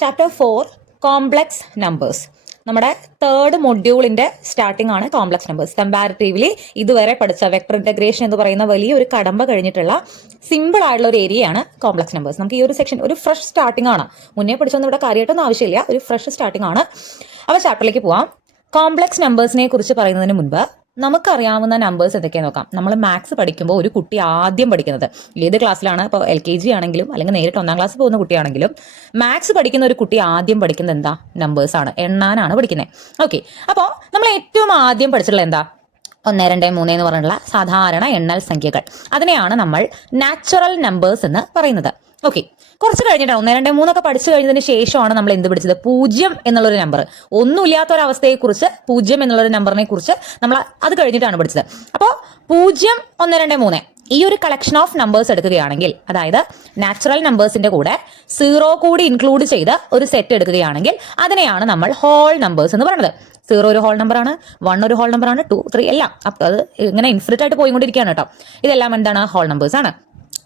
Chapter 4 complex numbers. നമ്മുടെ third മൊഡ്യൂളിന്റെ starting ആണ് കോംപ്ലക്സ് നമ്പേഴ്സ്. കമ്പാരിറ്റീവ്ലി ഇതുവരെ പഠിച്ച വെക്ടർ ഇന്റഗ്രേഷൻ എന്ന് പറയുന്ന വലിയൊരു കടമ്പ കഴിഞ്ഞിട്ടുള്ള സിമ്പിൾ ആയിട്ടുള്ള ഒരു ഏരിയയാണ് കോംപ്ലക്സ് നമ്പേഴ്സ്. നമുക്ക് ഈ ഒരു സെക്ഷൻ ഒരു ഫ്രഷ് സ്റ്റാർട്ടിംഗ് ആണ്. മുന്നേ പഠിച്ചൊന്നും ഇവിടെ കാര്യമായിട്ടൊന്നും ആവശ്യമില്ല, ഒരു ഫ്രഷ് സ്റ്റാർട്ടിംഗ് ആണ്. അപ്പോൾ ചാപ്റ്ററിലേക്ക് പോവാം. കോംപ്ലക്സ് നമ്പേഴ്സിനെ കുറിച്ച് പറയുന്നതിന് മുൻപ് നമുക്കറിയാവുന്ന നമ്പേഴ്സ് എന്തൊക്കെയാ നോക്കാം. നമ്മൾ മാത്സ് പഠിക്കുമ്പോൾ ഒരു കുട്ടി ആദ്യം പഠിക്കുന്നത് ഏത് ക്ലാസ്സിലാണ്, ഇപ്പോൾ LKG ആണെങ്കിലും അല്ലെങ്കിൽ നേരിട്ട് 1ാം ക്ലാസ് പോകുന്ന കുട്ടിയാണെങ്കിലും മാത്സ് പഠിക്കുന്ന ഒരു കുട്ടി ആദ്യം പഠിക്കുന്നത് എന്താ? നമ്പേഴ്സ് ആണ്, എണ്ണാനാണ് പഠിക്കുന്നത്. ഓക്കെ, അപ്പോൾ നമ്മൾ ഏറ്റവും ആദ്യം പഠിച്ചിട്ടുള്ള എന്താ? 1, 2, 3 എന്ന് പറഞ്ഞിട്ടുള്ള സാധാരണ എണ്ണൽ സംഖ്യകൾ. അതിനെയാണ് നമ്മൾ നാച്ചുറൽ നമ്പേഴ്സ് എന്ന് പറയുന്നത്. ഓക്കെ, കുറച്ച് കഴിഞ്ഞിട്ടാണ് 1, 2, 3 ഒക്കെ പഠിച്ചു കഴിഞ്ഞതിന് ശേഷമാണ് നമ്മൾ എന്ത് പഠിച്ചത്? 0 എന്നുള്ളൊരു നമ്പർ, ഒന്നുമില്ലാത്തൊരവസ്ഥയെക്കുറിച്ച് 0 എന്നുള്ളൊരു നമ്പറിനെ കുറിച്ച് നമ്മൾ അത് കഴിഞ്ഞിട്ടാണ് പഠിച്ചത്. അപ്പോൾ 0, 1, 2, 3 ഈ ഒരു കളക്ഷൻ ഓഫ് നമ്പേഴ്സ് എടുക്കുകയാണെങ്കിൽ, അതായത് നാച്ചുറൽ നമ്പേഴ്സിന്റെ കൂടെ 0 കൂടി ഇൻക്ലൂഡ് ചെയ്ത് ഒരു സെറ്റ് എടുക്കുകയാണെങ്കിൽ അതിനെയാണ് നമ്മൾ ഹോൾ നമ്പേഴ്സ് എന്ന് പറയുന്നത്. 0 ഒരു ഹോൾ നമ്പറാണ്, 1 ഒരു ഹോൾ നമ്പറാണ്, 2, 3 എല്ലാം. അപ്പോൾ അത് ഇങ്ങനെ ഇൻഫിനിറ്റ് ആയിട്ട് പോയിക്കൊണ്ടിരിക്കുകയാണ് കേട്ടോ. ഇതെല്ലാം എന്താണ്? ഹോൾ നമ്പേഴ്സ് ആണ്.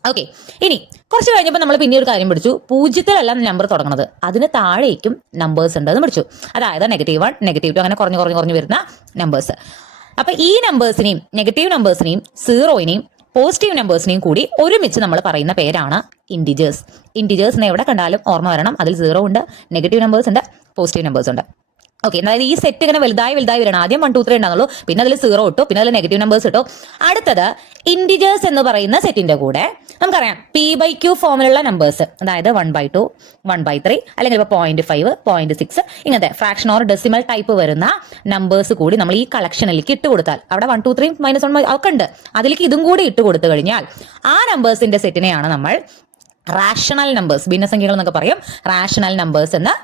ഓക്കെ, ഇനി കുറച്ച് കഴിഞ്ഞപ്പോൾ നമ്മൾ പിന്നെ ഒരു കാര്യം പഠിച്ചു. 0-ത്തിലല്ല നമ്പർ തുടങ്ങുന്നത്, അതിന് താഴേക്കും നമ്പേഴ്സ് ഉണ്ട് എന്ന് പഠിച്ചു. അതായത് -1, -2 അങ്ങനെ കുറഞ്ഞു വരുന്ന നമ്പേഴ്സ്. അപ്പൊ ഈ നമ്പേഴ്സിനെയും നെഗറ്റീവ് നമ്പേഴ്സിനെയും 0-നെയും പോസിറ്റീവ് നമ്പേഴ്സിനെയും കൂടി ഒരുമിച്ച് നമ്മൾ പറയുന്ന പേരാണ് ഇൻറ്റിജേഴ്സ്. ഇൻറ്റിജേഴ്സിനെ എവിടെ കണ്ടാലും ഓർമ്മ വരണം, അതിൽ 0 ഉണ്ട്, നെഗറ്റീവ് നമ്പേഴ്സ് ഉണ്ട്, പോസിറ്റീവ് നമ്പേഴ്സ് ഉണ്ട്. ഓക്കെ, അതായത് ഈ സെറ്റ് ഇങ്ങനെ വലുതായി വരണം. ആദ്യം 1, 2, 3 ഉണ്ടാകുള്ളൂ, പിന്നെ അതിൽ 0 ഇട്ടു, പിന്നെ അതിൽ നെഗറ്റീവ് നമ്പേഴ്സ് ഇട്ടു. അടുത്തത് ഇൻറ്റിജേഴ്സ് എന്ന് പറയുന്ന സെറ്റിന്റെ കൂടെ നമുക്കറിയാം P/Q ഫോമിലുള്ള നമ്പേഴ്സ്, അതായത് 1/2, 1/3 അല്ലെങ്കിൽ ഇപ്പോൾ 0.5, 0.6 ഇങ്ങനത്തെ ഫ്രാക്ഷൻ ഓർ ഡെസിമൽ ടൈപ്പ് വരുന്ന നമ്പേഴ്സ് കൂടി നമ്മൾ ഈ കളക്ഷനിലേക്ക് ഇട്ട് കൊടുത്താൽ, അവിടെ 1, 2, 3, -1 ഒക്കെ ഉണ്ട്, അതിലേക്ക് ഇതും കൂടി ഇട്ട് കൊടുത്തു കഴിഞ്ഞാൽ ആ നമ്പേഴ്സിന്റെ സെറ്റിനെയാണ് നമ്മൾ റാഷണൽ നമ്പേഴ്സ്, ഭിന്നസംഖ്യകൾ എന്നൊക്കെ പറയും, റാഷണൽ നമ്പേഴ്സ് എന്ന്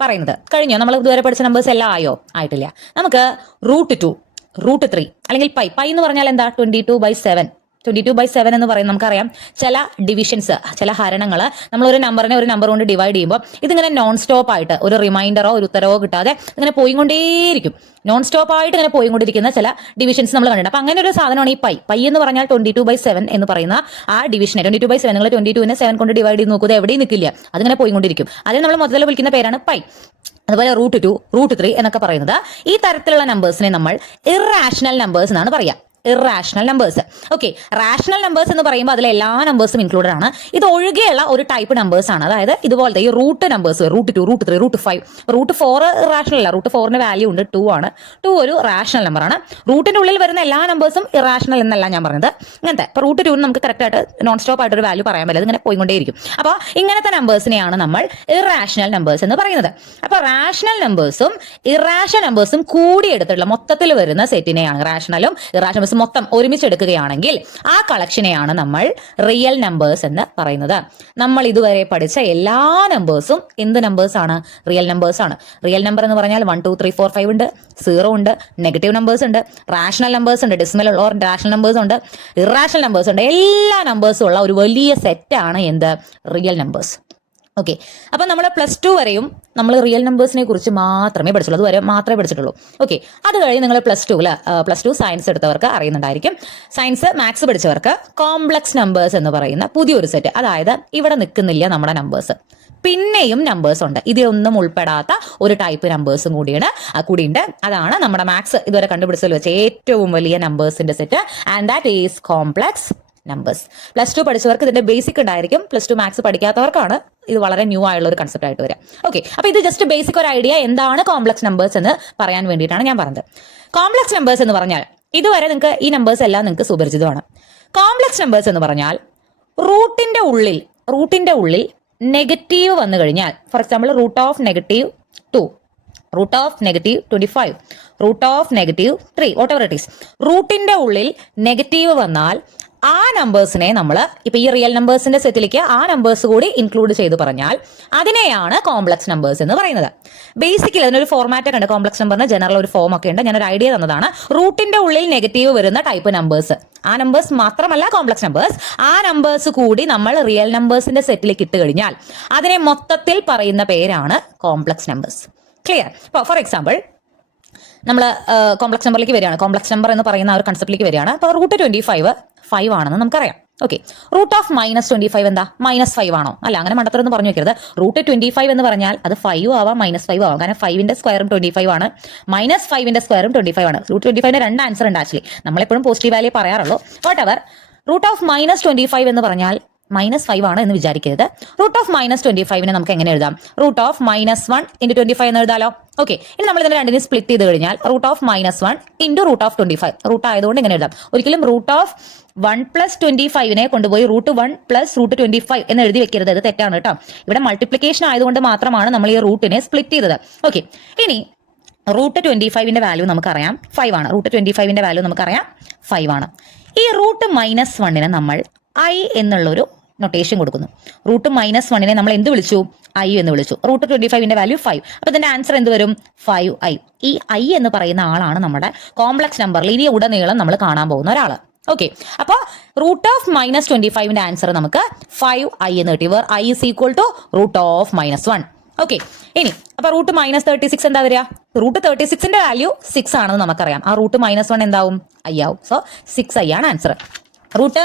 പറയുന്നത്. കഴിഞ്ഞോ? നമ്മൾ ഇതുവരെ പഠിച്ച നമ്പേഴ്സ് എല്ലാം ആയോ? ആയിട്ടില്ല. നമുക്ക് √2, √3 അല്ലെങ്കിൽ പൈ എന്ന് പറഞ്ഞാൽ എന്താ? 22/7. 22/7 എന്ന് പറയുന്നത് നമുക്കറിയാം. ചില ഡിവിഷൻസ്, ചില ഹരണങ്ങൾ നമ്മൾ ഒരു നമ്പറിനെ ഒരു നമ്പർ കൊണ്ട് ഡിവൈഡ് ചെയ്യുമ്പോൾ ഇതിങ്ങനെ നോൺ സ്റ്റോപ്പ് ആയിട്ട് ഒരു റിമൈൻഡറോ ഒരു ഉത്തരവോ കിട്ടാതെ ഇങ്ങനെ പോയിക്കൊണ്ടേയിരിക്കും. നോൺ സ്റ്റോപ്പ് ആയിട്ട് ഇങ്ങനെ പോയിക്കൊണ്ടിരിക്കുന്ന ചില ഡിവിഷൻസ് നമ്മൾ കണ്ടിട്ടുണ്ട്. അപ്പം അങ്ങനെ ഒരു സാധനമാണ് ഈ പൈ എന്ന് പറഞ്ഞാൽ 22/7 എന്ന് പറയുന്ന ആ ഡിവിഷനെ. 22/7 നിങ്ങൾ 22നെ 7 കൊണ്ട് ഡിവൈഡ് ചെയ്ത് നോക്കുക, എവിടെയും നിൽക്കില്ല, അതിങ്ങനെ പോയിക്കൊണ്ടിരിക്കും. അതിന് നമ്മൾ മൊത്തത്തിൽ വിളിക്കുന്ന പേരാണ് പൈ. അതുപോലെ √2, √3 എന്നൊക്കെ പറയുന്നത് ഈ തരത്തിലുള്ള നമ്പേഴ്സിനെ നമ്മൾ ഇറാഷണൽ നമ്പേഴ്സ് എന്നാണ് പറയുക. Irrational numbers. Okay, rational numbers എന്ന് പറയുമ്പോൾ അതിലെ എല്ലാ നമ്പേഴ്സും ഇൻക്ലൂഡഡ് ആണ്. ഇത് ഒഴികെയുള്ള ഒരു ടൈപ്പ് നമ്പേഴ്സ് ആണ്. അതായത് ഇതുപോലത്തെ ഈ റൂട്ട് നമ്പേഴ്സ്, √2, √3, √5, √4 റാഷണൽ അല്ല, √4ന്റെ വാല്യൂ ഉണ്ട്, 2 ആണ്. 2 ഒരു റാഷണൽ നമ്പറാണ്. റൂട്ടിന്റെ ഉള്ളിൽ വരുന്ന എല്ലാ നമ്പേഴ്സും ഇറാഷണൽ എന്നല്ല ഞാൻ പറഞ്ഞത്. ഇങ്ങനത്തെ ഇപ്പോൾ √2 നമുക്ക് കറക്റ്റ് ആയിട്ട് നോൺ സ്റ്റോപ്പ് ആയിട്ട് ഒരു വാല്യൂ പറയാൻ പറ്റില്ല, ഇങ്ങനെ പോയിക്കൊണ്ടേയിരിക്കും. അപ്പോൾ ഇങ്ങനത്തെ നമ്പേഴ്സിനെയാണ് നമ്മൾ ഇറാഷണൽ നമ്പേഴ്സ് എന്ന് പറയുന്നത്. അപ്പോൾ റാഷണൽ നമ്പേഴ്സും ഇറാഷണൽ നമ്പേഴ്സും കൂടി എടുത്തിട്ടുള്ള മൊത്തത്തിൽ വരുന്ന സെറ്റിനെയാണ് റാഷണലും ഇറാഷണൽ മൊത്തം ഒരുമിച്ച് എടുക്കുകയാണെങ്കിൽ ആ കളക്ഷനെയാണ് നമ്മൾ റിയൽ നമ്പേഴ്സ് എന്ന് പറയുന്നത്. നമ്മൾ ഇതുവരെ പഠിച്ച എല്ലാ നമ്പേഴ്സും എന്ത് നമ്പേഴ്സ് ആണ്? റിയൽ നമ്പേഴ്സ് ആണ്. റിയൽ നമ്പർ എന്ന് പറഞ്ഞാൽ 1, 2, 3, 4, 5 ഉണ്ട്, 0 ഉണ്ട്, നെഗറ്റീവ് നമ്പേഴ്സ് ഉണ്ട്, റാഷണൽ നമ്പേഴ്സ് ഉണ്ട്, ഡെസിമൽ ഓർ റാഷണൽ നമ്പേഴ്സ് ഉണ്ട്, ഇറാഷണൽ നമ്പേഴ്സ് ഉണ്ട്. എല്ലാ നമ്പേഴ്സും ഉള്ള ഒരു വലിയ സെറ്റാണ് എന്ത്? Real numbers. ഓക്കെ, അപ്പം നമ്മൾ +2 വരെയും നമ്മൾ റിയൽ നമ്പേഴ്സിനെ കുറിച്ച് മാത്രമേ പഠിച്ചുള്ളൂ, അതുവരെ മാത്രമേ പഠിച്ചിട്ടുള്ളൂ. ഓക്കെ, അത് കഴിഞ്ഞ് നിങ്ങൾ +2 സയൻസ് എടുത്തവർക്ക് അറിയുന്നുണ്ടായിരിക്കും. സയൻസ് മാത്സ് പഠിച്ചവർക്ക് കോംപ്ലക്സ് നമ്പേഴ്സ് എന്ന് പറയുന്ന പുതിയൊരു സെറ്റ്, അതായത് ഇവിടെ നിൽക്കുന്നില്ല നമ്മുടെ നമ്പേഴ്സ്, പിന്നെയും നമ്പേഴ്സ് ഉണ്ട്, ഇതിലൊന്നും ഉൾപ്പെടാത്ത ഒരു ടൈപ്പ് നമ്പേഴ്സും കൂടിയുണ്ട്. അതാണ് നമ്മുടെ മാത്സ് ഇതുവരെ കണ്ടുപിടിച്ചതിൽ വെച്ച് ഏറ്റവും വലിയ നമ്പേഴ്സിന്റെ set, and that is complex numbers. +2 പഠിച്ചവർക്ക് ഇതിന്റെ ബേസിക് ഉണ്ടായിരിക്കും. +2 മാത്സ് പഠിക്കാത്തവർക്കാണ് ഇത് വളരെ ന്യൂ ആയുള്ള ഒരു കൺസെപ്റ്റ് ആയിട്ട് വരാം. ഓക്കെ, അപ്പൊ ഇത് ജസ്റ്റ് ബേസിക് ഒരു ഐഡിയ എന്താണ് കോംപ്ലക്സ് നമ്പേഴ്സ് എന്ന് പറയാൻ വേണ്ടിയിട്ടാണ് ഞാൻ പറഞ്ഞത്. കോംപ്ലക്സ് നമ്പേഴ്സ് എന്ന് പറഞ്ഞാൽ ഇതുവരെ നിങ്ങൾക്ക് ഈ നമ്പേഴ്സ് എല്ലാം നിങ്ങൾക്ക് സുപരിചിതമാണ്. കോംപ്ലക്സ് നമ്പേഴ്സ് എന്ന് പറഞ്ഞാൽ റൂട്ടിന്റെ ഉള്ളിൽ നെഗറ്റീവ് വന്നു കഴിഞ്ഞാൽ, four example √2, √25, √3, whatever it is, റൂട്ടിന്റെ ഉള്ളിൽ നെഗറ്റീവ് വന്നാൽ ആ നമ്പേഴ്സിനെ നമ്മൾ ഇപ്പൊ ഈ റിയൽ നമ്പേഴ്സിന്റെ സെറ്റിലേക്ക് ആ നമ്പേഴ്സ് കൂടി ഇൻക്ലൂഡ് ചെയ്ത് പറഞ്ഞാൽ അതിനെയാണ് കോംപ്ലക്സ് നമ്പേഴ്സ് എന്ന് പറയുന്നത്. ബേസിക്കലി അതിനൊരു ഫോർമാറ്റ് ഒക്കെ ഉണ്ട്. കോംപ്ലക്സ് നമ്പറിന് ജനറൽ ഒരു ഫോം ഒക്കെ ഉണ്ട്. ഞാനൊരു ഐഡിയ തന്നതാണ്. റൂട്ടിന്റെ ഉള്ളിൽ നെഗറ്റീവ് വരുന്ന ടൈപ്പ് നമ്പേഴ്സ്, ആ നമ്പേഴ്സ് മാത്രമല്ല കോംപ്ലക്സ് നമ്പേഴ്സ്, ആ നമ്പേഴ്സ് കൂടി നമ്മൾ റിയൽ നമ്പേഴ്സിന്റെ സെറ്റിലേക്ക് ഇട്ട് കഴിഞ്ഞാൽ അതിനെ മൊത്തത്തിൽ പറയുന്ന പേരാണ് കോംപ്ലക്സ് നമ്പേഴ്സ്. ക്ലിയർ? ഇപ്പോൾ ഫോർ എക്സാമ്പിൾ നമ്മൾ കോംപ്ലക്സ് നമ്പറിലേക്ക് വരികയാണ്. കോംപ്ലക്സ് നമ്പർ എന്ന് പറയുന്ന ആ ഒരു കൺസെപ്റ്റിലേക്ക് വരികയാണ്. അപ്പോൾ √25 5 ആണെന്ന് നമുക്കറിയാം. ഓക്കെ, റൂട്ട് ഓഫ് -25 എന്താ? -5 ആണോ? അല്ല, അങ്ങനെ മണ്ടത്തരൊന്നും പറഞ്ഞു വെക്കരുത്. റൂട്ട് 25 എന്ന് പറഞ്ഞാൽ അത് 5 ആവാം -5 ആവാം. കാരണം 5ന്റെ സ്ക്വയറും 25 ആണ്, -5ന്റെ സ്ക്വയറും 25 ആണ്. റൂട്ട് 25ന് രണ്ട് ആൻസർ ഉണ്ട് ആക്ച്വലി. നമ്മളെപ്പോഴും പോസിറ്റീവ് വാല്യൂ പറയാറുള്ളൂ. വാട്ട് എവർ, റൂട്ട് ഓഫ് -25 എന്ന് പറഞ്ഞാൽ -5 ആണ് എന്ന് വിചാരിക്കരുത്. റൂട്ട് ഓഫ് -25നെ നമുക്ക് എങ്ങനെ എഴുതാം? റൂട്ട് ഓഫ് -1 × 25 എന്ന് എഴുതാലോ. ഓക്കെ, ഇനി നമ്മൾ ഇതിനെ രണ്ടിനെ സ്പ്ലിറ്റ് ചെയ്ത് കഴിഞ്ഞാൽ root of -1 × root of 25. Root ആയതുകൊണ്ട് ഇങ്ങനെ എഴുതാം. ഒരിക്കലും റൂട്ട് ഓഫ് 1 + 25നെ കൊണ്ടുപോയി റൂട്ട് 1 + റൂട്ട് 25 എന്ന് എഴുതി വെക്കരുത്. ഇത് തെറ്റാണ് കേട്ടോ. ഇവിടെ മൾട്ടിപ്ലിക്കേഷൻ ആയതുകൊണ്ട് മാത്രമാണ് നമ്മൾ ഈ റൂട്ടിനെ സ്പ്ലിറ്റ് ചെയ്തത്. ഓക്കെ, ഇനി റൂട്ട് 25ന്റെ വാല്യൂ നമുക്കറിയാം 5 ആണ്. റൂട്ട് 25ന്റെ വാല്യൂ നമുക്കറിയാം 5 ആണ്. ഈ റൂട്ട് -1നെ നമ്മൾ I എന്നുള്ളൊരു നൊട്ടേഷൻ കൊടുക്കുന്നു. റൂട്ട് -1നെ നമ്മൾ എന്ത് വിളിച്ചു? I എന്ന് വിളിച്ചു. റൂട്ട് 25ന്റെ വാല്യൂ 5. അപ്പൊ ഇതിന്റെ ആൻസർ എന്ത് വരും? 5i. ഈ I എന്ന് പറയുന്ന ആളാണ് നമ്മുടെ കോംപ്ലക്സ് നമ്പറിൽ ഇനി ഉടനീളം നമ്മൾ കാണാൻ പോകുന്ന ഒരാൾ. ഓക്കെ, അപ്പൊ റൂട്ട് ഓഫ് -25ന്റെ ആൻസർ നമുക്ക് 5i എന്ന് കിട്ടി. Where I is equal to root of -1. Okay, ഇനി അപ്പൊ റൂട്ട് -36 എന്താ വരിക? റൂട്ട് 36ന്റെ വാല്യൂ 6 ആണെന്ന് നമുക്കറിയാം. ആ റൂട്ട് -1 എന്താവും? I ആവും. സോ 6i ആണ് ആൻസർ. റൂട്ട്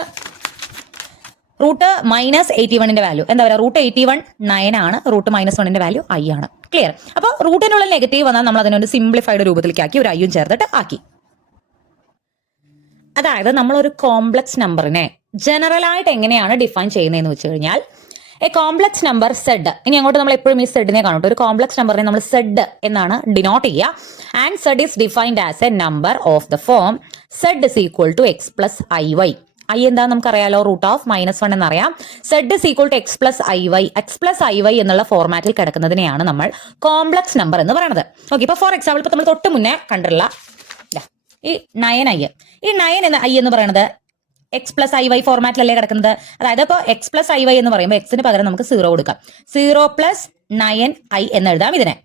-81ന്റെ വാല്യൂ എന്താ പറയുക? റൂട്ട് 81 9 ആണ്. റൂട്ട് -1ന്റെ വാല്യൂ I ആണ്. ക്ലിയർ? അപ്പോൾ റൂട്ടിനുള്ള നെഗറ്റീവ് വന്നാൽ നമ്മൾ അതിനൊരു സിംപ്ലിഫൈഡ് രൂപത്തിലേക്ക് ആക്കി, ഒരു ഐയും ചേർത്തിട്ട് ആക്കി. അതായത് നമ്മളൊരു കോംപ്ലക്സ് നമ്പറിനെ ജനറൽ ആയിട്ട് എങ്ങനെയാണ് ഡിഫൈൻ ചെയ്യുന്നതെന്ന് വെച്ച് കഴിഞ്ഞാൽ, എ കോംപ്ലക്സ് നമ്പർ സെഡ്, ഇനി അങ്ങോട്ട് നമ്മൾ എപ്പോഴും ഈ സെഡിനെ കാണട്ടെ. ഒരു കോംപ്ലക്സ് നമ്പറിനെ നമ്മൾ സെഡ് എന്നാണ് ഡിനോട്ട് ചെയ്യുക. And Z is defined as a number of the form Z is equal to x + iy. I എന്താ നമുക്കറിയാലോ? റൂട്ട് ഓഫ് -1 എന്നറിയാം. Z is equal to x + iy. x + iy എന്നുള്ള ഫോർമാറ്റിൽ കിടക്കുന്നതിനെയാണ് നമ്മൾ കോംപ്ലക്സ് നമ്പർ എന്ന് പറയുന്നത്. ഓക്കെ, ഇപ്പൊ ഫോർ എക്സാമ്പിൾ ഇപ്പൊ നമ്മൾ തൊട്ട് മുന്നേ കണ്ടിട്ടുള്ള ഈ 9i, ഈ 9 എന്ന i എന്ന് പറയുന്നത് x + iy ഫോർമാറ്റിലല്ലേ കിടക്കുന്നത്. അതായത് ഇപ്പോൾ x + iy എന്ന് പറയുമ്പോൾ എക്സിന് പകരം നമുക്ക് 0 കൊടുക്കാം. 0 + 9i എന്ന് എഴുതാം. ഇതിനെ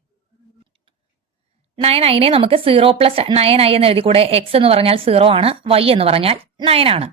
9iനെ നമുക്ക് 0 + 9i എന്ന് എഴുതി കൂടെ. x എന്ന് പറഞ്ഞാൽ 0 ആണ്, y എന്ന് പറഞ്ഞാൽ 9 ആണ്.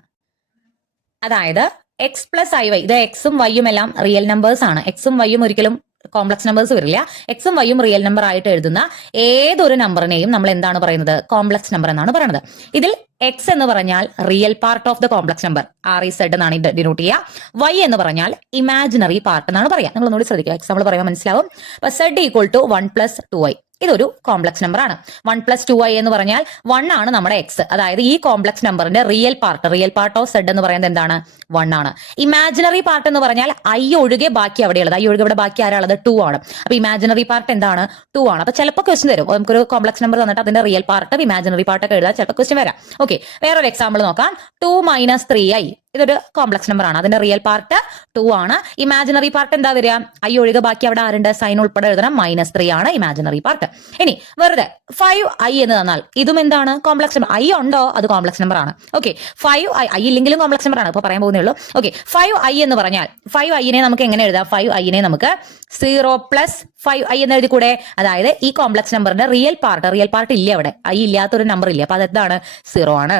അതായത് x + iy, ഇത് എക്സും വൈയും എല്ലാം റിയൽ നമ്പേഴ്സ് ആണ്. എക്സും വൈയും ഒരിക്കലും കോംപ്ലക്സ് നമ്പേഴ്സ് വരില്ല. എക്സും വൈയും റിയൽ നമ്പർ ആയിട്ട് എഴുതുന്ന ഏതൊരു നമ്പറിനെയും നമ്മൾ എന്താണ് പറയുന്നത്? കോംപ്ലക്സ് നമ്പർ എന്നാണ് പറയുന്നത്. ഇതിൽ എക്സ് എന്ന് പറഞ്ഞാൽ real part of the complex number, REZ എന്നാണ് ഡിനോട്ട് ചെയ്യുക. വൈ എന്ന് പറഞ്ഞാൽ ഇമാജിനറി പാർട്ട് എന്നാണ് പറയുക. നിങ്ങൾ ഒന്നുകൂടി ശ്രദ്ധിക്കുക, എക്സാമ്പിൾ പറയുമ്പോൾ മനസ്സിലാവും. അപ്പൊ Z = 1 + 2i, ഇതൊരു കോംപ്ലക്സ് നമ്പർ ആണ്. 1 + 2i എന്ന് പറഞ്ഞാൽ 1 ആണ് നമ്മുടെ എക്സ്. അതായത് ഈ കോംപ്ലക്സ് നമ്പറിന്റെ റിയൽ പാർട്ട് ഓഫ് സെഡ് എന്ന് പറയുന്നത് എന്താണ്? 1 ആണ്. ഇമാജിനറി പാർട്ട് എന്ന് പറഞ്ഞാൽ i ഒഴികെ ബാക്കി അവിടെയുള്ളത്. i ഒഴികെ ഇവിടെ ബാക്കി ആരാളത്? 2 ആണ്. അപ്പൊ ഇമാജിനറി പാർട്ട് എന്താണ്? 2 ആണ്. അപ്പൊ ചിലപ്പോൾ ക്വസ്റ്റ്യൻ തരും, നമുക്കൊരു കോംപ്ലക്സ് നമ്പർ തന്നിട്ട് അതിന്റെ റിയൽ പാർട്ട് ഇമാജിനറി പാർട്ട് ഒക്കെ എഴുതാൻ ചിലപ്പോൾ ക്വസ്റ്റ്യൻ വരാം. ഓക്കെ, വേറൊരു എക്സാമ്പിൾ നോക്കാം. 2 - 3i, ഇതൊരു കോംപ്ലക്സ് നമ്പർ ആണ്. അതിന്റെ റിയൽ പാർട്ട് 2 ആണ്. ഇമാജിനറി പാർട്ട് എന്താ വരിക? i ഒഴികെ ബാക്കി അവിടെ ആരുണ്ട്? സൈൻ ഉൾപ്പെടെ എഴുതണം. -3 ആണ് ഇമാജിനറി പാർട്ട്. ഇനി വെറുതെ 5i എന്ന് തന്നാൽ ഇതും എന്താണ്? Complex number. i ഉണ്ടോ? അത് കോംപ്ലക്സ് നമ്പർ ആണ്. ഓക്കെ, 5i ഇല്ലെങ്കിലും കോംപ്ലക്സ് നമ്പർ ആണ്. ഇപ്പൊ പറയാൻ പോകുന്നേ ഉള്ളൂ. ഓക്കെ, 5i എന്ന് പറഞ്ഞാൽ 5iനെ നമുക്ക് എങ്ങനെ എഴുതാം? 5iനെ നമുക്ക് 0 + 5i എന്ന് എഴുതി കൂടെ. അതായത് ഈ കോംപ്ലക്സ് നമ്പറിന്റെ റിയൽ പാർട്ട് ഇല്ല അവിടെ. i ഇല്ലാത്തൊരു നമ്പർ ഇല്ല. അപ്പൊ അതെന്താണ്? 0 ആണ്.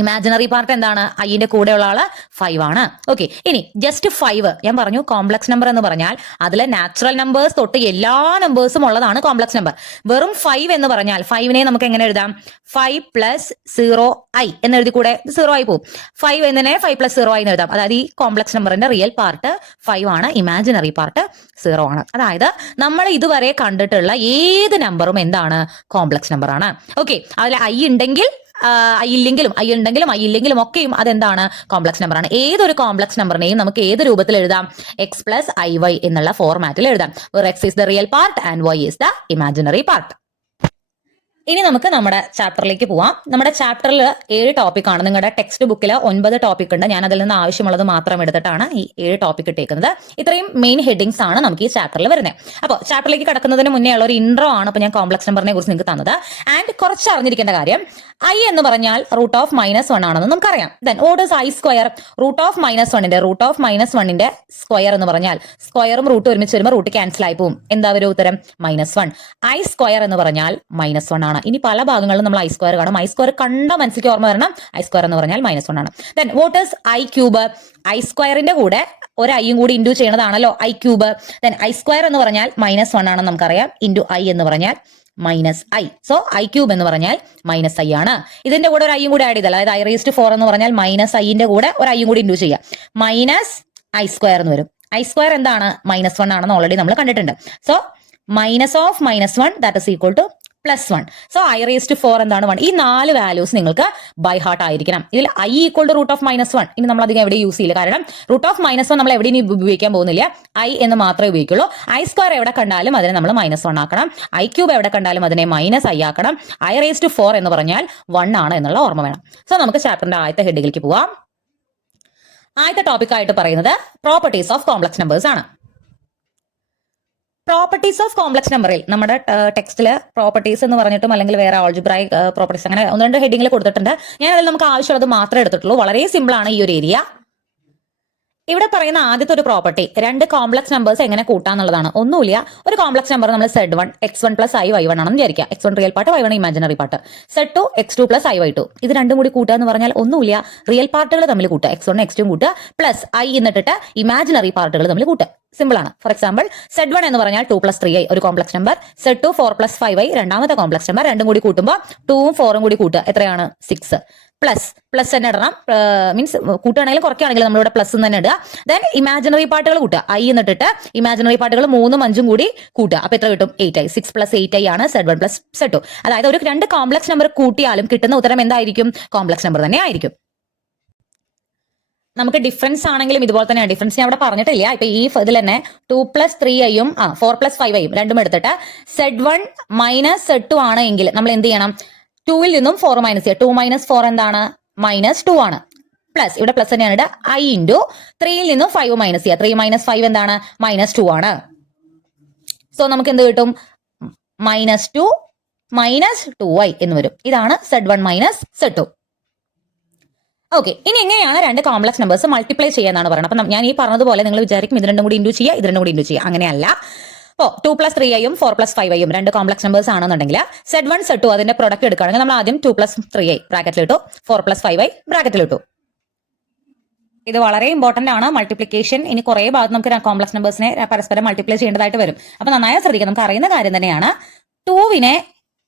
ഇമാജിനറി പാർട്ട് എന്താണ്? ഐന്റെ കൂടെയുള്ള ആള് 5 ആണ്. ഓക്കെ, ഇനി ജസ്റ്റ് 5, ഞാൻ പറഞ്ഞു കോംപ്ലക്സ് നമ്പർ എന്ന് പറഞ്ഞാൽ അതിലെ നാച്ചുറൽ നമ്പേഴ്സ് തൊട്ട് എല്ലാ നമ്പേഴ്സും ഉള്ളതാണ് കോംപ്ലക്സ് നമ്പർ. വെറും 5 എന്ന് പറഞ്ഞാൽ 5നെ നമുക്ക് എങ്ങനെ എഴുതാം? 5 + 0i എന്ന് എഴുതി കൂടെ. 0 ആയി പോകും. 5 എന്നതിനെ 5 + 0i എന്ന് എഴുതാം. അതായത് ഈ കോംപ്ലക്സ് നമ്പറിന്റെ റിയൽ പാർട്ട് 5 ആണ്, ഇമാജിനറി പാർട്ട് 0 ആണ്. അതായത് നമ്മൾ ഇതുവരെ കണ്ടിട്ടുള്ള ഏത് നമ്പറും എന്താണ്? കോംപ്ലക്സ് നമ്പർ ആണ്. ഓക്കെ, അതിൽ i ഉണ്ടെങ്കിലും i ഇല്ലെങ്കിലും ഒക്കെയും അതെന്താണ്? കോംപ്ലക്സ് നമ്പർ ആണ്. ഏതൊരു കോംപ്ലക്സ് നമ്പറിനെയും നമുക്ക് ഏത് രൂപത്തിൽ എഴുതാം? x + iy എന്നുള്ള ഫോർമാറ്റിൽ എഴുതാം. x is the real part and y is the imaginary part. ഇനി നമുക്ക് നമ്മുടെ ചാപ്റ്ററിലേക്ക് പോവാം. നമ്മുടെ ചാപ്റ്ററിൽ 7 ടോപ്പിക്കാണ്. നിങ്ങളുടെ ടെക്സ്റ്റ് ബുക്കിൽ 9 ടോപ്പിക് ഉണ്ട്. ഞാൻ അതിൽ നിന്ന് ആവശ്യമുള്ളത് മാത്രം എടുത്തിട്ടാണ് ഈ 7 ടോപ്പിക് ഇട്ടേക്കുന്നത്. ഇത്രയും മെയിൻ ഹെഡിങ്സ് ആണ് നമുക്ക് ഈ ചാപ്റ്ററിൽ വരുന്നത്. അപ്പോൾ ചാപ്റ്ററിലേക്ക് കടക്കുന്നതിന് മുന്നേ ഉള്ള ഒരു ഇൻട്രോ ആണ് ഇപ്പോൾ ഞാൻ കോംപ്ലക്സ് നമ്പറിനെ കുറിച്ച് നിങ്ങൾക്ക് തന്നത്. ആൻഡ് കുറച്ച് അറിഞ്ഞിരിക്കേണ്ട കാര്യം, i എന്ന് പറഞ്ഞാൽ റൂട്ട് ഓഫ് -1 ആണെന്ന് നമുക്കറിയാം. Then what is i square? Root of -1ന്റെ സ്ക്വയർ എന്ന് പറഞ്ഞാൽ സ്ക്വയറും റൂട്ടും ഒരുമിച്ച് വരുമ്പോൾ റൂട്ട് ക്യാൻസൽ ആയി പോകും. എന്താ ഒരു ഉത്തരം? -1. i സ്ക്വയർ എന്ന് പറഞ്ഞാൽ -1 ആണ്. ഇനി പല ഭാഗങ്ങളിലും നമ്മൾ i സ്ക്വയർ കാണും. i സ്ക്വയർ കണ്ട മനസ്സിലേക്ക് ഓർമ്മ വരണം. i സ്ക്വയർ എന്ന് പറഞ്ഞാൽ -1 ആണ്. Then what is i cube? i സ്ക്വയറിന്റെ കൂടെ ഒരു ഐയും കൂടി ഇൻഡു ചെയ്യണതാണല്ലോ i cube. Then i square എന്ന് പറഞ്ഞാൽ -1 ആണെന്ന് നമുക്കറിയാം. ഇൻഡു ഐ എന്ന് പറഞ്ഞാൽ -i. സോ ഐ ക്യൂബ് എന്ന് പറഞ്ഞാൽ -i ആണ്. ഇതിന്റെ കൂടെ ഒരു ഐയും കൂടി ആഡ് ചെയ്താൽ, അതായത് i⁻⁴ എന്ന് പറഞ്ഞാൽ -iന്റെ കൂടെ ഒരു ഐയും കൂടി ഇൻഡു ചെയ്യാം. -i² എന്ന് വരും. ഐ സ്ക്വയർ എന്താണ്? -1 ആണെന്ന് ഓൾറെഡി നമ്മൾ കണ്ടിട്ടുണ്ട്. So -1 that is equal to +1. So i⁻⁴ എന്താണ്? 1. ഈ 4 വാല്യൂസ് നിങ്ങൾക്ക് ബൈ ഹാർട്ട് ആയിരിക്കണം. ഇതിൽ i ഈക്വൽ ടു √−1. ഇനി നമ്മൾ അധികം എവിടെ യൂസ് ചെയ്യില്ല, കാരണം √−1 നമ്മൾ എവിടെ ഉപയോഗിക്കാൻ പോകുന്നില്ല, i എന്ന് മാത്രമേ ഉപയോഗിക്കുള്ളൂ. i² എവിടെ കണ്ടാലും അതിനെ നമ്മൾ -1 ആക്കണം. ഐ ക്യൂബ് എവിടെ കണ്ടാലും അതിനെ -i ആക്കണം. i⁻⁴ എന്ന് പറഞ്ഞാൽ 1 ആണ് എന്നുള്ള ഓർമ്മ വേണം. സോ നമുക്ക് ചാപ്റ്ററിന്റെ ആദ്യത്തെ ഹെഡിലേക്ക് പോവാം. ആദ്യത്തെ ടോപ്പിക് ആയിട്ട് പറയുന്നത് പ്രോപ്പർട്ടീസ് ഓഫ് കോംപ്ലക്സ് നമ്പേഴ്സ് ആണ്. പ്രോപ്പർട്ടീസ് ഓഫ് കോംപ്ലക്സ് നമ്പറിൽ നമ്മുടെ ടെക്സ്റ്റില് പ്രോപ്പർട്ടീസ് എന്ന് പറഞ്ഞിട്ടും അല്ലെങ്കിൽ വേറെ ആൾജിബ്രായിക് പ്രോപ്പർട്ടീസ് അങ്ങനെ 1-2 ഹെഡിങ്ങിൽ കൊടുത്തിട്ടുണ്ട്. ഞാൻ അതിൽ നമുക്ക് ആവശ്യമുള്ളത് മാത്രമേ എടുത്തിട്ടുള്ളൂ. വളരെ സിമ്പിൾ ആണ് ഈ ഒരു ഏരിയ. ഇവിടെ പറയുന്ന ആദ്യത്തെ ഒരു പ്രോപ്പർട്ടി 2 കോംപ്ലക്സ് നമ്പേഴ്സ് എങ്ങനെ കൂട്ടാന്നുള്ളതാണ്. ഒന്നുമില്ല, ഒരു കോംപ്ലക്സ് നമ്പർ നമ്മൾ Z1 x1 + i y1 ആണെന്ന് വിചാരിക്കുക. x1 real part, y1 imaginary part. Z2 x2 + i y2. ഇത് രണ്ടും കൂടി കൂട്ടുക എന്ന് പറഞ്ഞാൽ ഒന്നുമില്ല, റിയൽ പാർട്ടുകൾ തമ്മിൽ കൂട്ടുക. x1 x2 കൂട്ടുക പ്ലസ് i എന്നിട്ടിട്ട് ഇമാജിനറി പാർട്ടുകൾ തമ്മിൽ കൂട്ടുക. സിമ്പിൾ ആണ്. ഫോർ എക്സാമ്പിൾ Z1 എന്ന് പറഞ്ഞാൽ 2 + 3i ഒരു കോംപ്ലക്സ് നമ്പർ. Z2 4 + 5i രണ്ടാമത്തെ കോംപ്ലക്സ് നമ്പർ. രണ്ടും കൂടി കൂട്ടുമ്പോൾ 2ഉം 4ഉം കൂടി കൂട്ടുക. എത്രയാണ്? 6. പ്ലസ് തന്നെ ഇടണം. മീൻസ് കൂട്ടുകയാണെങ്കിലും കുറയ്ക്കുകയാണെങ്കിലും നമ്മളിവിടെ പ്ലസ് തന്നെ ഇടുക. ദെൻ ഇമാജിനറി പാർട്ടുകൾ കൂട്ടുക. ഐ എന്നിട്ടിട്ട് ഇമാജിനറി പാർട്ടുകൾ 3ഉം 5ഉം കൂടി കൂട്ടുക. അപ്പൊ എത്ര കിട്ടും? 8i. 6 + 8i ആണ് Z1 + Z2. അതായത് ഒരു 2 കോംപ്ലക്സ് നമ്പർ കൂട്ടിയാലും കിട്ടുന്ന ഉത്തരം എന്തായിരിക്കും? കോംപ്ലക്സ് നമ്പർ തന്നെ ആയിരിക്കും. നമുക്ക് ഡിഫറൻസ് ആണെങ്കിലും ഇതുപോലെ തന്നെയാണ്. ഡിഫറൻസ് ഞാൻ അവിടെ പറഞ്ഞിട്ടില്ല. ഇപ്പൊ ഈ ഇതിൽ തന്നെ 2 + 3iയും 4 + 5iയും രണ്ടും എടുത്തിട്ട് Z1 - Z2 ആണ് എങ്കിൽ നമ്മൾ എന്ത് ചെയ്യണം? 2ൽ നിന്നും 4 മൈനസ് ചെയ്യുക. 2 - 4 എന്താണ്? -2 ആണ്. പ്ലസ് ഇവിടെ പ്ലസ് തന്നെയാണ് ഇടുക. i ഇൻറ്റു 3ൽ നിന്നും 5 മൈനസ് ചെയ്യുക. 3 - 5 എന്താണ്? -2 ആണ്. സോ നമുക്ക് എന്ത് കിട്ടും? -2 - 2i എന്ന് വരും. ഇതാണ് Z1 - Z2. ഓക്കെ, ഇനി എങ്ങനെയാണ് 2 കോംപ്ലക്സ് നമ്പേഴ്സ് മൾട്ടിപ്ലൈ ചെയ്യാന്നാണ് പറയുന്നത്. അപ്പൊ ഞാൻ ഈ പറഞ്ഞതുപോലെ നിങ്ങൾ വിചാരിക്കും ഇത് രണ്ടും കൂടി ഇൻഡു ചെയ്യുക, ഇത് രണ്ടും കൂടി ഇൻഡു ചെയ്യുക. അങ്ങനെയല്ല. അപ്പോൾ 2 + 3iയും 4 + 5iയും 2 കോംപ്ലക്സ് നമ്പേഴ്സ് ആണെന്നുണ്ടെങ്കിൽ Z1 Z2 അതിന്റെ പ്രൊഡക്റ്റ് എടുക്കുകയാണെങ്കിൽ നമ്മൾ ആദ്യം 2 + 3i ബ്രാക്കറ്റിലിട്ടു, 4 + 5i ബ്രാക്കറ്റിലിട്ടു. ഇത് വളരെ ഇമ്പോർട്ടന്റ് ആണ്, മൾട്ടിപ്ലിക്കേഷൻ. ഇനി കുറെ ഭാഗത്ത് നമുക്ക് കോംപ്ലക്സ് നമ്പേഴ്സിനെ പരസ്പരം മൾട്ടിപ്ലൈ ചെയ്യേണ്ടതായിട്ട് വരും. അപ്പൊ നന്നായി ശ്രദ്ധിക്കുക. നമുക്ക് അറിയുന്ന കാര്യം തന്നെയാണ് 2വിനെ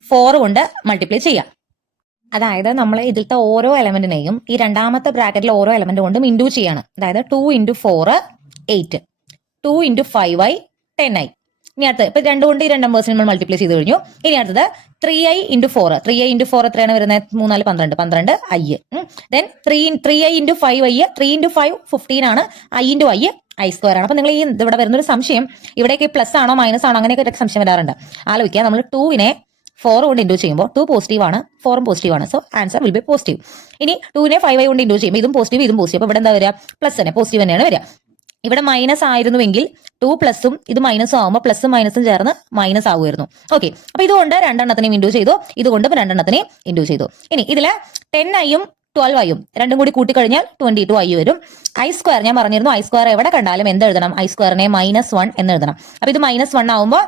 4 കൊണ്ട് മൾട്ടിപ്ലൈ ചെയ്യാം. അതായത് നമ്മൾ ഇതിലത്തെ ഓരോ എലമെന്റിനെയും ഈ രണ്ടാമത്തെ ബ്രാക്കറ്റിലെ ഓരോ എലമെന്റ് കൊണ്ടും ഇൻഡു ചെയ്യാണ്. അതായത് 2 × 4 8, 2 × 5i 10i. ഇനി അടുത്തത് ഇപ്പൊ 2 കൊണ്ട് ഈ 2 നമ്പേഴ്സിനെ നമ്മൾ മൾട്ടിപ്ലൈ ചെയ്ത് കഴിഞ്ഞു. ഇനി അടുത്തത് 3i × 4. 3i × 4 എത്രയാണ് വരുന്നത്? 3 4 12 12i. Then 3i × 5i. 3 × 5 15 ആണ്. i × i i² ആണ്. അപ്പൊ നിങ്ങൾ ഈ ഇവിടെ വരുന്നൊരു സംശയം, ഇവിടേക്ക് പ്ലസ് ആണോ മൈനസ് ആണോ അങ്ങനെയൊക്കെ സംശയം വരാറുണ്ട്. ആലോചിക്കുക, നമ്മൾ 2വിനെ 4 കൊണ്ട് ഇൻഡു ചെയ്യുമ്പോൾ 2 പോസിറ്റീവ് ആണ്, 4ഉം പോസിറ്റീവ് ആണ്. So answer will be positive. ഇനി 2നെ 5i കൊണ്ട് ഇൻഡു ചെയ്യുമ്പോൾ ഇതും പോസിറ്റീവ് ഇതും പോസിറ്റീവ്. അപ്പൊ ഇവിടെ എന്താ വരിക? പ്ലസ് തന്നെ, പോസിറ്റീവ് തന്നെയാണ് വരിക. ഇവിടെ മൈനസ് ആയിരുന്നുവെങ്കിൽ 2 പ്ലസും ഇത് മൈനസും ആകുമ്പോൾ പ്ലസും മൈനസും ചേർന്ന് മൈനസ് ആകുമായിരുന്നു. ഓക്കെ, അപ്പൊ ഇതുകൊണ്ട് 2 എണ്ണത്തിനെയും ഇൻഡു ചെയ്തു, ഇതുകൊണ്ട് 2 എണ്ണത്തിനെയും ഇൻഡു ചെയ്തു. ഇനി ഇതില് 10iയും 12iയും രണ്ടും കൂടി കൂട്ടിക്കഴിഞ്ഞാൽ 22i വരും. i² ഞാൻ പറഞ്ഞിരുന്നു, i² എവിടെ കണ്ടാലും എന്ത് എഴുതണം? i²നെ -1 എന്ന് എഴുതണം. അപ്പൊ ഇത് -1 ആവുമ്പോൾ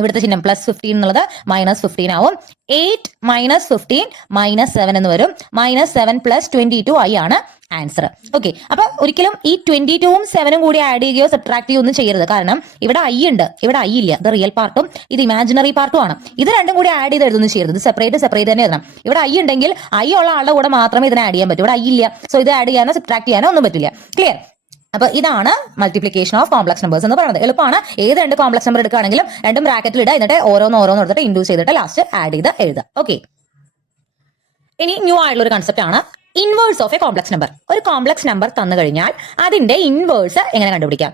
ഇവിടുത്തെ ചിഹ്നം +15 എന്നുള്ളത് -15 ആവും. 8 - 15 -7 എന്ന് വരും. -7 + 22i ആണ് ആൻസർ. ഓക്കെ, അപ്പൊ ഒരിക്കലും ഈ 22ഉം 7ഉം കൂടി ആഡ് ചെയ്യുകയോ സബ്ട്രാക്ട് ചെയ്യുകയോ ഒന്നും ചെയ്യരുത്. കാരണം ഇവിടെ i ഉണ്ട്, ഇവിടെ i ഇല്ല. ഇത് റിയൽ പാർട്ടും ഇത് ഇമാജിനറി പാർട്ടും ആണ്. ഇത് രണ്ടും കൂടി ആഡ് ചെയ്ത് എഴുതുന്നു ചെയ്യരുത്. ഇത് സെപ്പറേറ്റ് തന്നെ എഴുതണം. ഇവിടെ i ഉണ്ടെങ്കിൽ i ഉള്ള ആളുടെ കൂടെ മാത്രമേ ഇതിനെ ആഡ് ചെയ്യാൻ പറ്റൂ. ഇവിടെ i ഇല്ല, സോ ഇത് ആഡ് ചെയ്യാനോ സബ്ട്രാക്ട് ചെയ്യാനോ ഒന്നും പറ്റില്ല. ക്ലിയർ? അപ്പൊ ഇതാണ് മൾട്ടിപ്ലിക്കേഷൻ ഓഫ് കോംപ്ലക്സ് നമ്പേഴ്സ് എന്ന് പറയുന്നത്. എളുപ്പമാണ്. ഏത് 2 കോംപ്ലക്സ് നമ്പർ എടുക്കുകയാണെങ്കിലും രണ്ടും ബ്രാക്കറ്റിൽ ഇടുക, എന്നിട്ട് ഓരോന്ന് എടുത്തിട്ട് ഇൻഡ്യൂ ചെയ്തിട്ട് ലാസ്റ്റ് ആഡ് ചെയ്ത് എഴുതുക. ഓക്കെ, ഇനി ന്യൂ ആയിട്ടുള്ള ഒരു കൺസെപ്റ്റ് ആണ് inverse of a complex number. ഒരു കോംപ്ലക്സ് നമ്പർ തന്നു കഴിഞ്ഞാൽ അതിന്റെ ഇൻവേഴ്സ് എങ്ങനെ കണ്ടുപിടിക്കാം?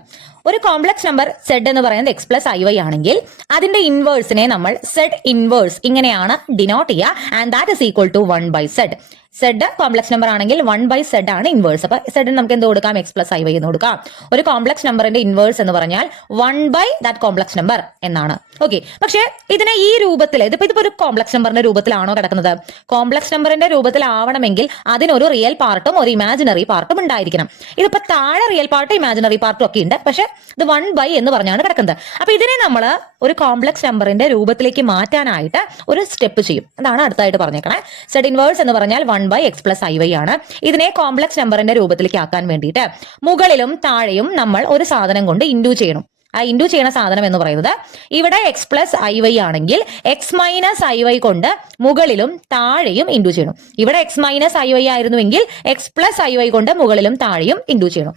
ഒരു കോംപ്ലക്സ് നമ്പർ Z എന്ന് പറയുന്നത് x + iy ആണെങ്കിൽ അതിന്റെ ഇൻവേഴ്സിനെ നമ്മൾ Z ഇൻവേഴ്സ് ഇങ്ങനെയാണ് ഡിനോട്ട് ചെയ്യുക. And that is equal to 1/z. Z complex number ആണെങ്കിൽ 1/z ആണ് ഇൻവേഴ്സ്. അപ്പൊ Z നമുക്ക് എന്ത് കൊടുക്കാം? x + iy എന്ന് കൊടുക്കാം. ഒരു കോംപ്ലക്സ് നമ്പറിന്റെ ഇൻവേഴ്സ് എന്ന് പറഞ്ഞാൽ 1/that കോംപ്ലക്സ് നമ്പർ എന്നാണ്. ഓക്കെ, പക്ഷേ ഇതിനെ ഈ രൂപത്തിൽ ഇതിപ്പോ ഒരു കോംപ്ലക്സ് നമ്പറിന്റെ രൂപത്തിലാണോ കിടക്കുന്നത്? കോംപ്ലക്സ് നമ്പറിന്റെ രൂപത്തിലാവണമെങ്കിൽ അതിനൊരു റിയൽ പാർട്ടും ഒരു ഇമാജിനറി പാർട്ടും ഉണ്ടായിരിക്കണം. ഇതിപ്പോ താഴെ റിയൽ പാർട്ടും ഇമാജിനറി പാർട്ടും ഒക്കെ ഉണ്ട്, പക്ഷെ ഇത് 1/, എന്ന് പറഞ്ഞാണ് കിടക്കുന്നത്. അപ്പൊ ഇതിനെ നമ്മൾ ഒരു കോംപ്ലക്സ് നമ്പറിന്റെ രൂപത്തിലേക്ക് മാറ്റാനായിട്ട് ഒരു സ്റ്റെപ്പ് ചെയ്യും. അതാണ് അടുത്തായിട്ട് പറഞ്ഞേക്കണേ. Z ഇൻവേഴ്സ് എന്ന് പറഞ്ഞാൽ 1/, 1/x+iy ആണ്. ഇതിനെ കോംപ്ലക്സ് നമ്പറിന്റെ രൂപത്തിലേക്ക് ആക്കാൻ വേണ്ടിയിട്ട് മുകളിലും താഴെയും നമ്മൾ ഒരു സാധനം കൊണ്ട് ഇൻഡു ചെയ്യണം. ആ ഇൻഡു ചെയ്യുന്ന സാധനം എന്ന് പറയുന്നത് ഇവിടെ x+iy ആണെങ്കിൽ x-iy കൊണ്ട് മുകളിലും താഴെയും ഇൻഡു ചെയ്യണം. ഇവിടെ x-iy ആയിരുന്നുവെങ്കിൽ x+iy കൊണ്ട് മുകളിലും താഴെയും ഇൻഡു ചെയ്യണം.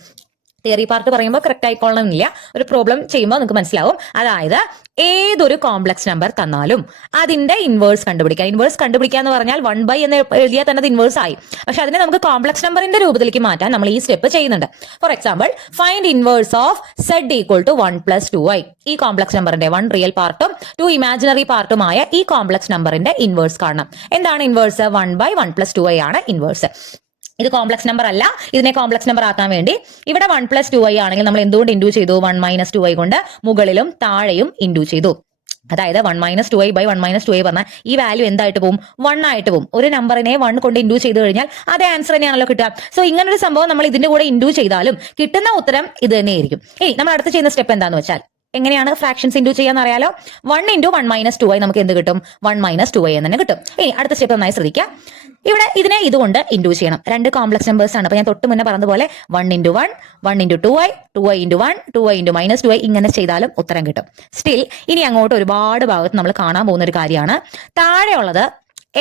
തിയറി പാർട്ട് പറയുമ്പോൾ കറക്റ്റ് ആയിക്കൊള്ളണമെന്നില്ല, ഒരു പ്രോബ്ലം ചെയ്യുമ്പോൾ നിങ്ങൾക്ക് മനസ്സിലാവും. അതായത് ഏതൊരു കോംപ്ലക്സ് നമ്പർ തന്നാലും അതിന്റെ ഇൻവേഴ്സ് കണ്ടുപിടിക്കാം. ഇൻവേഴ്സ് കണ്ടുപിടിക്കുക എന്ന് പറഞ്ഞാൽ 1/, എന്ന് എഴുതിയാൽ തന്നെ അത് ഇൻവേഴ്സ് ആയി. പക്ഷെ അതിനെ നമുക്ക് കോംപ്ലക്സ് നമ്പറിന്റെ രൂപത്തിലേക്ക് മാറ്റാൻ നമ്മൾ ഈ സ്റ്റെപ്പ് ചെയ്യുന്നുണ്ട്. For example, find inverse of z = 1+2i. ഈ കോംപ്ലക്സ് നമ്പറിന്റെ 1 റിയൽ പാർട്ടും 2 ഇമാജിനറി പാർട്ടുമായ ഈ കോംപ്ലക്സ് നമ്പറിന്റെ ഇൻവേഴ്സ് കാണണം. എന്താണ് ഇൻവേഴ്സ്? 1/1+2i ആണ് ഇൻവേഴ്സ്. ഇത് കോംപ്ലക്സ് നമ്പർ അല്ല. ഇതിനെ കോംപ്ലക്സ് നമ്പർ ആക്കാൻ വേണ്ടി ഇവിടെ 1+2i ആണെങ്കിൽ നമ്മൾ എന്തുകൊണ്ട് ഇൻഡു ചെയ്തു? 1 - 2i കൊണ്ട് മുകളിലും താഴെയും ഇൻഡു ചെയ്തു. അതായത് 1 - 2i / 1 - 2i പറഞ്ഞാൽ ഈ വാല്യൂ എന്തായിട്ട് പോകും? 1 ആയിട്ട് പോകും. ഒരു നമ്പറിനെ 1 കൊണ്ട് ഇൻഡു ചെയ്ത് കഴിഞ്ഞാൽ അതേ ആൻസർ തന്നെയാണല്ലോ കിട്ടുക. സോ ഇങ്ങനൊരു സംഭവം നമ്മൾ ഇതിന്റെ കൂടെ ഇൻഡു ചെയ്താലും കിട്ടുന്ന ഉത്തരം ഇത് തന്നെയായിരിക്കും. ഇനി നമ്മൾ അടുത്ത് ചെയ്യുന്ന സ്റ്റെപ്പ് എന്താണെന്ന് വെച്ചാൽ, എങ്ങനെയാണ് ഫ്രാക്ഷൻസ് ഇൻഡു ചെയ്യാന്ന് അറിയാലോ. 1 × 1 - 2i നമുക്ക് എന്ത് കിട്ടും? 1 - 2i എന്ന് തന്നെ കിട്ടും. ഇനി അടുത്ത സ്റ്റെപ്പ് നന്നായി ശ്രദ്ധിക്കുക. ഇവിടെ ഇതിനെ ഇതുകൊണ്ട് ഇൻഡു ചെയ്യണം. രണ്ട് കോംപ്ലക്സ് നമ്പേഴ്സ് ആണ്. അപ്പൊ ഞാൻ തൊട്ട് മുന്നേ പറഞ്ഞതുപോലെ 1 × 1, 1 × 2i, 2i × 1, 2i × -2i ഇങ്ങനെ ചെയ്താലും ഉത്തരം കിട്ടും. സ്റ്റിൽ ഇനി അങ്ങോട്ട് ഒരുപാട് ഭാഗത്ത് നമ്മൾ കാണാൻ പോകുന്ന ഒരു കാര്യമാണ്. താഴെയുള്ളത്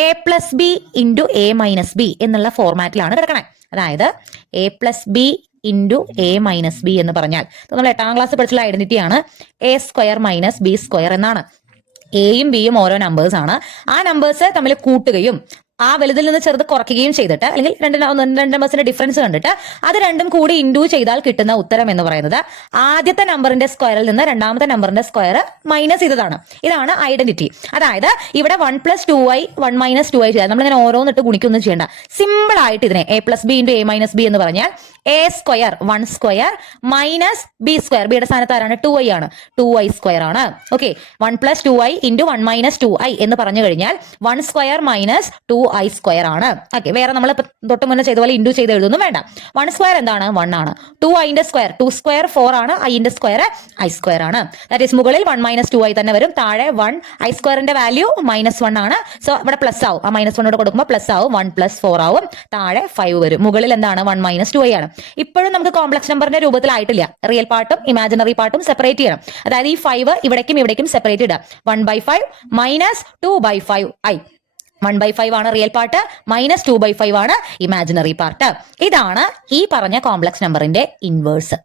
a+b × a - b എന്നുള്ള ഫോർമാറ്റിലാണ് കിടക്കണേ. അതായത് a+b × a - b എന്ന് പറഞ്ഞാൽ നമ്മൾ 8ാം ക്ലാസ് പഠിച്ചുള്ള ഐഡന്റിറ്റിയാണ് a² - b² എന്നാണ്. എയും ബിയും ഓരോ നമ്പേഴ്സ് ആണ്. ആ നമ്പേഴ്സ് തമ്മിൽ കൂട്ടുകയും ആ വലുതിൽ നിന്ന് ചെറുത് കുറയ്ക്കുകയും ചെയ്തിട്ട്, അല്ലെങ്കിൽ രണ്ട് നമ്പേഴ്സിന്റെ ഡിഫറൻസ് കണ്ടിട്ട് അത് രണ്ടും കൂടി ഇൻഡു ചെയ്താൽ കിട്ടുന്ന ഉത്തരം എന്ന് പറയുന്നത് ആദ്യത്തെ നമ്പറിന്റെ സ്ക്വയറിൽ നിന്ന് രണ്ടാമത്തെ നമ്പറിന്റെ സ്ക്വയർ മൈനസ് ചെയ്തതാണ്. ഇതാണ് ഐഡന്റിറ്റി. അതായത് ഇവിടെ 1+2i 1 - 2i ചെയ്താൽ നമ്മളിങ്ങനെ ഓരോന്നിട്ട് ഗുണിക്കൊന്നും ചെയ്യേണ്ട. സിമ്പിൾ ആയിട്ട് ഇതിനെ a+b × a - b എന്ന് പറഞ്ഞാൽ a² 1² - b². ബിയുടെ സ്ഥാനത്ത് ആരാണ്? 2i ആണ്. 2i² ആണ്. ഓക്കെ, 1+2i × 1 - 2i എന്ന് പറഞ്ഞു കഴിഞ്ഞാൽ 1² - 2i² ആണ്. ഓക്കെ, വേറെ നമ്മൾ തൊട്ട് മുന്നേ ചെയ്ത പോലെ ഇൻഡു ചെയ്ത് എഴുതൊന്നും വേണ്ട. 1² എന്താണ്? 1 ആണ്. 2i ന്റെ സ്ക്വയർ 2² 4 ആണ്. i ന്റെ സ്ക്വയർ i² ആണ്. ദാറ്റ് ഈസ് മുകളിൽ 1 - 2i തന്നെ വരും. താഴെ 1 i² ന്റെ വാല്യൂ -1 ആണ്. സോ ഇവിടെ പ്ലസ് ആവും. ആ -1 കൊടുക്കുമ്പോൾ പ്ലസ് ആവും. 1 + 4 ആവും. താഴെ 5 വരും. മുകളിൽ എന്താണ്? 1 - 2i ആണ്. ഇപ്പോഴും നമുക്ക് കോംപ്ലക്സ് നമ്പറിന്റെ രൂപത്തിലായിട്ടില്ല. റിയൽ പാർട്ടും ഇമാജിനറി പാർട്ടും സെപ്പറേറ്റ് ചെയ്യണം. അതായത് ഈ 5 ഇവിടേക്കും സെപ്പറേറ്റ് ഇടുക. 1/5 - 2/5i. 1/5 ആണ് റിയൽ പാർട്ട്, -2/5 ആണ് ഇമാജിനറി പാർട്ട്. ഇതാണ് ഈ പറഞ്ഞ കോംപ്ലക്സ് നമ്പറിന്റെ ഇൻവേഴ്സ്.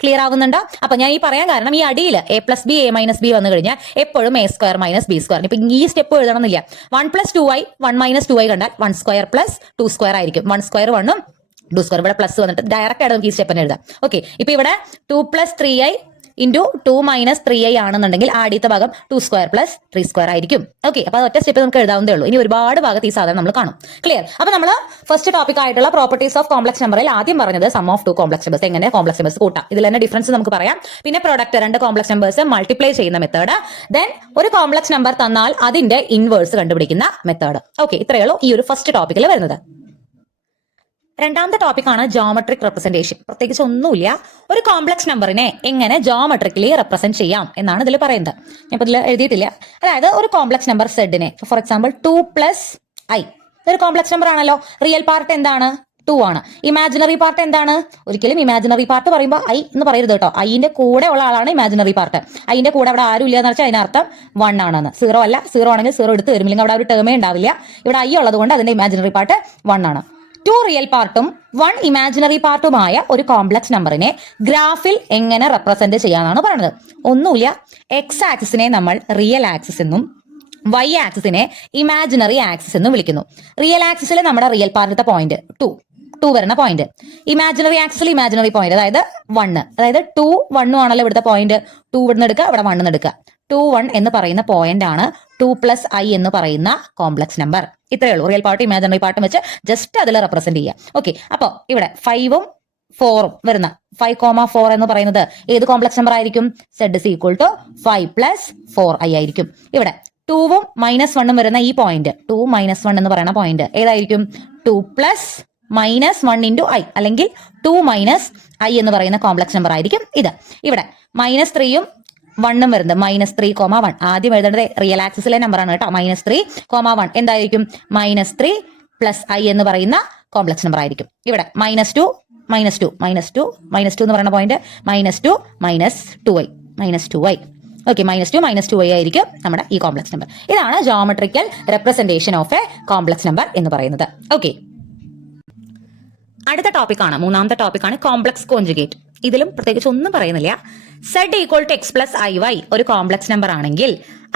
ക്ലിയർ ആവുന്നുണ്ടോ? അപ്പൊ ഞാൻ ഈ പറയാൻ കാരണം, ഈ അടിയിൽ a+b a - b വന്നു കഴിഞ്ഞാൽ എപ്പോഴും a² - b². ഇപ്പൊ ഈ സ്റ്റെപ്പ് എഴുതണമെന്നില്ല. 1+2i 1 - 2i കണ്ടാൽ 1² + 2² ആയിരിക്കും. 1² 1 ഉം 2² ഇവിടെ പ്ലസ് വന്നിട്ട് ഡയറക്റ്റ് ആയിട്ട് നമുക്ക് ഈ സ്റ്റെപ്പ് തന്നെ എഴുതാം. ഓക്കെ, ഇപ്പൊ ഇവിടെ 2 + 3i × 2 - 3i ആണെന്നുണ്ടെങ്കിൽ ആദ്യത്തെ ഭാഗം 2² + 3² ആയിരിക്കും. ഓക്കെ, അപ്പൊ ഒറ്റ സ്റ്റെപ്പ് നമുക്ക് എഴുതാവുന്നതേ ഉള്ളൂ. ഇനി ഒരുപാട് ഭാഗത്ത് ഈ സാധനം നമ്മൾ കാണും. ക്ലിയർ? അപ്പൊ നമ്മൾ ഫസ്റ്റ് ടോപ്പിക് ആയിട്ടുള്ള പ്രോപ്പർട്ടീസ് ഓഫ് കോംപ്ലക്സ് നമ്പറിൽ ആദ്യം പറഞ്ഞത് സം ഓഫ് 2 കോംപ്ലക്സ് നമ്പേഴ്സ്, എങ്ങനെ കോംപ്ലക്സ് നമ്പേഴ്സ് കൂട്ടാം. ഇതിൽ തന്നെ ഡിഫറൻസ് നമുക്ക് പറയാം. പിന്നെ പ്രൊഡക്റ്റ്, 2 കോംപ്ലക്സ് നമ്പേഴ്സ് മൾട്ടിപ്ലൈ ചെയ്യുന്ന മെത്തേഡ്, ദെൻ ഒരു കോംപ്ലക്സ് നമ്പർ തന്നാൽ അതിന്റെ ഇൻവേഴ്സ് കണ്ടുപിടിക്കുന്ന മെത്തേഡ്. ഓക്കെ, ഇത്രയേ ഉള്ളൂ ഈ ഒരു ഫസ്റ്റ് ടോപ്പിക്കിൽ വരുന്നത്. രണ്ടാമത്തെ ടോപ്പിക്കാണ് ജോമെട്രിക് റെപ്രസെന്റേഷൻ. പ്രത്യേകിച്ച് ഒന്നുമില്ല, ഒരു കോംപ്ലക്സ് നമ്പറിനെ എങ്ങനെ ജോമെട്രിക്കലി റെപ്രസെന്റ് ചെയ്യാം എന്നാണ് ഇതിൽ പറയുന്നത്. ഞാൻ ഇതിൽ എഴുതിയിട്ടില്ല. അതായത് ഒരു കോംപ്ലക്സ് നമ്പർ സെഡിനെ, ഫോർ എക്സാമ്പിൾ 2 + i, ഇതൊരു കോംപ്ലക്സ് നമ്പർ ആണല്ലോ. റിയൽ പാർട്ട് എന്താണ്? 2 ആണ്. ഇമാജിനറി പാർട്ട് എന്താണ്? ഒരിക്കലും ഇമാജിനറി പാർട്ട് പറയുമ്പോൾ i എന്ന് പറയരുത് കേട്ടോ. ഐന്റെ കൂടെ ഉള്ള ആളാണ് ഇമാജിനറി പാർട്ട്. ഐന്റെ കൂടെ അവിടെ ആരും ഇല്ല എന്ന് വെച്ചാൽ അതിനർത്ഥം 1 ആണെന്ന്. 0 അല്ല. 0 ആണെങ്കിൽ 0 എടുത്ത് വരും, ഇല്ലെങ്കിൽ അവിടെ ഒരു ടേമേ ഉണ്ടാവില്ല. ഇവിടെ i ഉള്ളത് കൊണ്ട് അതിന്റെ ഇമാജിനറി പാർട്ട് 1 ആണ്. 2 റിയൽ പാർട്ടും 1 ഇമാജിനറി പാർട്ടുമായ ഒരു കോംപ്ലക്സ് നമ്പറിനെ ഗ്രാഫിൽ എങ്ങനെ റെപ്രസെന്റ് ചെയ്യാനാണ് പറയുന്നത്. ഒന്നുമില്ല, എക്സ് ആക്സിസിനെ നമ്മൾ റിയൽ ആക്സിസ് എന്നും y ആക്സിസിനെ ഇമാജിനറി ആക്സിസ് എന്നും വിളിക്കുന്നു. റിയൽ ആക്സിസിൽ നമ്മുടെ റിയൽ പാർട്ടിന്റെ പോയിന്റ് 2 വരുന്ന point, imaginary axis imaginary point അതായത് 1, അതായത് 2 1 ആണല്ലോ ഇവിടുത്തെ പോയിന്റ്. 2 ഇവിടുന്ന് എടുക്കുക, ഇവിടെ 1 എടുക്കുക. 2 1 എന്ന് പറയുന്ന പോയിന്റ് ആണ് 2 + i എന്ന് പറയുന്ന കോംപ്ലക്സ് നമ്പർ. ഇത്രയേ ഉള്ളൂ. റിയൽ പാർട്ടും ഇമാജിനറി പാർട്ടും വെച്ച് ജസ്റ്റ് അതിൽ റെപ്രസെന്റ് ചെയ്യുക. ഓക്കെ, അപ്പോൾ ഇവിടെ 5ഉം 4ഉം വരുന്ന 5,4 എന്ന് പറയുന്നത് ഏത് കോംപ്ലക്സ് നമ്പർ ആയിരിക്കും? z = 5 + 4i ആയിരിക്കും. ഇവിടെ 2ഉം -1ഉം വരുന്ന ഈ പോയിന്റ് 2 - 1 എന്ന് പറയുന്ന പോയിന്റ് ഏതായിരിക്കും? 2 + -1 × i അല്ലെങ്കിൽ 2 - i എന്ന് പറയുന്ന കോംപ്ലക്സ് നമ്പർ ആയിരിക്കും ഇത്. ഇവിടെ -3ഉം 1ഉം വരുന്നത് -3,1. ആദ്യം എഴുതേണ്ടത് റിയൽ ആക്സിസിലെ നമ്പർ ആണ് കേട്ടോ. -3,1 എന്തായിരിക്കും? -3 പ്ലസ് ഐ എന്ന് പറയുന്ന കോംപ്ലക്സ് നമ്പർ ആയിരിക്കും. ഇവിടെ -2 -2 -2 -2 എന്ന് പറയുന്ന പോയിന്റ് -2i ഓക്കെ, -2 ആയിരിക്കും നമ്മുടെ ഈ കോംപ്ലക്സ് നമ്പർ. ഇതാണ് geometrical representation of a complex number എന്ന് പറയുന്നത്. ഓക്കെ, അടുത്ത ടോപ്പിക്കാണ്, മൂന്നാമത്തെ ടോപ്പിക്കാണ് കോംപ്ലക്സ് കോഞ്ചുഗേറ്റ്. ഇതിലും പ്രത്യേകിച്ച് ഒന്നും പറയുന്നില്ല. z = x + iy ഒരു കോംപ്ലക്സ് നമ്പർ ആണെങ്കിൽ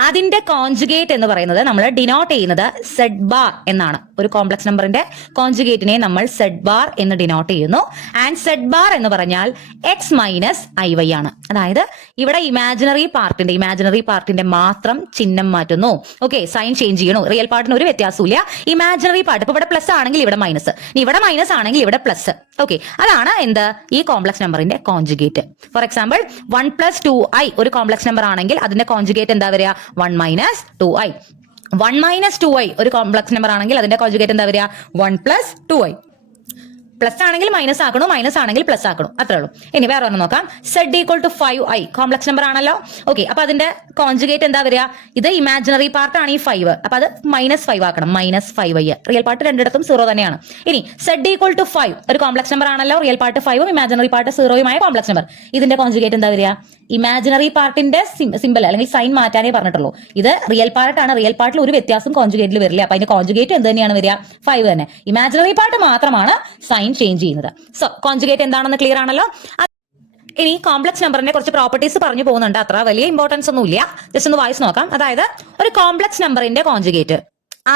അതിന്റെ കോഞ്ചുഗേറ്റ് എന്ന് പറയുന്നത് നമ്മൾ ഡിനോട്ട് ചെയ്യുന്നത് z ബാർ എന്നാണ്. ഒരു കോംപ്ലക്സ് നമ്പറിന്റെ കോഞ്ചുഗേറ്റിനെ നമ്മൾ z ബാർ എന്ന് ഡിനോട്ട് ചെയ്യുന്നു. ആൻഡ് z ബാർ എന്ന് പറഞ്ഞാൽ x - iy ആണ്. അതായത് ഇവിടെ ഇമാജിനറി പാർട്ടിന്റെ മാത്രം ചിഹ്നം മാറ്റുന്നു. ഓക്കെ, സൈൻ ചേഞ്ച് ചെയ്യണു. റിയൽ പാർട്ടിന് ഒരു വ്യത്യാസമില്ല. ഇമാജിനറി പാർട്ട് ഇപ്പൊ ഇവിടെ പ്ലസ് ആണെങ്കിൽ ഇവിടെ മൈനസ്, ഇവിടെ മൈനസ് ആണെങ്കിൽ ഇവിടെ പ്ലസ്. ഓക്കെ, അതാണ് എന്ത് ഈ കോംപ്ലക്സ് നമ്പറിന്റെ കോഞ്ചുഗേറ്റ്. ഫോർ എക്സാമ്പിൾ 1 + 2i ഒരു കോംപ്ലക്സ് നമ്പർ ആണെങ്കിൽ അതിന്റെ കോഞ്ചുഗേറ്റ് എന്താ വരിക? 1 - 2i. 1 - 2i ഒരു കോംപ്ലക്സ് നമ്പർ ആണെങ്കിൽ അതിന്റെ കോഞ്ചുഗേറ്റ് എന്താ വരിക? 1 + 2i. പ്ലസ് ആണെങ്കിൽ മൈനസ് ആക്കണു, മൈനസ് ആണെങ്കിൽ പ്ലസ് ആക്കണു, അത്രേ ഉള്ളൂ. ഇനി വേറെ ഒന്ന് നോക്കാം. z = 5i കോംപ്ലക്സ് നമ്പർ ആണല്ലോ. ഓക്കെ, അപ്പൊ അതിന്റെ കോഞ്ചുഗേറ്റ് എന്താ വരിക? ഇത് ഇമാജിനറി പാർട്ട് ആണ് ഈ 5, അപ്പൊ അത് -5 ആക്കണം. -5i. റിയൽ പാർട്ട് രണ്ടിടത്തും 0 തന്നെയാണ്. ഇനി z = 5 ഒരു കോംപ്ലക്സ് നമ്പർ ആണല്ലോ. റിയൽ പാർട്ട് 5ഉം ഇമാജിനറി പാർട്ട് 0യുമായ കോംപ്ലക്സ് നമ്പർ. ഇതിന്റെ കോഞ്ചുഗേറ്റ് എന്താ വരിക? ഇമാജിനറി പാർട്ടിന്റെ സിമ്പിൾ അല്ലെങ്കിൽ സൈൻ മാറ്റാനേ പറഞ്ഞിട്ടുള്ളൂ. ഇത് റിയൽ പാർട്ട് ആണ്. റിയൽ പാർട്ടിൽ ഒരു വ്യത്യാസം കോഞ്ചുഗേറ്റിൽ വരില്ല. അപ്പൊ അതിന്റെ കോഞ്ചുഗേറ്റ് എന്ത് തന്നെയാണ് വരിക? 5 തന്നെ. ഇമാജിനറി പാർട്ട് മാത്രമാണ് സൈൻ ചേഞ്ച് ചെയ്യുന്നത്. സോ കോഞ്ചുഗേറ്റ് എന്താണെന്ന് ക്ലിയർ ആണല്ലോ. ഇനി കോംപ്ലക്സ് നമ്പറിന്റെ കുറച്ച് പ്രോപ്പർട്ടീസ് പറഞ്ഞു പോകുന്നുണ്ട്. അത്ര വലിയ ഇമ്പോർട്ടൻസ് ഒന്നും ഇല്ല. ജസ്റ്റ് ഒന്ന് വായിച്ച് നോക്കാം. അതായത് ഒരു കോംപ്ലക്സ് നമ്പറിന്റെ കോഞ്ചുഗേറ്റ്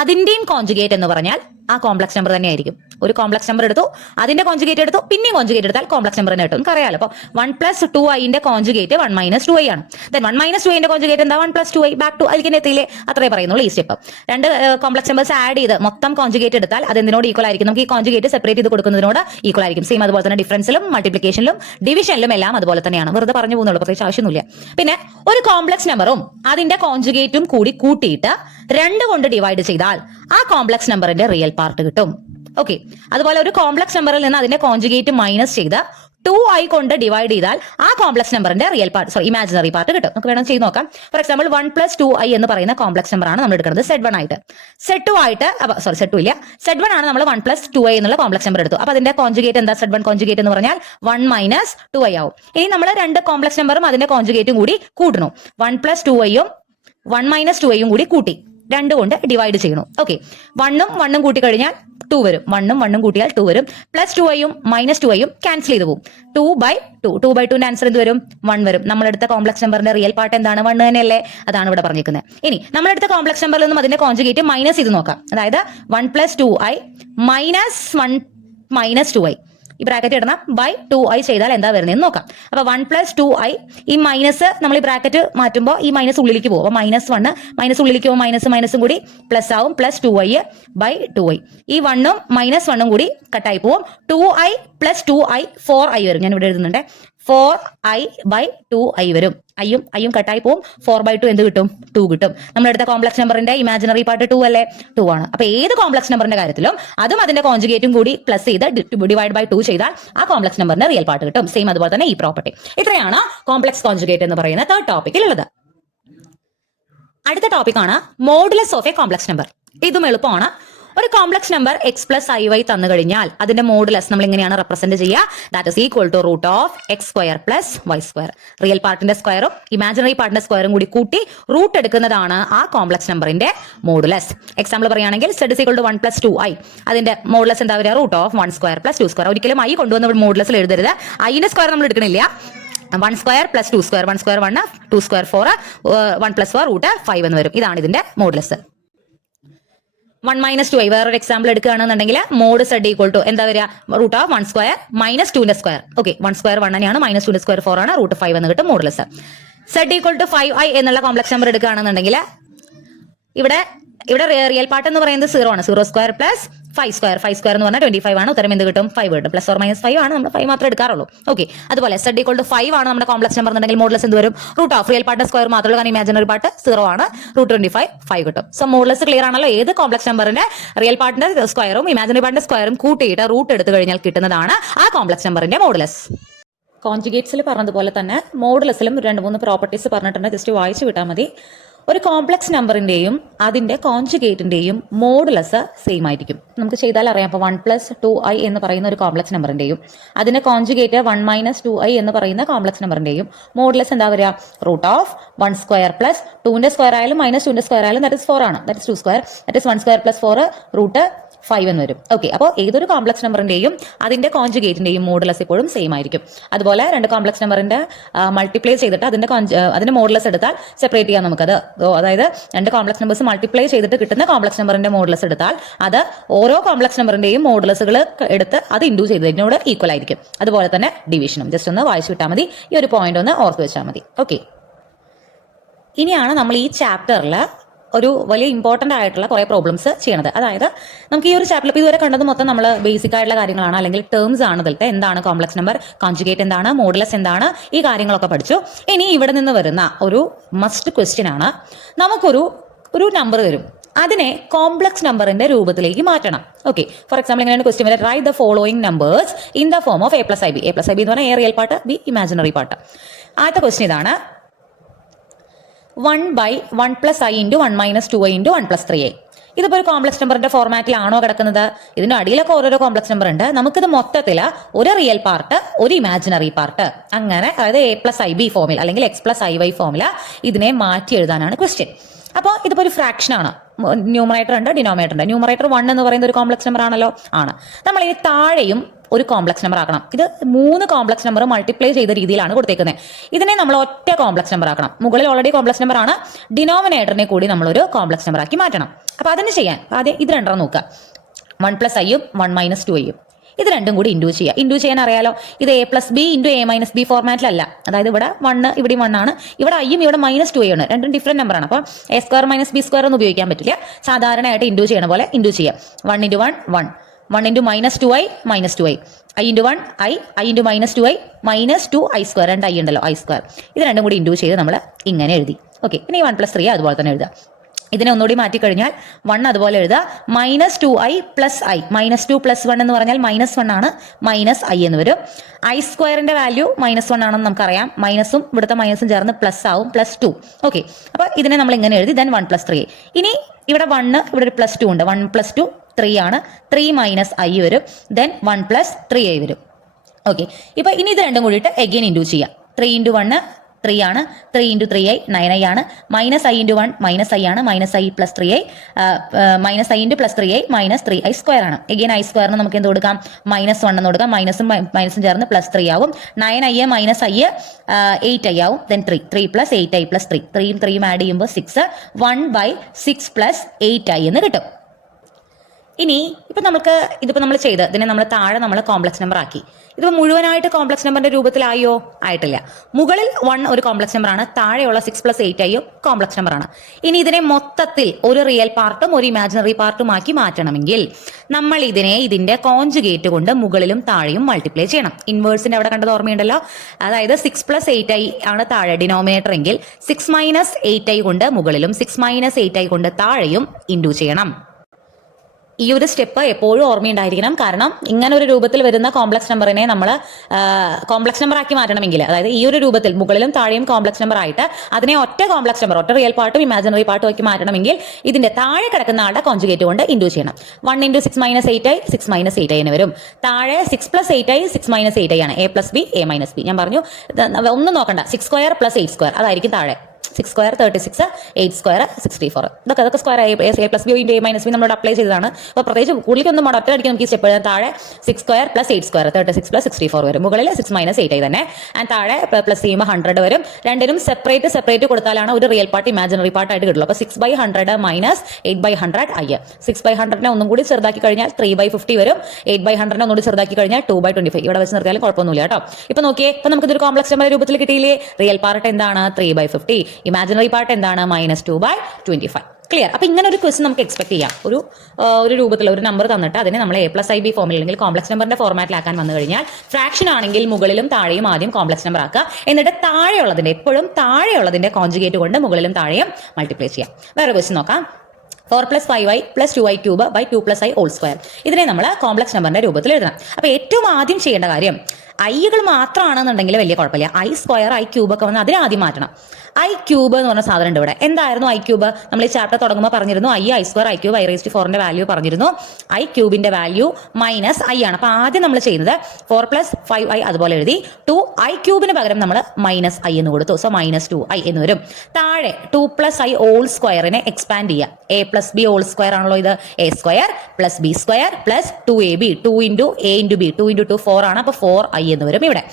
അതിന്റെയും കോഞ്ചുഗേറ്റ് എന്ന് പറഞ്ഞാൽ ആ കോംപ്ലക്സ് നമ്പർ തന്നെയായിരിക്കും. ഒരു കോംപ്ലക്സ് നമ്പർ എടുത്തു, അതിന്റെ കോഞ്ചുഗേറ്റ് എടുത്തു, പിന്നെയും കോഞ്ചുഗേറ്റ് എടുത്താൽ കോംപ്ലക്സ് നമ്പർ തന്നെ കിട്ടും. നമുക്ക് അറിയാലോ. അപ്പോൾ 1 + 2i ന്റെ കോഞ്ചുഗേറ്റ് 1 - 2i ആണ്. ദെൻ 1 - 2i ന്റെ കോഞ്ചുഗേറ്റ് എന്താ? 1 + 2i. ബാക്ക് ടു അതിലേക്ക് എത്തിയില്ലേ? അത്രേ പറയുന്നുള്ളൂ ഈ സ്റ്റെപ്പ്. രണ്ട് കോംപ്ലക്സ് നമ്പേഴ്സ് ആഡ് ചെയ്ത് മൊത്തം കോഞ്ചുഗേറ്റ് എടുത്താൽ അത് എന്തിനോട് ഈക്വൽ ആയിരിക്കും? നമുക്ക് ഈ കോഞ്ചുഗേറ്റ് സെപ്പറേറ്റ് ചെയ്ത് കൊടുക്കുന്നതിനോട് ഈക്വൽ ആയിരിക്കും. സെയിം അതുപോലെ തന്നെ ഡിഫറൻസിലും മൾട്ടിപ്ലിക്കേഷനിലും ഡിവിഷനിലും എല്ലാം അതുപോലെ തന്നെയാണ്. വെറുതെ പറഞ്ഞു പോകുന്നുള്ളൂ, പ്രത്യേകിച്ച് ആവശ്യമൊന്നുമില്ല. പിന്നെ ഒരു കോംപ്ലക്സ് നമ്പറും അതിന്റെ കോഞ്ചുഗേറ്റും കൂടി കൂട്ടിയിട്ട് 2 കൊണ്ട് ഡിവൈഡ് ചെയ്താൽ ആ കോംപ്ലക്സ് നമ്പറിന്റെ റിയൽ പാർട്ട് കിട്ടും. ഓക്കെ, അതുപോലെ ഒരു കോംപ്ലക്സ് നമ്പറിൽ നിന്ന് അതിന്റെ കോഞ്ചുഗേറ്റ് മൈനസ് ചെയ്ത് 2i കൊണ്ട് ഡിവൈഡ് ചെയ്താൽ ആ കോംപ്ലക്സ് നമ്പറിന്റെ റിയൽ പാർട്ട് ഇമാജിനറി പാർട്ട് കിട്ടും. നമുക്ക് വേണം ചെയ്ത് നോക്കാം. ഫോർ എക്സാമ്പിൾ 1 + 2i എന്ന് പറയുന്ന കോംപ്ലക്സ് നമ്പർ ആണ് നമ്മൾ എടുക്കുന്നത് z1 ആയിട്ട്. z2 ആണ് നമ്മൾ 1 + 2i എന്നുള്ള കോംപ്ലക്സ് നമ്പർ എടുത്തു. അപ്പൊ അതിന്റെ കോഞ്ചുഗേറ്റ് എന്താ? z1 കോഞ്ചുഗേറ്റ് എന്ന് പറഞ്ഞാൽ 1 - 2i ആവും. ഇനി നമ്മൾ രണ്ട് കോംപ്ലക്സ് നമ്പറും അതിന്റെ കോഞ്ചുഗേറ്റും കൂടി കൂട്ടണം. 1 + 2iയും 1 - 2iയും കൂടി കൂട്ടി 2 കൊണ്ട് ഡിവൈഡ് ചെയ്യണം. ഓക്കെ, 1ഉം കൂട്ടി കഴിഞ്ഞാൽ 2 വരും. 1ഉം കൂട്ടിയാൽ 2 വരും. പ്ലസ് 2iയും -2iയും ക്യാൻസൽ ചെയ്ത് പോകും. 2/2 2/2ന്റെ ആൻസർ എന്ത് വരും? 1 വരും. നമ്മളെടുത്ത കോംപ്ലക്സ് നമ്പറിന്റെ റിയൽ പാർട്ട് എന്താണ്? 1 തന്നെയല്ലേ? അതാണ് ഇവിടെ പറഞ്ഞിരിക്കുന്നത്. ഇനി നമ്മളെടുത്ത കോംപ്ലക്സ് നമ്പറിൽ നിന്നും അതിന്റെ കോഞ്ചുഗേറ്റ് മൈനസ് ചെയ്ത് നോക്കാം. അതായത് 1 + 2i -1 - 2i ഈ ബ്രാക്കറ്റ് ഇടണം /2i ചെയ്താൽ എന്താ വരുന്നതെന്ന് നോക്കാം. അപ്പൊ 1 + 2i ഈ മൈനസ് നമ്മൾ ഈ ബ്രാക്കറ്റ് മാറ്റുമ്പോൾ ഈ മൈനസ് ഉള്ളിലേക്ക് പോകും. അപ്പൊ -1 മൈനസ് ഉള്ളിലേക്ക് പോകും. മൈനസും കൂടി പ്ലസ് ആവും. പ്ലസ് 2i/2i ഈ 1ഉം -1ഉം കൂടി കട്ടായി പോവും. 2i + 2i 4i വരും. ഞാൻ ഇവിടെ എഴുതുന്നുണ്ട്. 4i/2i വരും. ഐയും കട്ടായി പോവും. 4/2 എന്ത് കിട്ടും? 2 കിട്ടും. നമ്മളെടുത്ത കോംപ്ലക്സ് നമ്പറിന്റെ ഇമാജിനറി പാർട്ട് 2 അല്ലേ? 2 ആണ്. അപ്പൊ ഏത് കോംപ്ലക്സ് നമ്പറിന്റെ കാര്യത്തിലും അതും അതിന്റെ കോഞ്ചുഗേറ്റും കൂടി പ്ലസ് ചെയ്ത് /2 ചെയ്താൽ ആ കോംപ്ലക്സ് നമ്പറിന്റെ റിയൽ പാർട്ട് കിട്ടും. സെയിം അതുപോലെ തന്നെ ഈ പ്രോപ്പർട്ടി. ഇത്രയാണ് കോംപ്ലക്സ് കോഞ്ചുഗേറ്റ് എന്ന് പറയുന്ന തേർഡ് ടോപ്പിക്കിൽ ഉള്ളത്. അടുത്ത ടോപ്പിക്കാണ് modulus of a complex number. ഇതും എളുപ്പമാണ്. ഒരു കോംപ്ലക്സ് നമ്പർ x + iy തന്നു കഴിഞ്ഞാൽ അതിന്റെ മോഡുലസ് നമ്മൾ എങ്ങനെയാണ് റെപ്രസെന്റ് ചെയ്യുക? That is equal to √(x² + y²). Real പാർട്ടിന്റെ സ്ക്വയറും ഇമാജിനറി പാർട്ടിന്റെ സ്ക്വയറും കൂടി കൂട്ടി റൂട്ട് എടുക്കുന്നതാണ് ആ കോംപ്ലക്സ് നമ്പറിന്റെ മോഡുലസ്. എക്സാമ്പിൾ പറയുകയാണെങ്കിൽ z = 1 + 2i അതിന്റെ മോഡുലസ് എന്താ വരിക? √(1² + 2²). ഒരിക്കലും i കൊണ്ടുവന്ന മോഡുലസിൽ എഴുതരുത്. iന്റെ സ്ക്വയർ നമ്മൾ എടുക്കണില്ല. 1² + 2². 1² 1, 2² 4, 1 + 4 √5 എന്ന് വരും. ഇതാണ് ഇതിന്റെ മോഡുലസ്. 1 - 2i വേറൊരു എക്സാമ്പിൾ എടുക്കുകയാണെന്നുണ്ടെങ്കിൽ മോഡ് z = എന്താ വരിക? √(1² - 2ന്റെ സ്ക്വയർ). ഓക്കെ, 1² 1 തന്നെയാണ്. -2ന്റെ സ്ക്വയർ 4 ആണ്. √5 എന്ന് കിട്ടും മോഡുലസ്. z = 5i എന്നുള്ള കോംപ്ലക്സ് നമ്പർ എടുക്കുകയാണെന്നുണ്ടെങ്കിൽ ഇവിടെ റിയൽ പാർട്ട് എന്ന് പറയുന്നത് 0 ആണ്. 0² + 5² എന്ന് പറഞ്ഞാൽ 25 ആണ്. ഉത്തരം എന്ത് കിട്ടും? 5 കിട്ടും. +or-5 ആണ്. നമ്മൾ 5 മാത്രമേ എടുക്കാറുള്ളൂ. ഓക്കെ, അതുപോലെ z = 5 ആണ് നമ്മുടെ കോംപ്ലക്സ് നമ്പർ എന്നുണ്ടെങ്കിൽ മോഡുലസ് എന്ത് വരും? റിയൽ പാർട്ട് സ്ക്വയർ മാത്രമേ ഉള്ളൂ. കാരണം ഇമാജിനറി പാർട്ട് 0 ആണ്. √25 5 കിട്ടും. സോ മോഡുലസ് ക്ലിയർ ആണല്ലോ. ഏത് കോംപ്ലക്സ് നമ്പറിന്റെ റിയൽ പാർട്ടിന്റെ സ്ക്വയറും ഇമാജിനറി പാർട്ടിന്റെ സ്ക്വയറും കൂട്ടിയിട്ട് റൂട്ട് എടുത്തു കഴിഞ്ഞാൽ കിട്ടുന്നതാണ് ആ കോംപ്ലക്സ് നമ്പറിന്റെ മോഡുലസ്. കോൺജുഗേറ്റ്സിൽ പറഞ്ഞതുപോലെ തന്നെ മോഡുലസിലും 2-3 പ്രോപ്പർട്ടീസ് പറഞ്ഞിട്ടുണ്ട്. ജസ്റ്റ് വായിച്ചു വിട്ടാൽ മതി. ഒരു കോംപ്ലക്സ് നമ്പറിന്റെയും അതിന്റെ കോൺജുഗേറ്റിന്റെയും മോഡുലസ് സെയിം ആയിരിക്കും. നമുക്ക് ചെയ്താൽ അറിയാം. അപ്പോൾ 1+2i എന്ന് പറയുന്ന ഒരു കോംപ്ലക്സ് നമ്പറിന്റെയും അതിന്റെ കോൺജുഗേറ്റ് 1 - 2i എന്ന് പറയുന്ന കോംപ്ലക്സ് നമ്പറിന്റെയും മോഡുലസ് എന്താ വരിക? √(1² + 2ന്റെ സ്ക്വയർ ആയാലും -2ന്റെ സ്ക്വയർ ആയാലും ദാറ്റ് ഇസ് 4 ആണ്. ദാറ്റ് ഇസ് 2² ദാറ്റ് ഇസ് 1² + 4 √5 എന്ന് വരും. ഓക്കെ, അപ്പോൾ ഏതൊരു കോംപ്ലക്സ് നമ്പറിന്റെയും അതിന്റെ കോൺജുഗേറ്റിന്റെയും മോഡുലസ് എപ്പോഴും സെയിം ആയിരിക്കും. അതുപോലെ രണ്ട് കോംപ്ലക്സ് നമ്പറിന്റെ മൾട്ടിപ്ലൈ ചെയ്തിട്ട് അതിന്റെ മോഡുലസ് എടുത്താൽ സെപ്പറേറ്റ് ചെയ്യാം നമുക്കത്. അതായത് രണ്ട് കോംപ്ലക്സ് നമ്പേഴ്സ് മൾട്ടിപ്ലൈ ചെയ്തിട്ട് കിട്ടുന്ന കോംപ്ലക്സ് നമ്പറിന്റെ മോഡുലസ് എടുത്താൽ അത് ഓരോ കോംപ്ലക്സ് നമ്പറിന്റെയും മോഡുലസുകൾ എടുത്ത് അത് ഇൻഡ്യൂ ചെയ്തതിനോട് ഈക്വൽ ആയിരിക്കും. അതുപോലെ തന്നെ ഡിവിഷനും. ജസ്റ്റ് ഒന്ന് വായിച്ചു വിട്ടാൽ മതി. ഈ ഒരു പോയിന്റ് ഒന്ന് ഓർത്ത് വെച്ചാൽ മതി. ഓക്കെ, ഇനിയാണ് നമ്മൾ ഈ ചാപ്റ്ററിൽ ഒരു വലിയ ഇമ്പോർട്ടൻ്റ് ആയിട്ടുള്ള കുറേ പ്രോബ്ലംസ് ചെയ്യണത്. അതായത് നമുക്ക് ഈ ഒരു ചാപ്റ്ററിൽ ഇതുവരെ കണ്ടത് മൊത്തം നമ്മൾ ബേസിക് ആയിട്ടുള്ള കാര്യങ്ങളാണ്, അല്ലെങ്കിൽ ടേംസ് ആണ്. ഇതിലത്തെ എന്താണ് കോംപ്ലക്സ് നമ്പർ, കോൺജുഗേറ്റ് എന്താണ്, മോഡുലസ് എന്താണ്, ഈ കാര്യങ്ങളൊക്കെ പഠിച്ചു. ഇനി ഇവിടെ നിന്ന് വരുന്ന ഒരു മസ്റ്റ് ക്വസ്റ്റ്യൻ ആണ്, നമുക്കൊരു നമ്പർ തരും, അതിനെ കോംപ്ലക്സ് നമ്പറിന്റെ രൂപത്തിലേക്ക് മാറ്റണം. ഓക്കെ, ഫോർ എക്സാമ്പിൾ എങ്ങനെയാണ് ക്വസ്റ്റ്യൻ വരെ? Write the following numbers in the form of a+ib. a+ib എന്ന് പറഞ്ഞാൽ A real part, B imaginary part. ആദ്യത്തെ ക്വസ്റ്റ്യൻ ഇതാണ്, 1/1+i × 1 - 2i × 1+3i. ഇതിപ്പോൾ ഒരു കോംപ്ലക്സ് നമ്പറിന്റെ ഫോർമാറ്റിലാണോ കിടക്കുന്നത്? ഇതിന്റെ അടിയിലൊക്കെ ഓരോരോ കോംപ്ലക്സ് നമ്പർ ഉണ്ട്. നമുക്കിത് മൊത്തത്തിൽ ഒരു റിയൽ പാർട്ട്, ഒരു ഇമാജിനറി പാർട്ട്, അങ്ങനെ അതായത് a+ib ഫോമിൽ അല്ലെങ്കിൽ x+iy ഫോമിൽ ഇതിനെ മാറ്റി എഴുതാനാണ് ക്വസ്റ്റ്യൻ. അപ്പോൾ ഇതിപ്പോൾ ഒരു ഫ്രാക്ഷൻ ആണ്. ന്യൂമറേറ്റർ ഉണ്ട്, ഡിനോമിനേറ്റർ ഉണ്ട്. ന്യൂമറേറ്റർ 1 എന്ന് പറയുന്ന ഒരു കോംപ്ലക്സ് നമ്പർ ആണല്ലോ, ആണ്. നമ്മൾ ഈ താഴെയും ഒരു കോംപ്ലക്സ് നമ്പർ ആക്കണം. ഇത് 3 കോംപ്ലക്സ് നമ്പർ മൾട്ടിപ്ലൈ ചെയ്ത രീതിയിലാണ് കൊടുത്തേക്കുന്നത്. ഇതിനെ നമ്മൾ ഒറ്റ കോംപ്ലക്സ് നമ്പർ ആക്കണം. മുകളിൽ ഓൾറെഡി കോംപ്ലക്സ് നമ്പർ ആണ്, ഡിനോമിനേറ്ററിനെ കൂടി നമ്മളൊരു കോംപ്ലക്സ് നമ്പർ ആക്കി മാറ്റണം. അപ്പോൾ അതിന് ചെയ്യാൻ ആദ്യം ഇത് രണ്ടെണ്ണം നോക്കുക. 1+i യും 1 - 2i യും ഇത് രണ്ടും കൂടി ഇൻഡ്യൂ ചെയ്യുക. ഇൻഡ്യൂ ചെയ്യാൻ അറിയാലോ, ഇത് a+b × a - b ഫോർമാറ്റിലല്ല. അതായത് ഇവിടെ 1 ഇവിടെ 1 ആണ്, ഇവിടെ ഐയും ഇവിടെ -2i ആണ്. രണ്ടും ഡിഫറെന്റ് നമ്പറാണ്. അപ്പോൾ a² - b² ഒന്നും ഉപയോഗിക്കാൻ പറ്റില്ല. സാധാരണയായിട്ട് ഇൻഡ്യൂ ചെയ്യണ പോലെ ഇൻഡ്യൂ ചെയ്യുക. 1 × 1 1, 1 × -2i -2i, i × 1 i, i × -2i -2i², രണ്ട് i ഉണ്ടല്ലോ, i². ഇത് രണ്ടും കൂടി ഇൻഡ്യൂ ചെയ്ത് നമ്മൾ ഇങ്ങനെ എഴുതി. ഓക്കെ, പിന്നെ ഈ 1+3 അതുപോലെ തന്നെ എഴുതുക. ഇതിനെ ഒന്നുകൂടി മാറ്റിക്കഴിഞ്ഞാൽ 1 അതുപോലെ എഴുതുക. -2i + i, -2 + 1 എന്ന് പറഞ്ഞാൽ -1 ആണ്, -i എന്ന് വരും. i² വാല്യൂ -1 ആണെന്ന് നമുക്കറിയാം. മൈനസും ഇവിടുത്തെ മൈനസും ചേർന്ന് പ്ലസ് ആവും, +2. ഓക്കെ, അപ്പോൾ ഇതിനെ നമ്മൾ ഇങ്ങനെ എഴുതി. ദെൻ 1+3. ഇനി ഇവിടെ 1, ഇവിടെ ഒരു +2 ഉണ്ട്. 1 + 2 3 ആണ്. 3 - i വരും. ദെൻ 1 + 3i വരും. ഓക്കെ, ഇപ്പൊ ഇനി ഇത് രണ്ടും കൂടിയിട്ട് എഗെയിൻ ഇൻഡ്യൂ ചെയ്യാം. 3 × 1 3 ആണ്, 3 × 3i 9i ആണ്, -i × 1 -i ആണ്, -i + 3i, -i × +3i -3i² ആണ്. എഗെയിൻ i² നമുക്ക് എന്ത് കൊടുക്കാം? -1 എന്ന് കൊടുക്കാം. മൈനസും ചേർന്ന് +3 ആവും. 9i -i 8i ആവും. ദെൻ 3 + 8i + 3, 3യും 3യും ആഡ് ചെയ്യുമ്പോൾ 6, 1/6 + 8i എന്ന് കിട്ടും. ഇനി ഇതിപ്പോൾ നമ്മൾ ചെയ്ത് ഇതിനെ നമ്മൾ താഴെ നമ്മൾ കോംപ്ലക്സ് നമ്പർ ആക്കി. ഇതിപ്പോൾ മുഴുവനായിട്ട് കോംപ്ലക്സ് നമ്പറിന്റെ രൂപത്തിലായോ? ആയിട്ടില്ല. മുകളിൽ 1 ഒരു കോംപ്ലക്സ് നമ്പർ ആണ്, താഴെയുള്ള 6 + 8i കോംപ്ലക്സ് നമ്പർ ആണ്. ഇനി ഇതിനെ മൊത്തത്തിൽ ഒരു റിയൽ പാർട്ടും ഒരു ഇമാജിനറി പാർട്ടും ആക്കി മാറ്റണമെങ്കിൽ നമ്മൾ ഇതിന്റെ കോൺജുഗേറ്റ് കൊണ്ട് മുകളിലും താഴെയും മൾട്ടിപ്ലൈ ചെയ്യണം. ഇൻവേഴ്സിന്റെ അവിടെ കണ്ടത് ഓർമ്മയുണ്ടല്ലോ. അതായത് 6 + 8i ആണ് താഴെ ഡിനോമിനേറ്റർ എങ്കിൽ 6 - 8i കൊണ്ട് മുകളിലും 6 - 8i കൊണ്ട് താഴെയും ഇൻഡ്യൂ ചെയ്യണം. ഈ ഒരു സ്റ്റെപ്പ് എപ്പോഴും ഓർമ്മയുണ്ടായിരിക്കണം. കാരണം ഇങ്ങനെ ഒരു രൂപത്തിൽ വരുന്ന കോംപ്ലക്സ് നമ്പറിനെ നമ്മൾ കോംപ്ലക്സ് നമ്പർ ആക്കി മാറ്റണമെങ്കിൽ, അതായത് ഈ ഒരു രൂപത്തിൽ മുകളിലും താഴെയും കോംപ്ലക്സ് നമ്പർ ആയിട്ട് അതിനെ ഒറ്റ കോംപ്ലക്സ് നമ്പർ, ഒറ്റ റിയൽ പാർട്ടും ഇമാജിനറി പാർട്ടും ആക്കി മാറ്റണമെങ്കിൽ ഇതിന്റെ താഴെ കിടക്കുന്ന ആളുടെ കോൺജുഗേറ്റ് കൊണ്ട് ഇൻഡ്യൂ ചെയ്യണം. 1 × 6 - 8i 6 - 8i എന്ന് വരും. താഴെ 6 + 8i 6 - 8i ആണ്. a + b a - b. ഞാൻ പറഞ്ഞു ഒന്നും നോക്കണ്ട, 6² + 8² അതായിരിക്കും താഴെ. 6² 36, 8² 64. ഇതൊക്കെ square a + b × a - b നമ്മളോട് അപ്ലൈ ചെയ്തതാണ്. അപ്പോൾ പ്രത്യേകിച്ച് കൂടുതലൊന്നും ഒറ്റ അടിക്കാൻ നമുക്ക് ഈ സ്റ്റെപ്പ് എഴുതാൻ. താഴെ 6² + 8² 36 + 64 വരും. മുകളിൽ 6 - 8i തന്നെ. ആൻഡ് താഴെ പ്ലസ് ചെയ്യുമ്പോൾ 100 വരും. രണ്ടിനും സെപ്പറേറ്റ് കൊടുത്താലാണ് ഒരു റിയൽ പാർട്ട് ഇമാജിനറി പാർട്ട് ആയിട്ട് കിട്ടുള്ളൂ. അപ്പോൾ 6/100 - 8/100 i. 6/100 ഒന്നും കൂടി ചെറുതാക്കി കഴിഞ്ഞാൽ 3/50 വരും. 8/100 ഒന്നുകൂടി ചെറുതാക്കി കഴിഞ്ഞാൽ 2/25. ഇവിടെ വെച്ച് നിർത്തിയാലും കുഴപ്പമൊന്നുമില്ല കേട്ടോ. ഇപ്പൊ നോക്കിയേ, ഇപ്പൊ നമുക്ക് ഇതൊരു കോംപ്ലക്സ് നമ്പർ രൂപത്തിൽ കിട്ടിയില്ലേ? റിയൽ പാർട്ട് എന്താണ്? 3/50. ഇമാജിനറി പാർട്ട് എന്താണ്? -2/25. ക്ലിയർ? അപ്പൊ ഇങ്ങനെ ഒരു ക്വസ്റ്റ്യൻ നമുക്ക് എക്സ്പെക്ട് ചെയ്യാം. ഒരു രൂപത്തിൽ ഒരു നമ്പർ തന്നിട്ട് അതിനെ നമ്മൾ a+ib ഫോമിൽ അല്ലെങ്കിൽ കോംപ്ലക്സ് നമ്പറിന്റെ ഫോർമാറ്റിലാക്കാൻ വന്നു കഴിഞ്ഞാൽ ഫ്രാക്ഷൻ ആണെങ്കിൽ മുകളിലും താഴെയും ആദ്യം കോംപ്ലക്സ് നമ്പർ ആക്കുക. എന്നിട്ട് എപ്പോഴും താഴെയുള്ളതിന്റെ കോൺജുഗേറ്റ് കൊണ്ട് മുകളിലും താഴെയും മൾട്ടിപ്ലൈ ചെയ്യാം. വേറെ ക്വസ്റ്റ്യൻ നോക്കാം. 4 + 5i + 2i³ 2 + i². ഇതിനെ നമ്മൾ കോംപ്ലക്സ് നമ്പറിന്റെ രൂപത്തിൽ എഴുതണം. അപ്പൊ ഏറ്റവും ആദ്യം ചെയ്യേണ്ട കാര്യം ഐകൾ മാത്രമാണെന്നുണ്ടെങ്കിൽ വലിയ കുഴപ്പമില്ല. i² i³ ഒക്കെ വന്ന് അതിനെ ആദ്യം മാറ്റണം. ഐ ക്യൂബ് എന്ന് പറഞ്ഞ സാധനം ഉണ്ട് ഇവിടെ. എന്തായിരുന്നു ഐ ക്യൂബ്? നമ്മൾ ഈ ചാപ്റ്റർ തുടങ്ങുമ്പോൾ പറഞ്ഞിരുന്നു I square I cube I⁴ value പറഞ്ഞിരുന്നു. ഐ ക്യൂബിന്റെ വാല്യൂ മൈനസ് ഐ ആണ്. അപ്പൊ ആദ്യം നമ്മൾ ചെയ്യുന്നത് 4 + 5i അതുപോലെ എഴുതി. 2i ക്യൂബിന് പകരം നമ്മൾ -i എന്ന് കൊടുത്തു. സോ -2i എന്ന് വരും. താഴെ 2 + i ഹോൾ സ്ക്വയറിനെ എക്സ്പാൻഡ് ചെയ്യുക. a + b ഹോൾ സ്ക്വയർ ആണല്ലോ ഇത്. a² + b² + 2ab 2 × a × b 2 × 2 4 ആണ്. അപ്പൊ 4i എന്ന് വരും ഇവിടെ.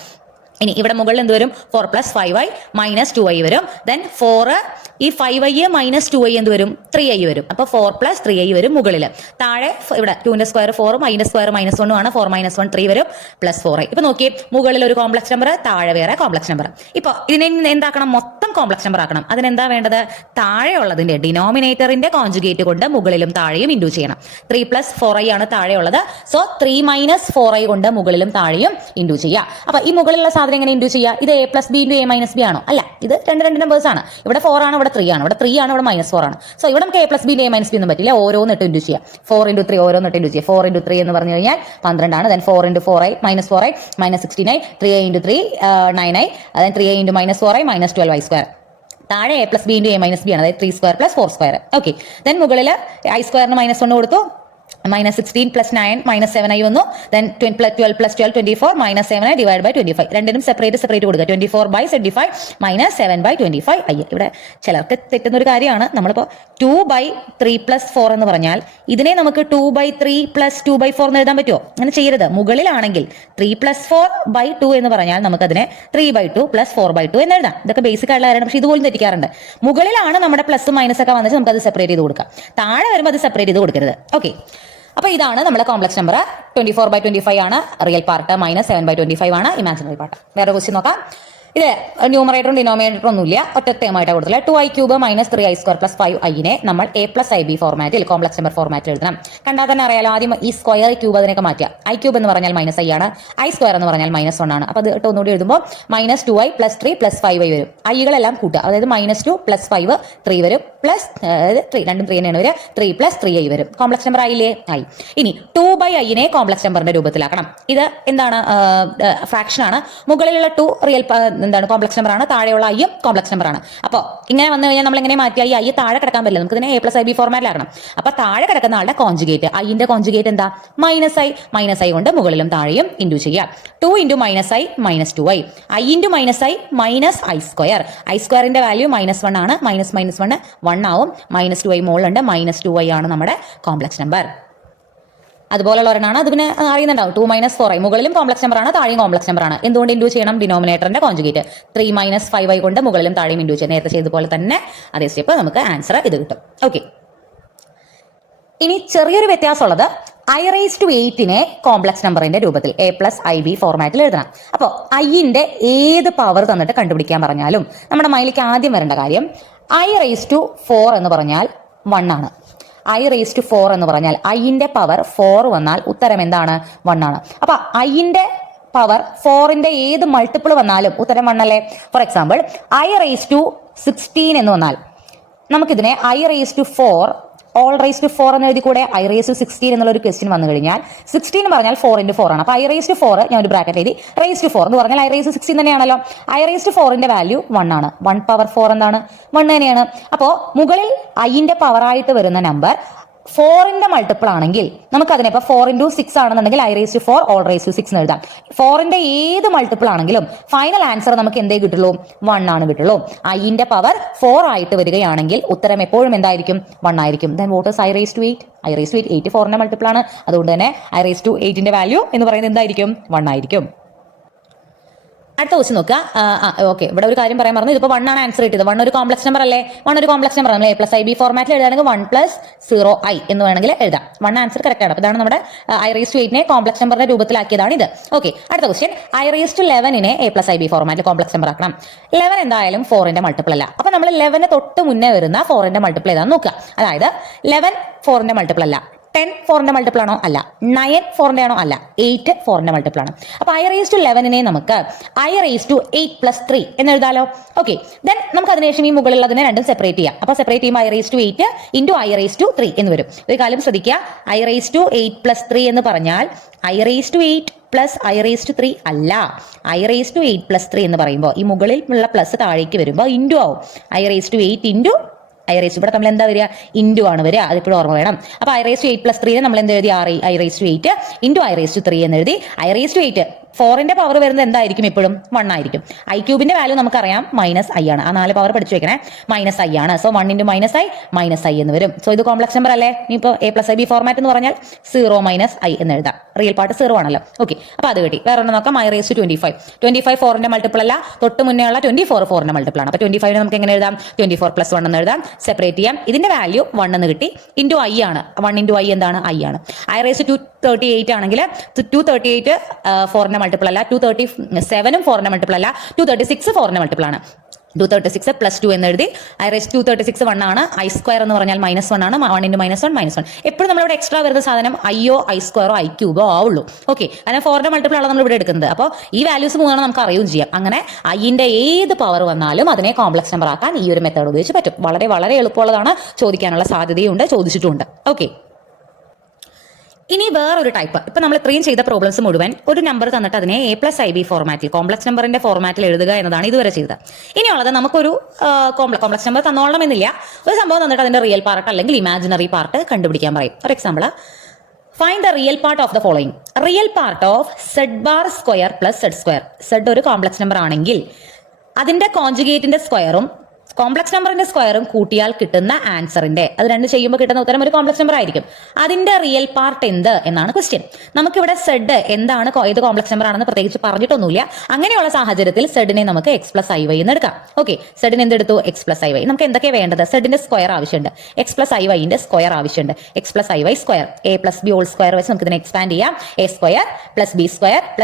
ഇനി ഇവിടെ മുകളിൽ എന്ത് വരും? 4 + 5i -2i വരും. ദെൻ 4 ഈ 5i -2i എന്ത് വരും? 3i വരും. അപ്പൊ 4 + 3i വരും മുകളിൽ. താഴെ ഇവിടെ 2ന്റെ സ്ക്വയർ 4ഉം iന്റെ സ്ക്വയർ -1ഉം ആണ്. 4 - 1 3 വരും +4i. ഇപ്പൊ നോക്കിയേ, മുകളിൽ ഒരു കോംപ്ലക്സ് നമ്പർ, താഴെ വേറെ കോംപ്ലക്സ് നമ്പർ. ഇപ്പൊ ഇതിനെ എന്താക്കണം? മൊത്തം കോംപ്ലക്സ് നമ്പർ ആക്കണം. അതിനെന്താ വേണ്ടത്? താഴെയുള്ളതിന്റെ ഡിനോമിനേറ്ററിന്റെ കോൺജുഗേറ്റ് കൊണ്ട് മുകളിലും താഴെയും ഇൻഡു ചെയ്യണം. 3 + 4i ആണ് താഴെയുള്ളത്. സോ 3 - 4i കൊണ്ട് മുകളിലും താഴെയും ഇൻഡു ചെയ്യുക. അപ്പൊ ഈ മുകളിലുള്ള സാധനം എങ്ങനെ ഇൻഡു ചെയ്യുക? ഇത് a + b × a - b ആണോ? അല്ല, ഇത് രണ്ട് നമ്പേഴ്സ് ആണ്. ഇവിടെ 4 ആണ്, ഇവിടെ 3 ആണ്. ഇവിടെ 3 ആണ്, ഇവിടെ -4 ആണ്. സോ ഇവിടെ നമുക്ക് a + b × a - b ഒന്നും പറ്റില്ല. ഓരോന്നിട്ട് ഇൻഡു ചെയ്യാം. 4 × 3 ഓരോന്നിട്ട് ഇൻഡു ചെയ്യാം. 4 × 3 എന്ന് പറഞ്ഞു കഴിഞ്ഞാൽ 12 ആണ്. Then 4 × 4i -4i -16i 3i × 3 9i then 3i × -4i -12i². താഴെ a + b × a - b ആണ്. അതായത് 3² + 4². ഓക്കെ. ദെൻ മുകളിൽ i² -1 കൊടുത്തു. -16 + 9 -7i വന്നു. Then 12 + 12 24 -7i / 25. രണ്ടിനും സെപ്പറേറ്റ് കൊടുക്കുക. 24/75 -7/25i. ഇവിടെ ചിലർക്ക് തെറ്റുന്ന ഒരു കാര്യമാണ്. നമ്മളിപ്പോൾ 2/3 + 4 എന്ന് പറഞ്ഞാൽ ഇതിനെ നമുക്ക് 2/3 + 2/4 എന്ന് എഴുതാൻ പറ്റുമോ? അങ്ങനെ ചെയ്യരുത്. മുകളിലാണെങ്കിൽ 3 + 4/2 എന്ന് പറഞ്ഞാൽ നമുക്കതിനെ 3/2 + 4/2 എന്ന് എഴുതാം. ഇതൊക്കെ ബേസിക് ആയിട്ടുള്ള കാര്യമാണ്. പക്ഷെ ഇതുപോലും തെറ്റിക്കാറുണ്ട്. മുകളിലാണ് നമ്മുടെ പ്ലസ് മൈനസ് ഒക്കെ വന്നിട്ട് നമുക്കത് സെപ്പറേറ്റ് ചെയ്ത് കൊടുക്കാം. താഴെ വരുമ്പോൾ അത് സെപ്പറേറ്റ് ചെയ്ത് കൊടുക്കരുത്. ഓക്കെ. അപ്പൊ ഇതാണ് നമ്മുടെ കോംപ്ലക്സ് നമ്പർ. 24/25 ആണ് റിയൽ പാർട്ട്, -7/25 ആണ് ഇമാജിനറി പാർട്ട്. വേറെ ക്വസ്റ്റ്യൻ നോക്കാം. ഇത് ന്യൂമറേറ്ററും ഡിനോമിനേറ്ററും ഒന്നുമില്ല, ഒറ്റ ടേമായിട്ട് കൊടുത്തില്ല. 2i³ -3i² + 5i നമ്മൾ a + ib ഫോർമാറ്റിൽ കോംപ്ലക്സ് നമ്പർ ഫോർമാറ്റിൽ എഴുതണം. കണ്ടാൽ തന്നെ അറിയാലോ, ആദ്യം ഈ സ്ക്വയർ ക്യൂബ് അതിനൊക്കെ മാറ്റുക. i³ എന്ന് പറഞ്ഞാൽ -i ആണ്, i² എന്ന് പറഞ്ഞാൽ -1 ആണ്. അപ്പൊ അത് ഒന്നുകൂടി എഴുതുമ്പോൾ -2i + 3 + 5i വരും. ഐകളെല്ലാം കൂട്ടുക. അതായത് -2 + 5 3 വരും, പ്ലസ് 3 രണ്ടും 3 തന്നെയാണ് വരിക. 3 + 3i വരും. കോംപ്ലക്സ് നമ്പർ ആയില്ലേ? ആയി. ഇനി 2/iനെ കോംപ്ലക്സ് നമ്പറിന്റെ രൂപത്തിലാക്കണം. ഇത് എന്താണ്? ഫ്രാക്ഷൻ ആണ്. മുകളിലുള്ള 2 റിയൽ കോംപ്ലക്സ് നമ്പർ ആണ്, താഴെയുള്ള i കോംപ്ലക്സ് നമ്പർ ആണ്. അപ്പോൾ ഇങ്ങനെ വന്നു കഴിഞ്ഞാൽ നമ്മൾ എങ്ങനെ മാറ്റിയ i താഴെ കിടക്കാൻ പറ്റില്ല. നമുക്ക് ഇതിനെ a + ib ഫോർമാറ്റിലാക്കണം. അപ്പൊ താഴെ കിടക്കുന്ന ആളുടെ കോൺജുഗേറ്റ്, iന്റെ കോൺജുഗേറ്റ് എന്താ? -i കൊണ്ട് മുകളിലും താഴെയും ഇൻഡു ചെയ്യുക. 2 × -i -2i i × -i -i²ന്റെ value -1 ആണ്. -1 1 ആവും. -2i മുകളിലുണ്ട്. -2i ആണ് നമ്മുടെ കോംപ്ലക്സ് നമ്പർ. അതുപോലുള്ള ഒരെണ്ണമാണ്. അത് പിന്നെ അറിയുന്നുണ്ടാവും. 2 - 4i മുകളിലും കോംപ്ലക്സ് നമ്പർ ആണ്, താഴെയും കോംപ്ലക്സ് നമ്പർ ആണ്. എന്തുകൊണ്ട് ഇൻഡു ചെയ്യണം? ഡിനോമിനേറ്ററിന്റെ കോൺജുഗേറ്റ് 3 - 5i കൊണ്ട് മുകളിലും താഴെയും ഇൻഡു ചെയ്യും. നേരത്തെ ചെയ്തതുപോലെ തന്നെ അതേ സ്റ്റെപ്പ് നമുക്ക് ആൻസർ ഇത് കിട്ടും. ഓക്കെ. ഇനി ചെറിയൊരു വ്യത്യാസമുള്ളത്, i⁸ കോംപ്ലക്സ് നമ്പറിന്റെ രൂപത്തിൽ a + ib ഫോർമാറ്റിൽ എഴുതണം. അപ്പോൾ iന്റെ ഏത് പവർ തന്നിട്ട് കണ്ടുപിടിക്കാൻ പറഞ്ഞാലും നമ്മുടെ മൈൻഡിലേക്ക് ആദ്യം വരേണ്ട കാര്യം i⁴ എന്ന് പറഞ്ഞാൽ 1 ആണ്. i⁴ എന്ന് പറഞ്ഞാൽ iന്റെ പവർ 4 വന്നാൽ ഉത്തരം എന്താണ്? 1 ആണ്. അപ്പൊ iന്റെ പവർ 4ന്റെ ഏത് മൾട്ടിപ്പിൾ വന്നാലും ഉത്തരം 1 അല്ലേ? ഫോർ എക്സാമ്പിൾ i⁻16 എന്ന് വന്നാൽ നമുക്കിതിനെ i⁴ all⁴ എന്ന് എഴുതി കൂടെ. i⁻16 എന്നുള്ള ഒരു ക്വസ്റ്റ്യൻ വന്നു കഴിഞ്ഞാൽ 16 എന്ന് പറഞ്ഞാൽ 4 × 4 ആണ്. അപ്പൊ i⁻4 ഞാൻ ഒരു ബ്രാക്കറ്റ് എഴുതി. ⁻4 എന്ന് പറഞ്ഞാൽ i⁻16 തന്നെയാണല്ലോ. i⁻4ന്റെ വാല്യൂ 1 ആണ്. 1/4 എന്താണ്? 1 തന്നെയാണ്. അപ്പോൾ മുകളിൽ iന്റെ പവറായിട്ട് വരുന്ന നമ്പർ 4ന്റെ മൾട്ടിപ്പിൾ ആണെങ്കിൽ നമുക്ക് അതിനെ ഇപ്പൊ 4 × 6 ആണെന്നുണ്ടെങ്കിൽ i⁻4 all⁻6 എന്ന് എഴുതാം. 4ന്റെ ഏത് മൾട്ടിപ്പിൾ ആണെങ്കിലും ഫൈനൽ ആൻസർ നമുക്ക് എന്തേ കിട്ടുള്ളൂ? 1 ആണ് കിട്ടുള്ളൂ. iന്റെ പവർ 4 ആയിട്ട് വരികയാണെങ്കിൽ ഉത്തരം എപ്പോഴും എന്തായിരിക്കും? 1 ആയിരിക്കും. Then what is i⁻8? i⁻8 4ന്റെ മൾട്ടിപ്പിൾ ആണ്. അതുകൊണ്ട് തന്നെ i⁻8ന്റെ വാല്യൂ എന്ന് പറയുന്നത് എന്തായിരിക്കും? 1 ആയിരിക്കും. അടുത്ത ക്വസ്റ്റ്യൻ നോക്കുക. ഓക്കെ, ഇവിടെ ഒരു കാര്യം പറയാൻ പറഞ്ഞു. ഇതിപ്പോൾ 1 ആണ് ആൻസർ കിട്ടിയത്. 1 ഒരു കോംപ്ലക്സ് നമ്പർ അല്ലേ? 1 ഒരു കോംപ്ലക്സ് നമ്പർ. നമ്മൾ a + ib ഫോർമാറ്റിൽ എഴുതാണെങ്കിൽ 1 + 0i എന്ന് വേണമെങ്കിൽ എഴുതാം. 1 ആൻസർ കറക്റ്റ് ആണ്. അപ്പോൾ ഇതാണ് നമ്മുടെ i⁻8നെ കോംപ്ലക്സ് നമ്പറിന്റെ രൂപത്തിലാക്കിയതാണ് ഇത്. ഓക്കെ. അടുത്ത ക്വസ്റ്റ്യൻ, i⁻11നെ a + ib ഫോർമാറ്റിൽ കോംപ്ലക്സ് നമ്പർ ആക്കണം. 11 എന്തായാലും 4ന്റെ മൾട്ടിപ്പിൾ അല്ല. അപ്പോൾ നമ്മൾ 11ന് തൊട്ട് മുന്നേ വരുന്ന 4ന്റെ മൾട്ടിപ്പിൾ ഏതാണെന്ന് നോക്കുക. അതായത് 11 4ന്റെ മൾട്ടിപ്പിൾ അല്ല. 10 4ന്റെ മൾട്ടിപ്പിൾ ആണോ? അല്ല. 9 4ന്റെ ആണോ? അല്ല. 8 4ന്റെ മൾട്ടിപ്പിൾ ആണ്. അപ്പൊ i⁻11നെ നമുക്ക് i⁻8+3 എന്ന് എഴുതാലോ. ഓക്കെ, ദെൻ നമുക്ക് അതിനുശേഷം ഈ മുകളിലുള്ളതിനെ രണ്ടും സെപ്പറേറ്റ് ചെയ്യാം. അപ്പൊ സെപ്പറേറ്റ് ചെയ്യുമ്പോൾ i⁻8 ഇൻറ്റു i⁻3 എന്ന് വരും. ഒരു കാര്യം ശ്രദ്ധിക്കുക, i⁻8+3 എന്ന് പറഞ്ഞാൽ i⁻8 പ്ലസ് i⁻3 അല്ല. i⁻8+3 എന്ന് പറയുമ്പോൾ ഈ മുകളിൽ ഉള്ള പ്ലസ് താഴേക്ക് വരുമ്പോൾ ഇൻറ്റു ആവും. i⁻8 ഇൻറ്റു ഇവിടെ നമ്മൾ എന്താ വരിക? ഇൻറ്റു ആണ് വരിക. അതിപ്പോഴും ഓർമ്മ വേണം. അപ്പൊ i⁻8+3 നമ്മൾ എന്ത് എഴുതി? i⁻8 ഇൻറ്റു i⁻3 എന്ന് എഴുതി. i⁻8 4ന്റെ പവർ വരുന്നത് എന്തായിരിക്കും? എപ്പോഴും 1 ആയിരിക്കും. i³ വാല്യൂ നമുക്കറിയാം -i ആണ്. ആ 4 പവർ പഠിച്ചു വെക്കണേ. -i ആണ്. സോ 1 × -i എന്ന് വരും. സോ ഇത് കോംപ്ലക്സ് നമ്പർ അല്ലേ? ഇനിയിപ്പോൾ a+ib ഫോർമാറ്റ് എന്ന് പറഞ്ഞാൽ 0 - i എന്ന് എഴുതാം. റിയൽ പാർട്ട് 0 ആണല്ലോ. ഓക്കെ, അപ്പൊ അത് കിട്ടി. വേറെ ഒന്ന് നോക്കാം. i⁻25 4ന്റെ മൾട്ടിപ്പിൾ അല്ല, തൊട്ട് മുന്നേ ഉള്ള 24 4ന്റെ മൾട്ടിപ്പിൾ ആണ്. അപ്പൊ 25 നമുക്ക് എങ്ങനെ എഴുതാം? 24 + 1 എന്ന് എഴുതാം. സെപ്പറേറ്റ് ചെയ്യാം. ഇതിന്റെ വാല്യൂ 1 എന്ന് കിട്ടി. ഇൻറ്റു i ആണ്. 1 × i എന്താണ്? i ആണ്. i⁻238 ആണെങ്കിൽ 238 4ന്റെ മൾട്ടിപ്പിൾ അല്ല, 237 4ന്റെ മൾട്ടിപ്പിൾ അല്ല, 236 4ന്റെ മൾട്ടിപ്പിൾ ആണ്. 236 + 2 എന്ന് എഴുതി. i⁻236 1 ആണ്. i² എന്ന് പറഞ്ഞാൽ -1 ആണ്. 1 × -1 എപ്പോഴും നമ്മളിവിടെ എക്സ്ട്രാ വരുന്ന സാധനം i-ഓ i² i³ ആവുള്ളൂ. ഓക്കെ, കാരണം 4ന്റെ മൾട്ടിപ്പിൾ ആണ് നമ്മൾ ഇവിടെ എടുക്കുന്നത്. അപ്പോൾ ഈ വാല്യൂസ് മൂന്നെണ്ണം നമുക്ക് അറിയുകയും ചെയ്യാം. അങ്ങനെ iന്റെ ഏത് പവർ വന്നാലും അതിനെ കോംപ്ലക്സ് നമ്പർ ആക്കാൻ ഈ ഒരു മെത്തേഡ് ഉപയോഗിച്ച് പറ്റും. വളരെ വളരെ എളുപ്പമുള്ളതാണ്. ചോദിക്കാനുള്ള സാധ്യതയുണ്ട്, ചോദിച്ചിട്ടുണ്ട്. ഓക്കെ, ഇനി വേറൊരു ടൈപ്പ്. ഇപ്പൊ നമ്മൾ ഇത്രയും ചെയ്ത പ്രോബ്ലംസ് മുഴുവൻ ഒരു നമ്പർ തന്നിട്ട് അതിനെ a+ib ഫോർമാറ്റിൽ, കോംപ്ലക്സ് നമ്പറിന്റെ ഫോർമാറ്റിൽ എഴുതുക എന്നതാണ് ഇതുവരെ ചെയ്തത്. ഇനിയുള്ളത് നമുക്കൊരു കോംപ്ലക്സ് നമ്പർ തന്നോളണം എന്നില്ല. ഒരു സംഭവം തന്നിട്ട് അതിന്റെ റിയൽ പാർട്ട് അല്ലെങ്കിൽ ഇമാജിനറി പാർട്ട് കണ്ടുപിടിക്കാൻ പറയും. For example, find the real part of the following. Real part of z⁻² + z². z ഒരു കോംപ്ലക്സ് നമ്പർ ആണെങ്കിൽ അതിന്റെ കോൺജുഗേറ്റിന്റെ സ്ക്വയറും കോംപ്ലക്സ് നമ്പറിന്റെ സ്ക്വയറും കൂട്ടിയാൽ കിട്ടുന്ന ആൻസറിന്റെ, അത് രണ്ട് ചെയ്യുമ്പോൾ കിട്ടുന്ന ഉത്തരം ഒരു കോംപ്ലക്സ് നമ്പർ ആയിരിക്കും. അതിന്റെ റിയൽ പാർട്ട് എന്ത് എന്നാണ് ക്വസ്റ്റ്യൻ. നമുക്കിവിടെ സെഡ് എന്താണ്, ഏത് കോംപ്ലക്സ് നമ്പർ ആണെന്ന് പ്രത്യേകിച്ച് പറഞ്ഞിട്ടൊന്നുമില്ല. അങ്ങനെയുള്ള സാഹചര്യത്തിൽ സെഡിനെ നമുക്ക് x+iy എന്ന് എടുക്കാം. ഓക്കെ, സെഡിന് എന്തെടുത്തു? x+iy. നമുക്ക് എന്തൊക്കെ വേണ്ടത്? സെഡിന്റെ സ്ക്വയർ ആവശ്യമുണ്ട്, x+iy സ്ക്വയർ ആവശ്യമുണ്ട്, x+iy സ്ക്വയർ, a+b² വെച്ച് നമുക്ക് ഇതിനെ എക്സ്പാൻഡ് ചെയ്യാം. a² + b²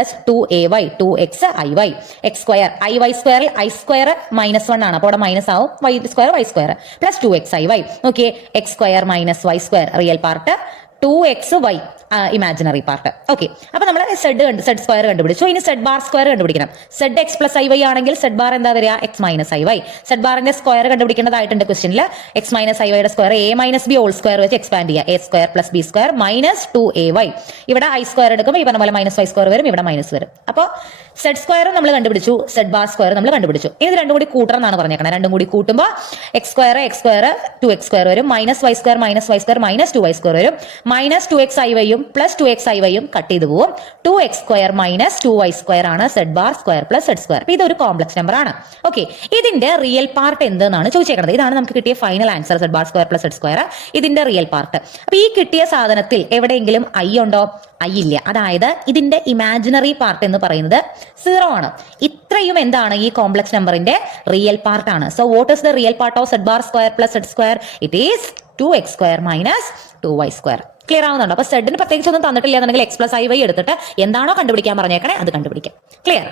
+ 2ay 2xiy x², iy സ്ക്വയറിൽ i² -1 ആണ്. അപ്പോൾ അവിടെ മൈനസ് ആവും. y² + 2xiy. Okay, x² - y² real part, 2xy imaginary part. Okay, അപ്പൊ നമ്മൾ z² കണ്ടുപിടിച്ചു. ഇനി z⁻² കണ്ടുപിടിക്കണം. z x+iy ആണെങ്കിൽ z⁻ എന്താ വരിക? x - iy. z⁻ന്റെ സ്ക്വയർ കണ്ടുപിടിക്കേണ്ടതായിട്ടുണ്ട് ക്വസ്റ്റ്യനിൽ. x - iy സ്ക്വയർ a-b² വെച്ച് എക്സ്പാൻഡ് ചെയ്യുക. a² + b² - 2ay. ഇവിടെ i² എടുക്കുമ്പോൾ ഈ പറഞ്ഞ പോലെ -y² വരും, ഇവിടെ മൈനസ് വരും. അപ്പോൾ z² നമ്മൾ കണ്ടുപിടിച്ചു, z⁻² നമ്മൾ കണ്ടുപിടിച്ചു. ഇത് രണ്ടും കൂടി കൂട്ടണം എന്നാണ് പറഞ്ഞേക്കണം. രണ്ടും കൂടി കൂട്ടുമ്പോൾ x² 2x² വരും, -y² - 2y² വരും, -2xiy +2xiy കട്ട് ചെയ്ത് പോവും. 2x² - 2y² ആണ് z⁻² + z². അപ്പൊ ഇതൊരു കോംപ്ലക്സ് നമ്പർ ആണ്. ഓക്കെ, ഇതിന്റെ റിയൽ പാർട്ട് എന്തെന്നാണ് ചോദിച്ചേക്കുന്നത്. ഇതാണ് നമുക്ക് കിട്ടിയ ഫൈനൽ ആൻസർ, z⁻² + z². ഇതിന്റെ റിയൽ പാർട്ട്. അപ്പൊ ഈ കിട്ടിയ സാധനത്തിൽ എവിടെയെങ്കിലും i ഉണ്ടോ? i ഇല്ല. അതായത് ഇതിന്റെ ഇമാജിനറി പാർട്ട് എന്ന് പറയുന്നത് 0 ആണ്. ഇത്രയും എന്താണ്? ഈ കോംപ്ലക്സ് നമ്പറിന്റെ റിയൽ പാർട്ട് ആണ്. So what is the real part of z⁻² + z²? It is 2x² - 2y². Clear ആവുന്നുണ്ടോ? അപ്പൊ സെഡിന് പ്രത്യേകിച്ച് ഒന്നും തന്നിട്ടില്ല എന്നുണ്ടെങ്കിൽ x+iy എടുത്തിട്ട് എന്താണോ കണ്ടുപിടിക്കാൻ പറഞ്ഞേക്കണേ അത് കണ്ടുപിടിക്കാം. ക്ലിയർ?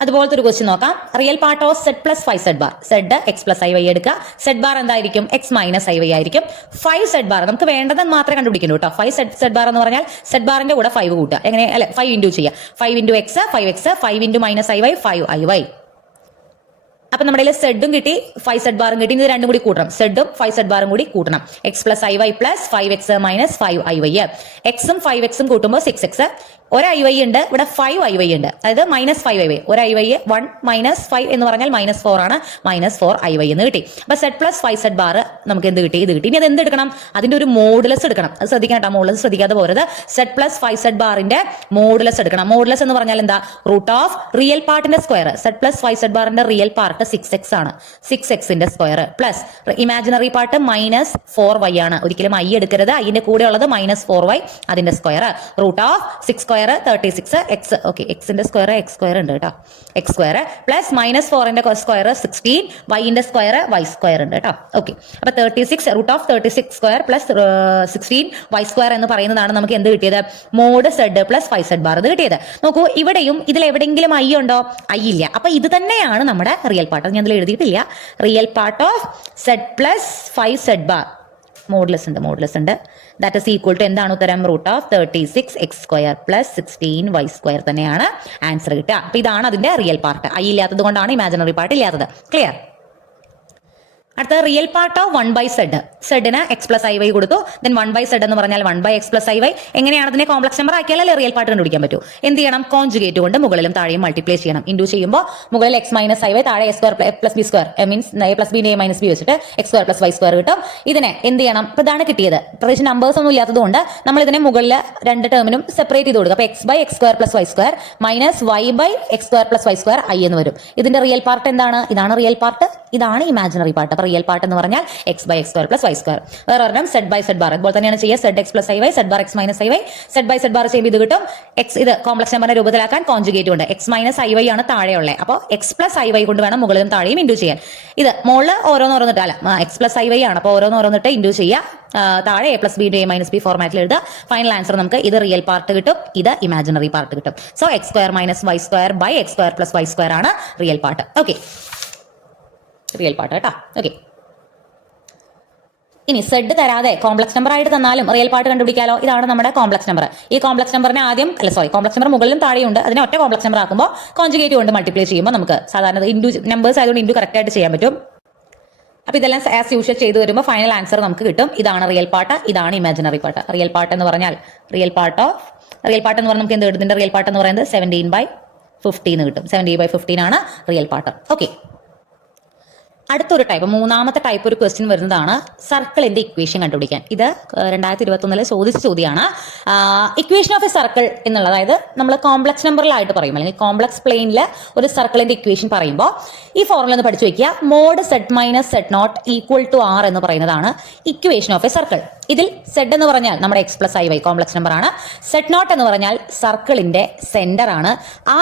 അതുപോലത്തെ ഒരു ക്വസ്റ്റ്യൻ നോക്കാം. Real part of z + 5z⁻. z x+iy എടുക്കുക. z⁻ എന്തായിരിക്കും? x - iy ആയിരിക്കും. 5z⁻ നമുക്ക് വേണ്ടത് മാത്രമേ കണ്ടുപിടിക്കൂ കേട്ടോ. 5z⁻ എന്ന് പറഞ്ഞാൽ z⁻ന്റെ കൂടെ 5 കൂട്ടുക. എങ്ങനെ? അല്ലെ, 5 ഇൻറ്റു ചെയ്യുക. 5 × x 5x, 5 × -iy 5iy. അപ്പൊ നമ്മുടെ സെഡും കിട്ടി, 5z⁻ഉം കിട്ടി. ഇത് രണ്ടും കൂടി കൂട്ടണം. സെഡും 5z⁻ഉം കൂടി കൂട്ടണം. x+iy + 5x - 5iy. എക്സും 5x കൂട്ടുമ്പോൾ 6x. ഒരു iy ഉണ്ട്, ഇവിടെ 5iy ഉണ്ട്. അതായത് -5iy. ഒരു iy 1 - 5 എന്ന് പറഞ്ഞാൽ -4 ആണ്. -4iy എന്ന് കിട്ടി. അപ്പൊ z + 5z⁻ നമുക്ക് എന്ത് കിട്ടി? ഇത് കിട്ടി. ഇനി അത് എന്ത് എടുക്കണം? അതിന്റെ ഒരു മോഡുലസ് എടുക്കണം. അത് ശ്രദ്ധിക്കണം കേട്ടോ, മോഡുലസ് ശ്രദ്ധിക്കാതെ പോരുത്. z + 5z⁻ മോഡുലസ് എടുക്കണം. മോഡുലസ് എന്ന് പറഞ്ഞാൽ എന്താ? റൂട്ട് ഓഫ് റിയൽ പാർട്ടിന്റെ square. z + 5z⁻ real part 6x ആണ്. 6xന്റെ square plus imaginary part -4y ആണ്. ഒരിക്കലും i എടുക്കരുത്. iന്റെ കൂടെ ഉള്ളത് -4y അതിന്റെ square. Root of 6² 36 x. Okay, എക്സിന്റെ സ്ക്വയർ x² ഉണ്ട് കേട്ടോ. x² പ്ലസ് -4ന്റെ സ്ക്വയർ 16, yന്റെ സ്ക്വയർ y² ഉണ്ട് കേട്ടോ. ഓക്കെ, അപ്പൊ 36 റൂട്ട് ഓഫ് 36² പ്ലസ് 16 y² എന്ന് പറയുന്നതാണ് നമുക്ക് എന്ത് കിട്ടിയത്? മോഡ് z + 5z⁻ എന്ന് കിട്ടിയത്. നോക്കൂ, ഇവിടെയും ഇതിൽ എവിടെയെങ്കിലും i ഉണ്ടോ? i ഇല്ല. അപ്പൊ ഇത് തന്നെയാണ് നമ്മുടെ റിയൽ പാർട്ട്. ഞാൻ ഇതിൽ എഴുതിയിട്ടില്ല. Real part of z + 5z⁻. Modulus ഉണ്ട് ദാറ്റ് ഇസ് ഈക്വൽ ടു എന്താണ് ഉത്തരം √36x² + 16y² തന്നെയാണ് ആൻസർ കിട്ടുക. അപ്പൊ ഇതാണ് അതിന്റെ റിയൽ പാർട്ട്. ഐ ഇല്ലാത്തത് കൊണ്ടാണ് ഇമാജിനറി പാർട്ട് ഇല്ലാത്തത്. ക്ലിയർ? അടുത്ത real part of 1/z. സെഡിന് x+iy കൊടുത്തു. ദെൻ 1/z എന്ന് പറഞ്ഞാൽ 1/x+iy. എങ്ങനെയാണ് അതിനെ കോംപ്ലക്സ് നമ്പർ ആക്കിയാലല്ലേ റിയൽ പാർട്ട് കണ്ടുപിടിക്കാൻ പറ്റൂ. എന്ത് ചെയ്യണം? കോൺജുഗേറ്റ് കൊണ്ട് മുകളിലും താഴെയും മൾട്ടിപ്ലൈ ചെയ്യണം. ഇൻഡു ചെയ്യുമ്പോൾ മുകളിൽ x - iy താഴെ a² + b² means a+b - b വെച്ചിട്ട് x² + y² കിട്ടും. ഇതിനെ എന്ത് ചെയ്യണം? ഇപ്പൊ ഇതാണ് കിട്ടിയത്. പ്രത്യേകിച്ച് നമ്പേഴ്സ് ഒന്നും ഇല്ലാത്തത് കൊണ്ട് നമ്മൾ ഇതിനെ മുകളിൽ രണ്ട് ടേമിനും സെപ്പറേറ്റ് ചെയ്ത് കൊടുക്കുക. അപ്പൊ x/x² + y² - y/x² + y² i എന്ന് വരും. ഇതിന്റെ റിയൽ പാർട്ട് എന്താണ്? ഇതാണ് റിയൽ പാർട്ട്, ഇതാണ് ഇമാജിനറി പാർട്ട്. റിയൽ പാർട്ട് എന്ന് പറഞ്ഞാൽ x/x² + y². വേറെ ഒരെണ്ണം z/z ബാർ. അതുപോലെ തന്നെയാണ് ചെയ്യുക. zx + iy, z bar x - iy, z/z bar ചെയ്യുമ്പോൾ ഇത് കിട്ടും. ഇത് കോംപ്ലക്സ് നമ്പറിന്റെ രൂപത്തിലാക്കാൻ കോൺജുഗേറ്റ് ഉണ്ട്. x - iy ആണ് താഴെയുള്ളത്. അപ്പോൾ x + iy കൊണ്ട് വേണം മുകളിലും താഴെയും ഇൻഡു ചെയ്യാൻ. ഇത് മുകളിൽ ഓരോന്നോരോന്നിട്ട് അല്ല x + iy ആണ്. അപ്പോൾ ഓരോന്നോരോന്നിട്ട് ഇൻഡു ചെയ്യുക. താഴെ a+b - b ഫോർമാറ്റിൽ എഴുതുക. ഫൈനൽ ആൻസർ നമുക്ക് ഇത് റിയൽ പാർട്ട് കിട്ടും, ഇത് ഇമാജിനറി പാർട്ട് കിട്ടും. So x² - y² x² + y² ആണ് real part. Okay, real part കേട്ടോ. ഓക്കെ, ഇനി സെഡ് തരാതെ കോംപ്ലക്സ് നമ്പർ ആയിട്ട് തന്നാലും റിയൽ പാർട്ട് കണ്ടുപിടിക്കാലോ. ഇതാണ് നമ്മുടെ കോംപ്ലക്സ് നമ്പർ. ഈ കോംപ്ലക്സ് നമ്പറിനെ കോംപ്ലക്സ് നമ്പർ മുകളിലും താഴെയുണ്ട്. അതിനെ ഒറ്റ കോംപ്ലക്സ് നമ്പർ ആക്കുമ്പോൾ കോൺജുഗേറ്റ് കൊണ്ട് മൾട്ടിപ്ലൈ ചെയ്യുമ്പോൾ നമുക്ക് സാധാരണ ഇൻഡു നമ്പേഴ്സ് ആയതുകൊണ്ട് ഇൻഡു കറക്റ്റ് ആയിട്ട് ചെയ്യാൻ പറ്റും. അപ്പൊ ഇതെല്ലാം ആസ് യൂഷ്വൽ ചെയ്തു വരുമ്പോൾ ഫൈനൽ ആൻസർ നമുക്ക് കിട്ടും. ഇതാണ് റിയൽ പാർട്ട്, ഇതാണ് ഇമാജിനറി പാർട്ട്. റിയൽ പാർട്ട് എന്ന് പറഞ്ഞാൽ റിയൽ പാർട്ട് എന്ന് പറഞ്ഞാൽ നമുക്ക് എന്ത് കിട്ടും? റിയൽ പാർട്ട് എന്ന് പറയുന്നത് 17/15 കിട്ടും. 17/15 ആണ് റിയൽ പാർട്ട്. ഓക്കെ, അടുത്തൊരു ടൈപ്പ്, മൂന്നാമത്തെ ടൈപ്പ് ഒരു ക്വസ്റ്റ്യൻ വരുന്നതാണ് സർക്കിളിന്റെ ഇക്വേഷൻ കണ്ടുപിടിക്കാൻ. ഇത് 2021 ചോദിച്ച ചോദ്യമാണ്. ഇക്വേഷൻ ഓഫ് എ സർക്കിൾ എന്നുള്ളത്, അതായത് നമ്മൾ കോംപ്ലക്സ് നമ്പറിലായിട്ട് പറയും അല്ലെങ്കിൽ കോംപ്ലക്സ് പ്ലെയിനിൽ ഒരു സർക്കിളിന്റെ ഇക്വേഷൻ പറയുമ്പോൾ ഈ ഫോർമുല ഒന്ന് പഠിച്ചു വെക്കുക. മോഡ് z - z0 = r എന്ന് പറയുന്നതാണ് ഇക്വേഷൻ ഓഫ് എ സർക്കിൾ. ഇതിൽ z എന്ന് പറഞ്ഞാൽ നമ്മുടെ x+iy കോംപ്ലക്സ് നമ്പർ ആണ്. z0 എന്ന് പറഞ്ഞാൽ സർക്കിളിന്റെ സെന്റർ ആണ്.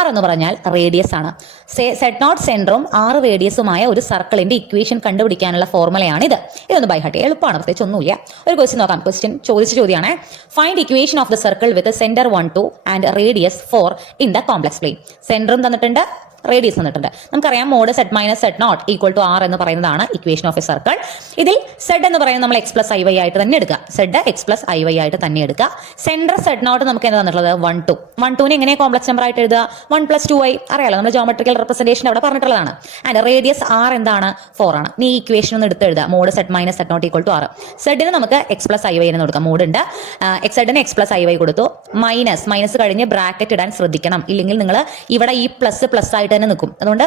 r എന്ന് പറഞ്ഞാൽ റേഡിയസ് ആണ്. z0 സെന്ററും r റേഡിയസുമായ ഒരു സർക്കിളിന്റെ ഇക്വേഷൻ കണ്ടുപിടിക്കാനുള്ള ഫോർമുലയാണ് ഇത്. ഇതൊന്ന് ബൈ ഹാർട്ട്, എളുപ്പമാണ്, പ്രത്യേകിച്ച് ഒന്നുമില്ല. ഒരു ക്വസ്റ്റ്യൻ നോക്കാം. ക്വസ്റ്റ്യൻ ചോദിച്ച ചോദ്യമാണ്. Find equation of the circle with centre 1, 2 and radius 4 in the complex plain. സെന്ററും തന്നിട്ടുണ്ട്, റേഡിയസ് തന്നിട്ടുണ്ട്. നമുക്കറിയാം മോഡ് z - z0 = r എന്ന് പറയുന്നതാണ് ഇക്വേഷൻ ഓഫ് എ സർക്കിൾ. ഇതിൽ z എന്ന് പറയുന്നത് നമ്മൾ x+iy ആയിട്ട് തന്നെ എടുക്കുക. z x+iy ആയിട്ട് തന്നെ എടുക്കുക. സെന്റർ z0 നമുക്ക് എന്താ തന്നിട്ടുള്ളത്? 1, 2. 1, 2 എങ്ങനെ കോംപ്ലക്സ് നമ്പർ ആയിട്ട് എഴുതുക? 1 + 2i അറിയാലോ, നമ്മൾ ജോമെട്രിക്കൽ റെപ്രസെന്റേഷൻ അവിടെ പറഞ്ഞിട്ടുള്ളതാണ്. ആൻഡ് റേഡിയസ് r എന്താണ്? 4 ആണ്. നീ ഇക്വേഷൻ ഒന്ന് എടുത്ത് എഴുതുക. Mode z - z0 = r. z നമുക്ക് x+iy എന്ന് കൊടുക്കാം. മോഡ് ഉണ്ട്, z ന് x+iy കൊടുത്തു. മൈനസ് കഴിഞ്ഞ് ബ്രാക്കറ്റ് ഇടാൻ ശ്രദ്ധിക്കണം, ഇല്ലെങ്കിൽ നിങ്ങൾ ഇവിടെ ഈ പ്ലസ് ആയിട്ട് തന്നെ നിൽക്കും. അതുകൊണ്ട്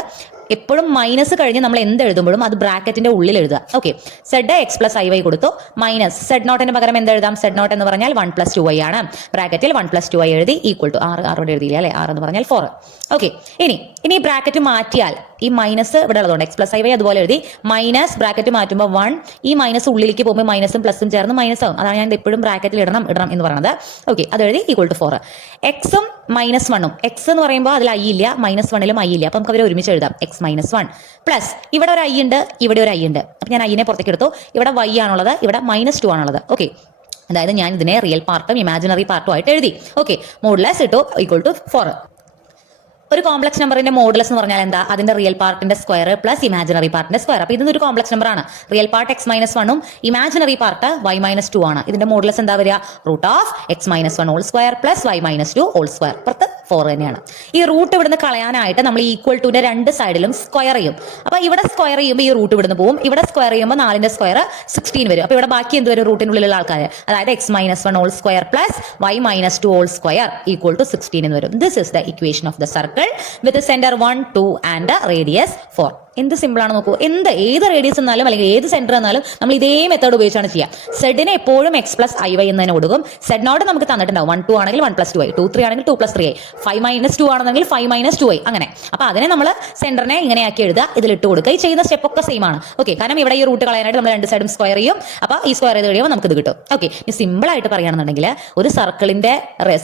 എപ്പോഴും മൈനസ് കഴിഞ്ഞ് നമ്മൾ എന്ത് എഴുതുമ്പോഴും അത് ബ്രാക്കറ്റിന്റെ ഉള്ളിൽ എഴുതുക. ഓക്കെ, z x+iy കൊടുത്തു. മൈനസ് z0 പകരം എന്ത് എഴുതാം? z0 എന്ന് പറഞ്ഞാൽ 1 + 2i ആണ്. ബ്രാക്കറ്റിൽ 1 + 2i എഴുതി = r. ആറോടെ എഴുതിയില്ല അല്ലെ? r എന്ന് പറഞ്ഞാൽ 4. ഓക്കെ, ഇനി ബ്രാക്കറ്റ് മാറ്റിയാൽ ഈ മൈനസ് ഇവിടെ ഉള്ളതുകൊണ്ട് x+iy അതുപോലെ എഴുതി. മൈനസ് ബ്രാക്കറ്റ് മാറ്റുമ്പോൾ 1, ഈ മൈനസ് ഉള്ളിലേക്ക് പോകുമ്പോൾ മൈനസും പ്ലസും ചേർന്ന് മൈനസ് ആവും. അതാണ് ഞാൻ എപ്പോഴും ബ്രാക്കറ്റിൽ ഇടണം എന്ന് പറയുന്നത്. ഓക്കെ, അത് എഴുതി = 4. എക്സും -1ഉം, എക്സ് എന്ന് പറയുമ്പോൾ അതിൽ i ഇല്ല, -1ലും i ഇല്ല. അപ്പൊ നമുക്ക് അവരെ ഒരുമിച്ച് എഴുതാം. x - 1 പ്ലസ് ഇവിടെ ഒരു i ഉണ്ട്, ഇവിടെ ഒരു i ഉണ്ട്. അപ്പൊ ഞാൻ i നെ പുറത്തേക്ക് എടുത്തു. ഇവിടെ y ആണുള്ളത്, ഇവിടെ -2 ആണുള്ളത്. ഓക്കെ, അതായത് ഞാൻ ഇതിനെ റിയൽ പാർട്ടും ഇമാജിനറി പാർട്ടും ആയിട്ട് എഴുതി. ഓക്കെ, മോഡുലസ് ഇട്ടു =4. ഒരു കോംപ്ലക്സ് നമ്പറിന്റെ മോഡുലസ് എന്ന് പറഞ്ഞാൽ എന്താ? അതിന്റെ റിയൽ പാർട്ടിന്റെ സ്ക്വയർ പ്ലസ് ഇമാജിനറി പാർട്ടിന്റെ സ്ക്വയർ. അപ്പൊ ഇതൊരു കോംപ്ലക്സ് നമ്പർ ആണ്. റിയൽ പാർട്ട് x - 1ഉം ഇമാജിനറി പാർട്ട് y - 2 ആണ്. ഇതിന്റെ മോഡുലസ് എന്താ വരിക? √x - 1² പ്ലസ് y - 2² പുറത്ത് 4 തന്നെയാണ്. ഈ റൂട്ട് ഇവിടുന്ന് കളയാനായിട്ട് നമ്മൾ =ന്റെ രണ്ട് സൈഡിലും സ്ക്വയർ ചെയ്യും. അപ്പൊ ഇവിടെ സ്ക്വയർ ചെയ്യുമ്പോൾ ഈ റൂട്ട് ഇവിടുന്ന് പോകും. ഇവിടെ സ്ക്വയർ ചെയ്യുമ്പോൾ 4ന്റെ സ്ക്വയർ 16 വരും. അപ്പൊ ഇവിടെ ബാക്കി എന്ത് വരും? റൂട്ടിനുള്ളിലുള്ള ആൾക്കാർ, അതായത് x - 1² പ്ലസ് y - 2² = 16 എന്ന് വരും. This is the equation of the circle with the center 1, 2 and the radius 4. എന്ത് സിമ്പിൾ ആണ് നോക്കൂ. ഏത് റേഡിയസ് എന്നാലും അല്ലെങ്കിൽ ഏത് സെന്റർ എന്നാലും നമ്മൾ ഇതേ മെത്തേഡ് ഉപയോഗിച്ചാണ് ചെയ്യുക. സെഡിനെ എപ്പോഴും x+iy എന്ന് തന്നെ കൊടുക്കും. z0 നമുക്ക് തന്നിട്ടുണ്ടാവും. 1, 2 ആണെങ്കിൽ 1 + 2i, 2, 3 ആണെങ്കിൽ 2 + 3i, 5 - 2 ആണെങ്കിൽ 5 - 2i, അങ്ങനെ. അപ്പൊ അതിനെ നമ്മൾ സെന്ററിനെ ഇങ്ങനെയാക്കി എഴുതുക, ഇതിലിട്ട് കൊടുക്കുക. ഈ ചെയ്യുന്ന സ്റ്റെപ്പ് ഒക്കെ സെയിം ആണ്. ഓക്കെ, കാരണം ഇവിടെ ഈ റൂട്ട് കളയാനായിട്ട് നമ്മൾ രണ്ട് സൈഡും സ്ക്വയർ ചെയ്യും. അപ്പൊ ഈ സ്ക്വയർ ചെയ്ത് കഴിയുമ്പോൾ നമുക്ക് ഇത് കിട്ടും. ഓക്കെ, ഇനി സിമ്പിൾ ആയിട്ട് പറയുകയാണെന്നുണ്ടെങ്കിൽ ഒരു സർക്കിളിന്റെ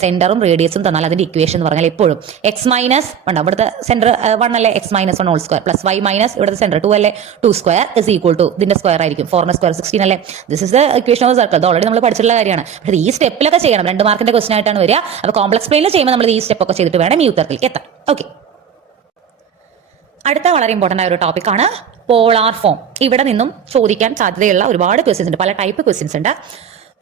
സെന്ററും റേഡിയസും തന്നാൽ അതിന്റെ ഇക്വേഷൻ എന്ന് പറഞ്ഞാൽ എപ്പോഴും ഇവിടുത്തെ സെന്റർ 1 അല്ലേ, x - 1² പ്ലസ് y മൈനസ് ഇവിടുത്തെ സെന്റർ 2 അല്ലേ, 2² ഇതിന്റെ സ്ക്വയർ ആയിരിക്കും. 4 സ്ക്വയർ 16 അല്ലേ. This is the equation of circle. Already നമ്മൾ പഠിച്ചിട്ടുള്ള കാര്യമാണ്. പക്ഷേ ഈ സ്റ്റെപ്പിലൊക്കെ ചെയ്യണം. 2 മാർക്കിന്റെ ക്വസ്റ്റൻ ആയിട്ടാണ് വരിക. അപ്പോൾ കോംപ്ലക്സ് പ്ലെയിനിൽ ചെയ്യുമ്പോൾ നമ്മൾ ഈ സ്റ്റെപ്പ് ഒക്കെ ചെയ്തിട്ട് വേണം ഈ ഉത്തരത്തിലേക്ക് എത്താൻ. ഓക്കെ, അടുത്ത വളരെ ഇമ്പോർട്ടൻ്റ് ആയ ഒരു ടോപ്പിക്കാണ് പോളാർ ഫോം. ഇവിടെ നിന്നും ചോദിക്കാൻ സാധ്യതയുള്ള ഒരുപാട് ക്വസ്റ്റ്യൻസ് ഉണ്ട്, പല ടൈപ്പ് ക്വസ്റ്റ്യൻസ് ഉണ്ട്.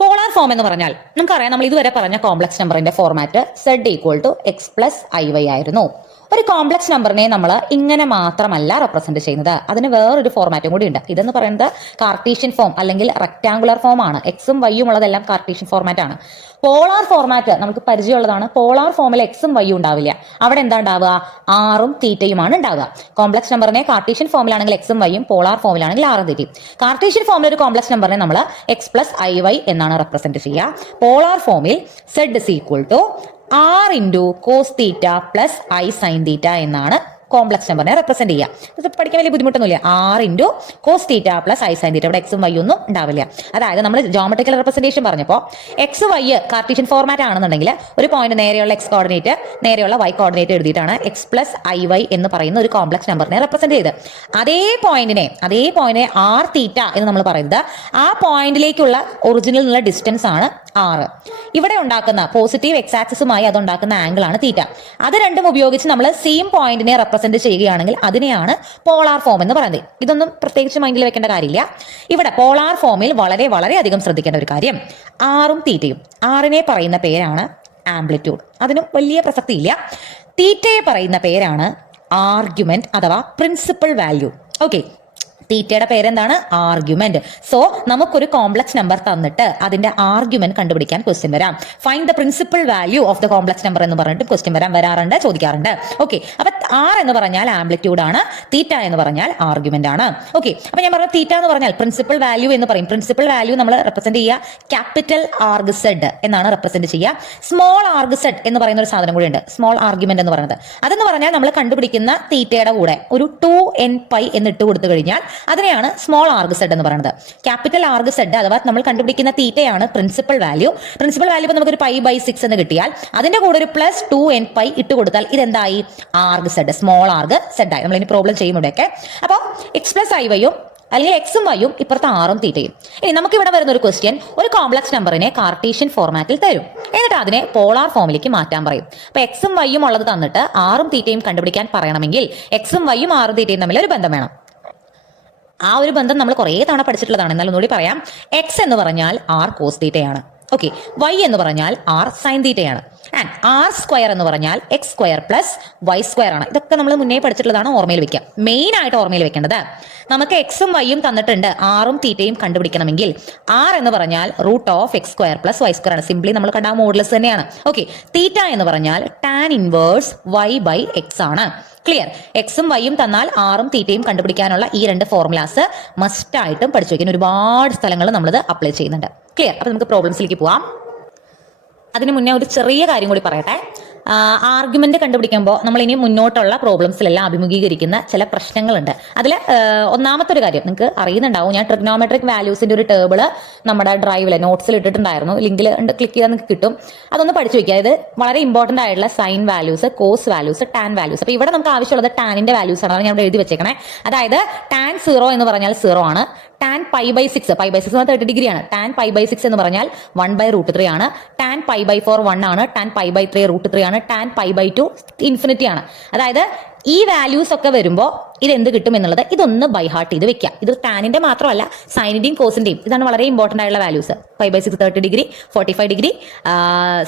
പോളാർ ഫോം എന്ന് പറഞ്ഞാൽ നമുക്കറിയാം, നമ്മൾ ഇതുവരെ പറഞ്ഞ കോംപ്ലക്സ് നമ്പറിന്റെ ഫോർമാറ്റ് Z = x+iy ആയിരുന്നു. ഒരു കോംപ്ലക്സ് നമ്പറിനെ നമ്മൾ ഇങ്ങനെ മാത്രമല്ല റെപ്രസെന്റ് ചെയ്യുന്നത്, അതിന് വേറൊരു ഫോർമാറ്റും കൂടി ഉണ്ട്. ഇതെന്ന് പറയുന്നത് കാർട്ടീഷ്യൻ ഫോം അല്ലെങ്കിൽ റെക്ടാങ്കുലർ ഫോം ആണ്. എക്സും വൈയും ഉള്ളതെല്ലാം കാർട്ടീഷ്യൻ ഫോർമാറ്റ് ആണ്. പോളാർ ഫോർമാറ്റ് നമുക്ക് പരിചയമുള്ളതാണ്. പോളാർ ഫോമിൽ എക്സും വൈയും ഉണ്ടാവില്ല, അവിടെ എന്താ ഉണ്ടാവുക? ആറും തീറ്റയുമാണ് ഉണ്ടാവുക. കോംപ്ലക്സ് നമ്പറിനെ കാർട്ടീഷ്യൻ ഫോമിലാണെങ്കിൽ എക്സും വൈയും, പോളാർ ഫോമിലാണെങ്കിൽ ആറും തീറ്റയും. കാർട്ടീഷ്യൻ ഫോമിൽ ഒരു കോംപ്ലക്സ് നമ്പറിനെ നമ്മൾ x+iy എന്നാണ് റെപ്രസെന്റ് ചെയ്യുക. പോളാർ ഫോമിൽ Z = r × cos θ + i sin θ എന്നാണ് കോംപ്ലക്സ് നമ്പറിനെ റെപ്രസെന്റ് ചെയ്യുക. ഇത് പഠിക്കാൻ വലിയ ബുദ്ധിമുട്ടൊന്നുമില്ല. r × cos θ + i sin θ. ഇവിടെ എക്സും വൈ ഒന്നും ഉണ്ടാവില്ല. അതായത് നമ്മൾ ജോമെട്രിക്കൽ റെപ്രസെന്റേഷൻ പറഞ്ഞപ്പോൾ എക്സ് വൈ കാർട്ടീഷ്യൻ ഫോർമാറ്റ് ആണെന്നുണ്ടെങ്കിൽ ഒരു പോയിന്റ് നേരെയുള്ള എക്സ് കോർഡിനേറ്റ്, നേരെയുള്ള വൈ കോർഡിനേറ്റ് എഴുതിയിട്ടാണ് x+iy എന്ന് പറയുന്ന ഒരു കോംപ്ലക്സ് നമ്പറിനെ റെപ്രസെന്റ് ചെയ്ത്. അതേ പോയിന്റിനെ r θ എന്ന് നമ്മൾ പറയുന്നത് ആ പോയിന്റിലേക്കുള്ള ഒറിജിനൽ ഡിസ്റ്റൻസ് ആണ് r. ഇവിടെ ഉണ്ടാക്കുന്ന പോസിറ്റീവ് എക്സ് ആക്സിസുമായി അതുണ്ടാക്കുന്ന ആംഗിൾ ആണ് തീറ്റ. അത് രണ്ടും ഉപയോഗിച്ച് നമ്മൾ സെയിം പോയിന്റിനെ റെപ്രസെന്റ് ചെയ്യുകയാണെങ്കിൽ അതിനെയാണ് പോളാർ ഫോം എന്ന് പറയുന്നത്. ഇതൊന്നും പ്രത്യേകിച്ച് മൈൻഡിൽ വെക്കേണ്ട കാര്യമില്ല. ഇവിടെ പോളാർ ഫോമിൽ വളരെ അധികം ശ്രദ്ധിക്കേണ്ട ഒരു കാര്യം ആറും തീറ്റയും. ആറിനെ പറയുന്ന പേരാണ് ആംപ്ലിറ്റ്യൂഡ്, അതിനും വലിയ പ്രസക്തിയില്ല. തീറ്റയെ പറയുന്ന പേരാണ് ആർഗ്യുമെന്റ് അഥവാ പ്രിൻസിപ്പൽ വാല്യൂ. ഓക്കെ, തീറ്റയുടെ പേരെന്താണ്? ആർഗ്യുമെന്റ്. സോ നമുക്കൊരു കോംപ്ലക്സ് നമ്പർ തന്നിട്ട് അതിന്റെ ആർഗ്യുമെന്റ് കണ്ടുപിടിക്കാൻ ക്വസ്റ്റ്യൻ വരാം. Find the principal value of the complex number എന്ന് പറഞ്ഞിട്ട് ക്വസ്റ്റ്യൻ വരാറുണ്ട്, ചോദിക്കാറുണ്ട്. ഓക്കെ, അപ്പൊ ആർ എന്ന് പറഞ്ഞാൽ ആംപ്ലിറ്റ്യൂഡ് ആണ്, തീറ്റ എന്ന് പറഞ്ഞാൽ ആർഗ്യുമെന്റ് ആണ്. ഓക്കെ, അപ്പൊ ഞാൻ പറഞ്ഞ തീറ്റ എന്ന് പറഞ്ഞാൽ പ്രിൻസിപ്പൽ വാല്യൂ എന്ന് പറയും. പ്രിൻസിപ്പൽ വാല്യൂ നമ്മൾ റെപ്രസെന്റ് ചെയ്യുക ക്യാപിറ്റൽ ആർഗ് സെഡ് എന്നാണ് റെപ്രസെന്റ് ചെയ്യുക. സ്മോൾ ആർഗ് സെഡ് എന്ന് പറയുന്ന ഒരു സാധനം കൂടി ഉണ്ട്, സ്മോൾ ആർഗ്യുമെന്റ് എന്ന് പറയുന്നത്. അതെന്ന് പറഞ്ഞാൽ നമ്മൾ കണ്ടുപിടിക്കുന്ന തീറ്റയുടെ കൂടെ ഒരു 2nπ എന്ന് ഇട്ട് കൊടുത്തു കഴിഞ്ഞാൽ അതിനെയാണ് സ്മോൾ ആർഗ് സെഡ് എന്ന് പറയുന്നത്. ക്യാപിറ്റൽ ആർഗ് സെഡ് അഥവാ നമ്മൾ കണ്ടുപിടിക്കുന്ന തീറ്റയാണ് പ്രിൻസിപ്പൽ വാല്യൂ. പ്രിൻസിപ്പൽ വാല്യൂ നമുക്ക് ഒരു π/6 എന്ന് കിട്ടിയാൽ അതിന്റെ കൂടെ ഒരു +2nπ ഇട്ട് കൊടുത്താൽ ഇതെന്തായി? Arg z, small arg z ആയി. നമ്മൾ ഇനി പ്രോബ്ലം ചെയ്യുമ്പോഴൊക്കെ അപ്പോൾ x+iy അല്ലെങ്കിൽ എക്സും വൈയും ഇപ്പുറത്തെ ആറും തീറ്റയും. ഇനി നമുക്ക് ഇവിടെ വരുന്ന ഒരു ക്വസ്റ്റ്യൻ, ഒരു കോംപ്ലക്സ് നമ്പറിനെ കാർട്ടീഷ്യൻ ഫോർമാറ്റിൽ തരും, എന്നിട്ട് അതിനെ പോളാർ ഫോമിലേക്ക് മാറ്റാൻ പറയും. അപ്പൊ എക്സും വൈയും ഉള്ളത് തന്നിട്ട് ആറും തീറ്റയും കണ്ടുപിടിക്കാൻ പറയണമെങ്കിൽ എക്സും വൈയും ആറും തീറ്റയും തമ്മിൽ ഒരു ബന്ധം വേണം. ആ ഒരു ബന്ധം നമ്മൾ കുറേ തവണ പഠിച്ചിട്ടുള്ളതാണ്, എന്നാൽ ഒന്നുകൂടി പറയാം. എക്സ് എന്ന് പറഞ്ഞാൽ ആർ കോസ് തീറ്റയാണ്. ഓക്കെ, വൈ എന്ന് പറഞ്ഞാൽ ആർ സൈൻ തീറ്റയാണ്. ആൻഡ് r² എന്ന് പറഞ്ഞാൽ x² + y² ആണ്. ഇതൊക്കെ നമ്മൾ മുന്നേ പഠിച്ചിട്ടുള്ളതാണ്, ഓർമ്മയിൽ വെക്കുക. മെയിൻ ആയിട്ട് ഓർമ്മയിൽ വെക്കേണ്ടത്, നമുക്ക് എക്സും വൈയും തന്നിട്ടുണ്ട്, ആറും തീറ്റയും കണ്ടുപിടിക്കണമെങ്കിൽ r എന്ന് പറഞ്ഞാൽ √(x² + y² ആണ്. സിംപ്ലി നമ്മൾ കണ്ട മോഡുലസ് തന്നെയാണ്. ഓക്കെ, തീറ്റ എന്ന് പറഞ്ഞാൽ tan ഇൻവേഴ്സ് y/x ആണ്. ക്ലിയർ? എക്സും വൈയും തന്നാൽ ആറും തീറ്റയും കണ്ടുപിടിക്കാനുള്ള ഈ രണ്ട് ഫോർമുലാസ് മസ്റ്റ് ആയിട്ടും പഠിച്ചു വയ്ക്കാൻ ഒരുപാട് സ്ഥലങ്ങൾ നമ്മളിത് അപ്ലൈ ചെയ്യുന്നുണ്ട്. ക്ലിയർ? അപ്പൊ നമുക്ക് പ്രോബ്ലംസിലേക്ക് പോവാം. അതിന് മുന്നേ ഒരു ചെറിയ കാര്യം കൂടി പറയട്ടെ. ആർഗ്യുമെന്റ് കണ്ടുപിടിക്കുമ്പോൾ നമ്മൾ ഇനി മുന്നോട്ടുള്ള പ്രോബ്ലംസിലെല്ലാം അഭിമുഖീകരിക്കുന്ന ചില പ്രശ്നങ്ങളുണ്ട്. അതിൽ ഒന്നാമത്തെ ഒരു കാര്യം നിങ്ങൾക്ക് അറിയുന്നുണ്ടാവും, ഞാൻ ട്രിഗ്നോമെട്രിക് വാല്യൂസിന്റെ ഒരു ടേബിൾ നമ്മുടെ ഡ്രൈവിലെ നോട്ട്സിൽ ഇട്ടിട്ടുണ്ടായിരുന്നു, ലിങ്കിൽ ക്ലിക്ക് ചെയ്താൽ നിങ്ങൾക്ക് കിട്ടും. അതൊന്ന് പഠിച്ചു വയ്ക്കുക. ഇത് വളരെ ഇമ്പോർട്ടന്റ് ആയിട്ടുള്ള sine values, cos values, tan values. അപ്പോൾ ഇവിടെ നമുക്ക് ആവശ്യമുള്ളത് ടാനിന്റെ വാല്യൂസ് ആണ്, ഞാൻ ഇവിടെ എഴുതി വെച്ചേക്കണേ. അതായത് tan 0 എന്ന് പറഞ്ഞാൽ 0 ആണ്. tan π/6 30 ഡിഗ്രി ആണ്. tan π/6 എന്ന് പറഞ്ഞാൽ 1/√3 ആണ്. tan π/4 1 ആണ്. tan π/3 √3 ആണ്. tan π/2 ഇൻഫിനിറ്റി ആണ്. അതായത് ഈ വാല്യൂസ് ഒക്കെ വരുമ്പോൾ ഇതെന്ത് കിട്ടും എന്നുള്ളത് ഇതൊന്ന് ബൈ ഹാർട്ട് ചെയ്ത് വെക്കാം. ഇത് ടാനിന്റെ മാത്രമല്ല, സൈനിന്റെയും കോസിന്റെയും. ഇതാണ് വളരെ ഇമ്പോർട്ടന്റ് ആയിട്ടുള്ള values. π/6 30 degree, 45 degree,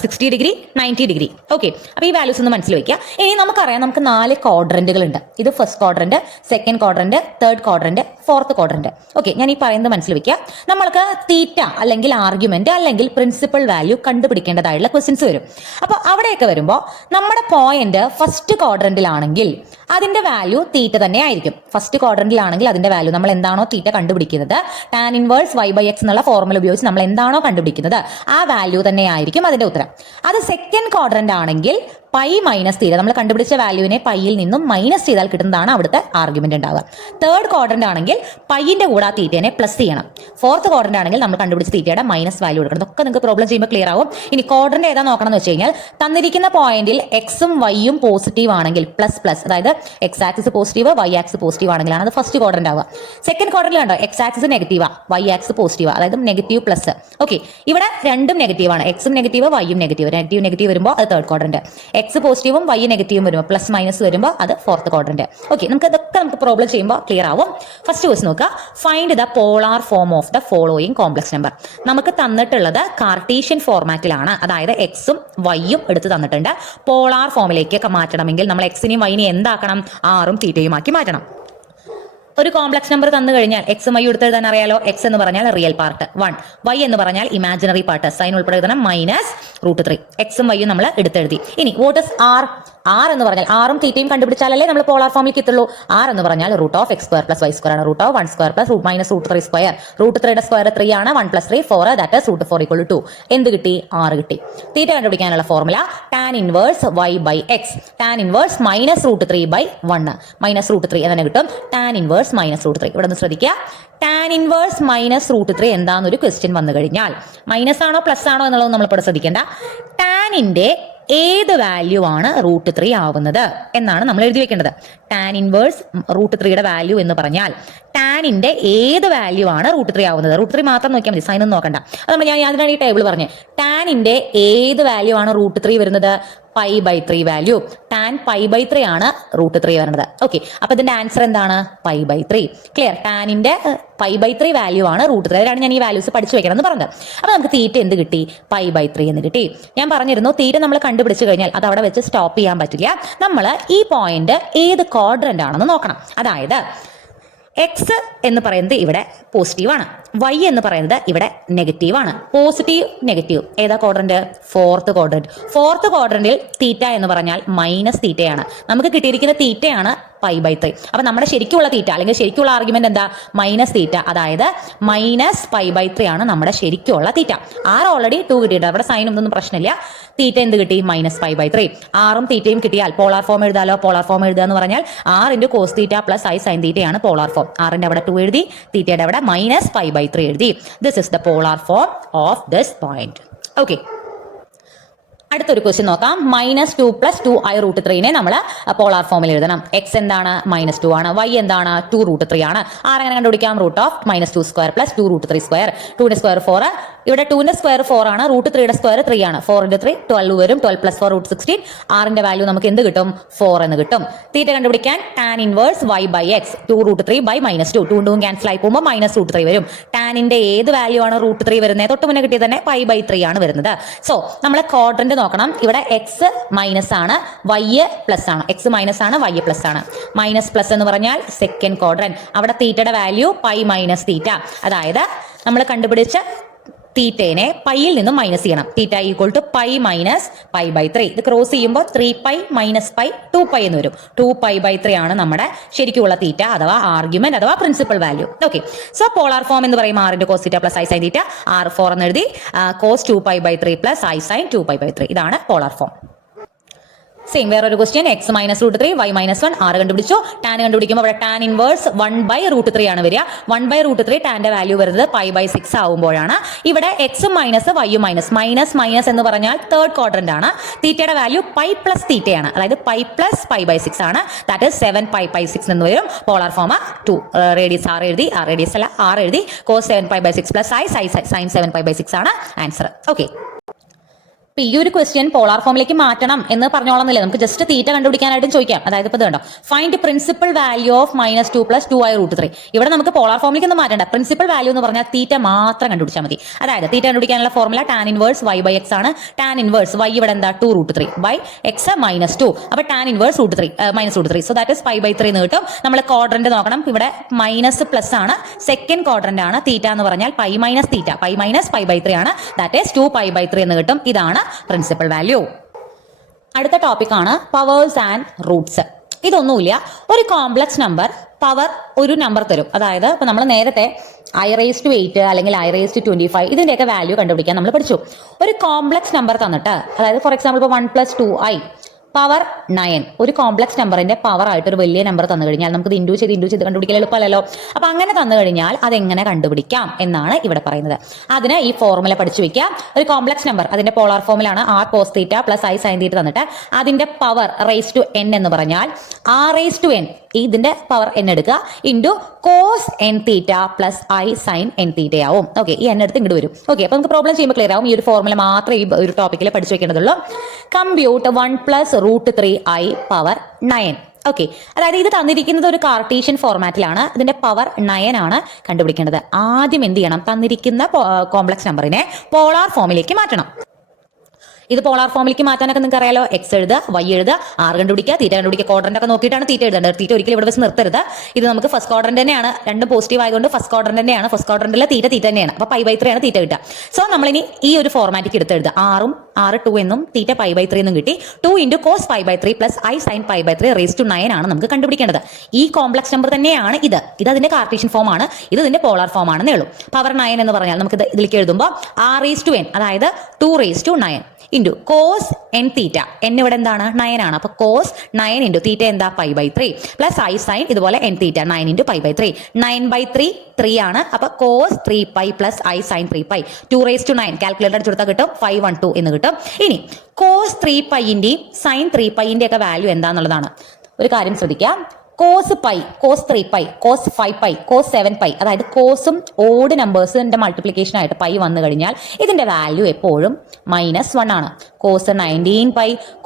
60 degree, 90 degree. Okay, അപ്പൊ ഈ വാല്യൂസ് ഒന്ന് മനസ്സിൽ വെക്കുക. ഇനി നമുക്കറിയാം, നമുക്ക് 4 ക്വാഡ്രന്റുകൾ ഉണ്ട്. ഇത് first quadrant, second quadrant, third quadrant, fourth quadrant. Okay, ഞാൻ ഈ പറയുന്നത് മനസ്സിൽ വെക്കുക. നമ്മൾക്ക് തീറ്റ അല്ലെങ്കിൽ ആർഗ്യുമെന്റ് അല്ലെങ്കിൽ പ്രിൻസിപ്പൽ വാല്യൂ കണ്ടുപിടിക്കേണ്ടതായിട്ടുള്ള ക്വസ്റ്റ്യൻസ് വരും. അപ്പൊ അവിടെയൊക്കെ വരുമ്പോൾ നമ്മുടെ പോയിന്റ് ഫസ്റ്റ് ക്വാഡ്രന്റിലാണെങ്കിൽ അതിന്റെ വാല്യൂ തീറ്റ തന്നെ ആയിരിക്കും. ഫസ്റ്റ് ക്വാഡ്രന്റിലാണെങ്കിൽ അതിന്റെ വാല്യൂ നമ്മൾ എന്താണോ തീറ്റ കണ്ടുപിടിക്കുന്നത്, ടാൻ ഇൻവേഴ്സ് y/x എന്നുള്ള ഫോർമുല ഉപയോഗിച്ച് നമ്മൾ എന്താണോ കണ്ടുപിടിക്കുന്നത് ആ വാല്യൂ തന്നെ ആയിരിക്കും അതിന്റെ ഉത്തരം. അത് സെക്കൻഡ് ക്വാഡ്രന്റ് ആണെങ്കിൽ π - തീറ്റ, നമ്മൾ കണ്ടുപിടിച്ച വാല്യൂവിനെ പൈയിൽ നിന്നും മൈനസ് ചെയ്താൽ കിട്ടുന്നതാണ് അവിടുത്തെ ആർഗ്യുമെന്റ് ഉണ്ടാവുക. തേർഡ് ക്വാഡ്രന്റ് ആണെങ്കിൽ പൈന്റെ കൂടെ ആ തീറ്റനെ പ്ലസ് ചെയ്യണം. ഫോർത്ത് ക്വാഡ്രന്റ് ആണെങ്കിൽ നമ്മൾ കണ്ടുപിടിച്ച തീറ്റയുടെ മൈനസ് വാല്യൂ എടുക്കണം. ഇതൊക്കെ നിങ്ങൾക്ക് പ്രോബ്ലം ചെയ്യുമ്പോൾ ക്ലിയർ ആവും. ഇനി ക്വാഡ്രന്റ് ഏതാ നോക്കണം എന്ന് വെച്ച് കഴിഞ്ഞാൽ, തന്നിരിക്കുന്ന പോയിന്റിൽ എക്സും വൈയും പോസിറ്റീവ് ആണെങ്കിൽ പ്ലസ്, അതായത് x axis positive, y axis positive ആണെങ്കിലാണ് അത് ഫസ്റ്റ് ക്വാഡ്രന്റ് ആവുക. സെക്കൻഡ് ക്വാഡ്രന്റിൽ കണ്ടോ, എക്സ് ആക്സിസ് നെഗറ്റീവാ, വൈ ആക്സിസ് പോസിറ്റീവ്, അതായത് നെഗറ്റീവ് പ്ലസ്. ഓക്കെ, ഇവിടെ രണ്ടും നെഗറ്റീവ് ആണ്, എക്സും നെഗറ്റീവ്, വൈയും നെഗറ്റീവ്. നെഗറ്റീവ് വരുമ്പോൾ അത് തേർഡ് ക്വാഡ്രന്റ്. എക്സ് പോസിറ്റീവും വൈ നെഗറ്റീവും വരുമ്പോൾ പ്ലസ് മൈനസ് വരുമ്പോൾ അത് ഫോർത്ത് ക്വാഡ്രന്റ്. ഓക്കെ, നമുക്ക് പ്രോബ്ലം ചെയ്യുമ്പോൾ ക്ലിയർ ആവും. ഫസ്റ്റ് ക്വസ്റ്റ് നോക്കുക. Find the polar form of the following complex number. നമുക്ക് തന്നിട്ടുള്ളത് കാർട്ടീഷ്യൻ ഫോർമാറ്റിലാണ്, അതായത് എക്സും വൈയും എടുത്ത് തന്നിട്ടുണ്ട്. പോളാർ ഫോമിലേക്ക് മാറ്റണമെങ്കിൽ നമ്മൾ എക്സിനെയും വൈനെയും എന്താക്കണം? ആറും തീറ്റയും ആക്കി മാറ്റണം. ഒരു കോംപ്ലക്സ് നമ്പർ തന്നു കഴിഞ്ഞാൽ എക്സും വൈ എടുത്ത് എഴുതാൻ അറിയാലോ. എക്സ് എന്ന് പറഞ്ഞാൽ റിയൽ പാർട്ട് 1, വൈ എന്ന് പറഞ്ഞാൽ ഇമാജിനറി പാർട്ട് സൈൻ ഉൾപ്പെടെ എഴുതണം -√3. എക്സും വൈയും നമ്മൾ എടുത്തെഴുതി. ഇനി വാട്ട് ഇസ് ആർ? ആർ എന്ന് പറഞ്ഞാൽ ആറും തീറ്റയും കണ്ടുപിടിച്ചാലല്ലേ നമ്മൾ പോളാർ ഫോമിലേക്ക് എത്തുള്ളൂ. ആർ എന്ന് പറഞ്ഞാൽ √(x²+y² ആണ്. √(1² +√(3²). √3യുടെ സ്ക്വയർ 3 ആണ്. 1 + 3 4, ദാറ്റ് ഈസ് √4 = 2. എന്ത് കിട്ടി? 6 കിട്ടി. തീറ്റ കണ്ടുപിടിക്കാനുള്ള formula tan inverse y/x. tan inverse -√3/1 -√3 എന്നെ കിട്ടും. tan inverse -√3. ഇവിടെ ഒന്ന് ശ്രദ്ധിക്കുക. tan ഇൻവേഴ്സ് -√3 എന്താണെന്നൊരു ക്വസ്റ്റ്യൻ വന്നു കഴിഞ്ഞാൽ മൈനസ് ആണോ പ്ലസ് ആണോ എന്നുള്ളത് നമ്മളിപ്പോൾ ശ്രദ്ധിക്കേണ്ട. ടാനിന്റെ ഏത് വാല്യൂ ആണ് √3 ആവുന്നത് എന്നാണ് നമ്മൾ എഴുതി വെക്കേണ്ടത്. ടാൻ ഇൻവേഴ്സ് √3യുടെ വാല്യൂ എന്ന് പറഞ്ഞാൽ ടാനിന്റെ ഏത് വാല്യൂ ആണ് √3 ആവുന്നത്. √3 മാത്രം നോക്കിയാൽ മതി, സൈൻ ഒന്നും നോക്കണ്ട. അത് നമ്മൾ അതിനാണ് ഈ ടേബിൾ പറഞ്ഞത്. ടാനിന്റെ ഏത് വാല്യൂ ആണ് √3 വരുന്നത്? π/3 വാല്യൂ. ടാൻ π/3 ആണ് √3 വരുന്നത്. ഓക്കെ, അപ്പൊ ഇതിന്റെ ആൻസർ എന്താണ്? π/3. ക്ലിയർ? ടാനിന്റെ π/3 വാല്യൂ ആണ് √3. അതിനാണ് ഞാൻ ഈ വാല്യൂസ് പഠിച്ചു വെക്കണം എന്ന് പറഞ്ഞത്. അപ്പൊ നമുക്ക് തീറ്റ എന്ത് കിട്ടി? π/3 എന്ന് കിട്ടി. ഞാൻ പറഞ്ഞിരുന്നു തീറ്റ നമ്മൾ കണ്ടുപിടിച്ചു കഴിഞ്ഞാൽ അത് അവിടെ വെച്ച് സ്റ്റോപ്പ് ചെയ്യാൻ പറ്റില്ല. നമ്മൾ ഈ പോയിന്റ് ഏത് ക്വാഡ്രന്റ് ആണെന്ന് നോക്കണം. അതായത് എക്സ് എന്ന് പറയുന്നത് ഇവിടെ പോസിറ്റീവ് ആണ്, വൈ എന്ന് പറയുന്നത് ഇവിടെ നെഗറ്റീവ് ആണ്. പോസിറ്റീവ് നെഗറ്റീവ് ഏതാ ക്വാഡ്രന്റ്? Fourth quadrant. ഫോർത്ത് ക്വാഡ്രന്റിൽ തീറ്റ എന്ന് പറഞ്ഞാൽ മൈനസ് തീറ്റയാണ്. നമുക്ക് കിട്ടിയിരിക്കുന്ന തീറ്റയാണ് π/3. അപ്പൊ നമ്മുടെ ശരിക്കുള്ള തീറ്റ അല്ലെങ്കിൽ ശരിക്കുള്ള ആർഗ്യുമെന്റ് എന്താ? Minus theta. അതായത് -π/3 ആണ് നമ്മുടെ ശരിക്കുള്ള തീറ്റ. ആർ ഓൾറെഡി 2 കിട്ടിയിട്ടുണ്ട്, അവിടെ സൈൻ ഒന്നും പ്രശ്നമില്ല. തീറ്റ എന്ത് കിട്ടി? -π/3. ആറും തീറ്റയും കിട്ടിയാൽ പോളാർ ഫോം എഴുതാലോ. പോളാർ ഫോം എഴുതുക എന്ന് പറഞ്ഞാൽ r × cos θ + i sin θ ആണ് പോളാർ ഫോം. ആറിന്റെ അവിടെ 2 എഴുതി, തീറ്റയുടെ അവിടെ -π/3 എഴുതി. This is the polar form of this point. Okay, അടുത്തൊരു ക്വസ്റ്റ്യൻ നോക്കാം. -2 + 2i √3 നമ്മൾ പോളാർ ഫോമിൽ എഴുതണം. എക്സ് എന്താണ്? -2 ആണ്. വൈ എന്താണ്? 2√3 ആണ്. ആരെങ്ങനെ കണ്ടുപിടിക്കാം? √(-2² + 2√3²). 2ന്റെ സ്ക്വയർ 4. ഇവിടെ 2ന്റെ സ്ക്വയർ 4 ആണ്. √3യുടെ സ്ക്വയർ 3 ആണ്. 4 × 3 12 വരും. 12 + 4 √16. ആറിന്റെ വാല്യൂ നമുക്ക് എന്ത് കിട്ടും? 4 എന്ന് കിട്ടും. തീറ്റ കണ്ടുപിടിക്കാൻ tan ഇൻവേഴ്സ് y/x 2√3/-2. 2 ക്യാൻസൽ ആയി പോകുമ്പോൾ -√3 വരും. ടാനിന്റെ ഏത് വാല്യൂ ആണ് √3 വരുന്നത്? തൊട്ട് മുന്നേ കിട്ടിയത് തന്നെ π/3 ആണ് വരുന്നത്. സോ നമ്മൾ ക്വാഡ്രന്റ് നോക്കണം. ഇവിടെ എക്സ് മൈനസ് ആണ്, വൈ പ്ലസ് ആണ്. എക്സ് മൈനസ് ആണ്, വൈ പ്ലസ് ആണ്. മൈനസ് പ്ലസ് എന്ന് പറഞ്ഞാൽ സെക്കൻഡ് ക്വാഡ്രന്റ്. അവിടെ തീറ്റയുടെ വാല്യൂ π-θ. അതായത് നമ്മൾ കണ്ടുപിടിച്ച തീറ്റേനെ പൈയിൽ നിന്നും മൈനസ് ചെയ്യണം. Theta equal to π - π/3. ഇത് ക്രോസ് ചെയ്യുമ്പോൾ 3π - π 2π എന്ന് വരും. 2π/3 ആണ് നമ്മുടെ ശരിക്കുള്ള തീറ്റ അഥവാ ആർഗ്യുമെന്റ് അഥവാ principal value. Okay, so polar form എന്ന് പറയും r × cos θ + i sin θ. r4 എന്ന് എഴുതി. cos 2π/3 + i sin 2π/3. ഇതാണ് പോളാർ ഫോം. സെയിം വേറൊരു ക്വസ്റ്റ്യൻ. എക്സ് -√3 വൈ -1 ആറ് കണ്ടുപിടിച്ചു. ടാൻ കണ്ടുപിടിക്കുമ്പോൾ അവിടെ ടാൻ ഇൻവേഴ്സ് 1/√3 ആണ് വരിക. 1/√3 ടാന്റെ വാല്യൂ വരുന്നത് π/6 ആവുമ്പോഴാണ്. ഇവിടെ എക്സും മൈനസ് വൈയും മൈനസ്. മൈനസ് എന്ന് പറഞ്ഞാൽ തേർഡ് ക്വാഡ്രന്റ് ആണ്. തീറ്റയുടെ വാല്യൂ π + θയാണ്, അതായത് π + π/6 ആണ്. ദാറ്റ് ഈസ് 7π/6 എന്ന് വരും. പോളാർ ഫോം 2 റേഡിയസ് r എഴുതി, റേഡിയസ് അല്ല r എഴുതി. cos 7π/6 + i sin 7π/6 ആണ് ആൻസർ. ഓക്കെ, ഈ ഒരു ക്വസ്റ്റ്യൻ പോളാർ ഫോമിലേക്ക് മാറ്റണം എന്ന് പറഞ്ഞോളന്നില്ല. നമുക്ക് ജസ്റ്റ് തീറ്റ കണ്ടുപിടിക്കാനായിട്ടും ചോദിക്കാം. അതായത് ഇപ്പോൾ ഇതുണ്ടോ, find principal value of -2 + 2i √3. ഇവിടെ നമുക്ക് പോളാർ ഫോമിലേക്ക് ഒന്നും മാറ്റണ്ട. പ്രിൻസിപ്പൽ വാല്യൂ എന്ന് പറഞ്ഞാൽ തീറ്റ മാത്രം കണ്ടുപിടിച്ചാൽ മതി. അതായത് തീറ്റ കണ്ടുപിടിക്കാനുള്ള ഫോർമുല tan ഇൻവേഴ്സ് y/x ആണ്. tan ഇൻവേഴ്സ് y ഇവിടെ എന്താ? 2√3/x -2. അപ്പൊ tan inverse -√3. So that is π/3 എന്ന് കിട്ടും. നമ്മൾ ക്വാഡ്രന്റ് നോക്കണം. ഇവിടെ മൈനസ് പ്ലസ് ആണ്, സെക്കൻഡ് ക്വാഡ്രന്റ് ആണ്. തീറ്റ എന്ന് പറഞ്ഞാൽ π - θ, π - π/3 ആണ്. ദാറ്റ് ഈസ് 2π/3 എന്ന് കിട്ടും. ഇതാണ് പ്രിൻസിപ്പൽ വാല്യൂ. അടുത്ത ടോപ്പിക് ആണ് പവേഴ്സ് ആൻഡ് റൂട്ട്സ്. ഇതൊന്നുമില്ല, ഒരു കോംപ്ലക്സ് നമ്പർ പവർ ഒരു നമ്പർ തരും. അതായത് ഇപ്പൊ നമ്മൾ നേരത്തെ i⁻8 അല്ലെങ്കിൽ i⁻25 ഇതിന്റെയൊക്കെ വാല്യൂ കണ്ടുപിടിക്കാൻ നമ്മൾ പഠിച്ചു. ഒരു കോംപ്ലക്സ് നമ്പർ തന്നിട്ട്, അതായത് ഫോർ എക്സാമ്പിൾ ഇപ്പോൾ 1 + 2i പവർ 9 ഒരു കോംപ്ലക്സ് നമ്പറിന്റെ പവർ ആയിട്ട് ഒരു വലിയ നമ്പർ തന്നു കഴിഞ്ഞാൽ നമുക്ക് ഇൻഡ്യൂ ചെയ്ത് കണ്ടുപിടിക്കാൻ എളുപ്പമല്ലോ. അപ്പൊ അങ്ങനെ തന്നു കഴിഞ്ഞാൽ അതെങ്ങനെ കണ്ടുപിടിക്കാം എന്നാണ് ഇവിടെ പറയുന്നത്. അതിന് ഈ ഫോർമുല പഠിച്ചു വെക്കുക. ഒരു കോംപ്ലക്സ് നമ്പർ അതിന്റെ പോളാർ ഫോമിലാണ് r cos θ + i sin θ തന്നിട്ട് അതിന്റെ പവർ raised to n എന്ന് പറഞ്ഞാൽ r raised to n ഇതിന്റെ പവർ n എടുക്കുക into cos n theta plus i sine n theta ആവും. ഓക്കെ, ഈ n എടുത്ത് ഇങ്ങോട്ട് വരും. ഓക്കെ, അപ്പൊ നമുക്ക് പ്രോബ്ലം ചെയ്യുമ്പോൾ ക്ലിയർ ആവും. ഈ ഒരു ഫോർമുല മാത്രമേ ഈ ഒരു ടോപ്പിക്കിൽ പഠിച്ചു വെക്കേണ്ടതുള്ളൂ. Compute 1 + √3i power 9. ഓക്കെ, അതായത് ഇത് തന്നിരിക്കുന്നത് ഒരു കാർട്ടീഷ്യൻ ഫോർമാറ്റിലാണ്. ഇതിന്റെ പവർ 9 ആണ് കണ്ടുപിടിക്കേണ്ടത്. ആദ്യം എന്ത് ചെയ്യണം? തന്നിരിക്കുന്ന കോംപ്ലക്സ് നമ്പറിനെ പോളാർ ഫോമിലേക്ക് മാറ്റണം. ഇത് പോളാർ ഫോമിലേക്ക് മാറ്റാനൊക്കെ നിങ്ങൾക്ക് അറിയാലോ. എക്സ് എഴുതുക, വൈ എഴുതുക, ആർ കണ്ടുപിടിക്കുക, തീറ്റ കണ്ടുപിടിക്കുക. ക്വാഡ്രന്റ് ഒക്കെ നോക്കിയിട്ടാണ് തീറ്റ എഴുതേണ്ടത്. തീറ്റ ഒരിക്കലും ഇവിടെ വെച്ച് നിർത്തരുത്. ഇത് നമുക്ക് ഫസ്റ്റ് ക്വാഡ്രന്റ് തന്നെയാണ്, രണ്ടും പോസിറ്റീവ് ആയതുകൊണ്ട് ഫസ്റ്റ് ക്വാഡ്രന്റ് തന്നെയാണ്. ഫസ്റ്റ് ക്വാഡ്രന്റിലെ തീറ്റ തന്നെയാണ്. അപ്പോൾ π/3 ആണ് തീറ്റ കിട്ടുക. സോ നമ്മളിനി ഈ ഒരു ഫോർമാറ്റിക്ക് എടുത്ത് എഴുതുക. r 2 എന്നും തീറ്റ π/3 എന്നും കിട്ടി. 2 × cos π/3 plus i sine π/3 raise to 9 ആണ് നമുക്ക് കണ്ടുപിടിക്കേണ്ടത്. ഈ കോംപ്ലക്സ് നമ്പർ തന്നെയാണ് ഇത്. ഇത് അതിന്റെ കാർട്ടീഷ്യൻ ഫോം ആണ്, ഇത് ഇതിന്റെ പോളാർ ഫോം ആണെന്നേ ഉള്ളൂ. പവർ 9 എന്ന് പറഞ്ഞാൽ നമുക്ക് ഇതിലേക്ക് എഴുതുമ്പോൾ r⁻n അതായത് 2�9 ഇൻറ്റു കോസ് n തീറ്റ. n ഇവിടെ എന്താണ്? 9 ആണ്. അപ്പോൾ കോസ് 9 ഇൻറ്റു തീറ്റ എന്താ? π/3 പ്ലസ് ഐ സൈൻ ഇതുപോലെ n തീറ്റ 9 × π/3. 9/3 3 ആണ്. അപ്പോൾ cos 3π plus i sine 3π 2�9 calculator അടിച്ചു കൊടുത്താൽ കിട്ടും 512 എന്ന് കിട്ടും. ഇനി കോസ് 3π-ന്റെയും സൈൻ 3π-ന്റെ ഒക്കെ വാല്യൂ എന്താണെന്നുള്ളതാണ്. ഒരു കാര്യം ശ്രദ്ധിക്കാം. Cos pi, cos 3π, cos 5π, cos 7π, അതായത് കോസും ഓഡ് നമ്പേഴ്സിന്റെ മൾട്ടിപ്ലിക്കേഷൻ ആയിട്ട് പൈ വന്നു കഴിഞ്ഞാൽ ഇതിന്റെ വാല്യൂ എപ്പോഴും -1 ആണ്. Cos 19π,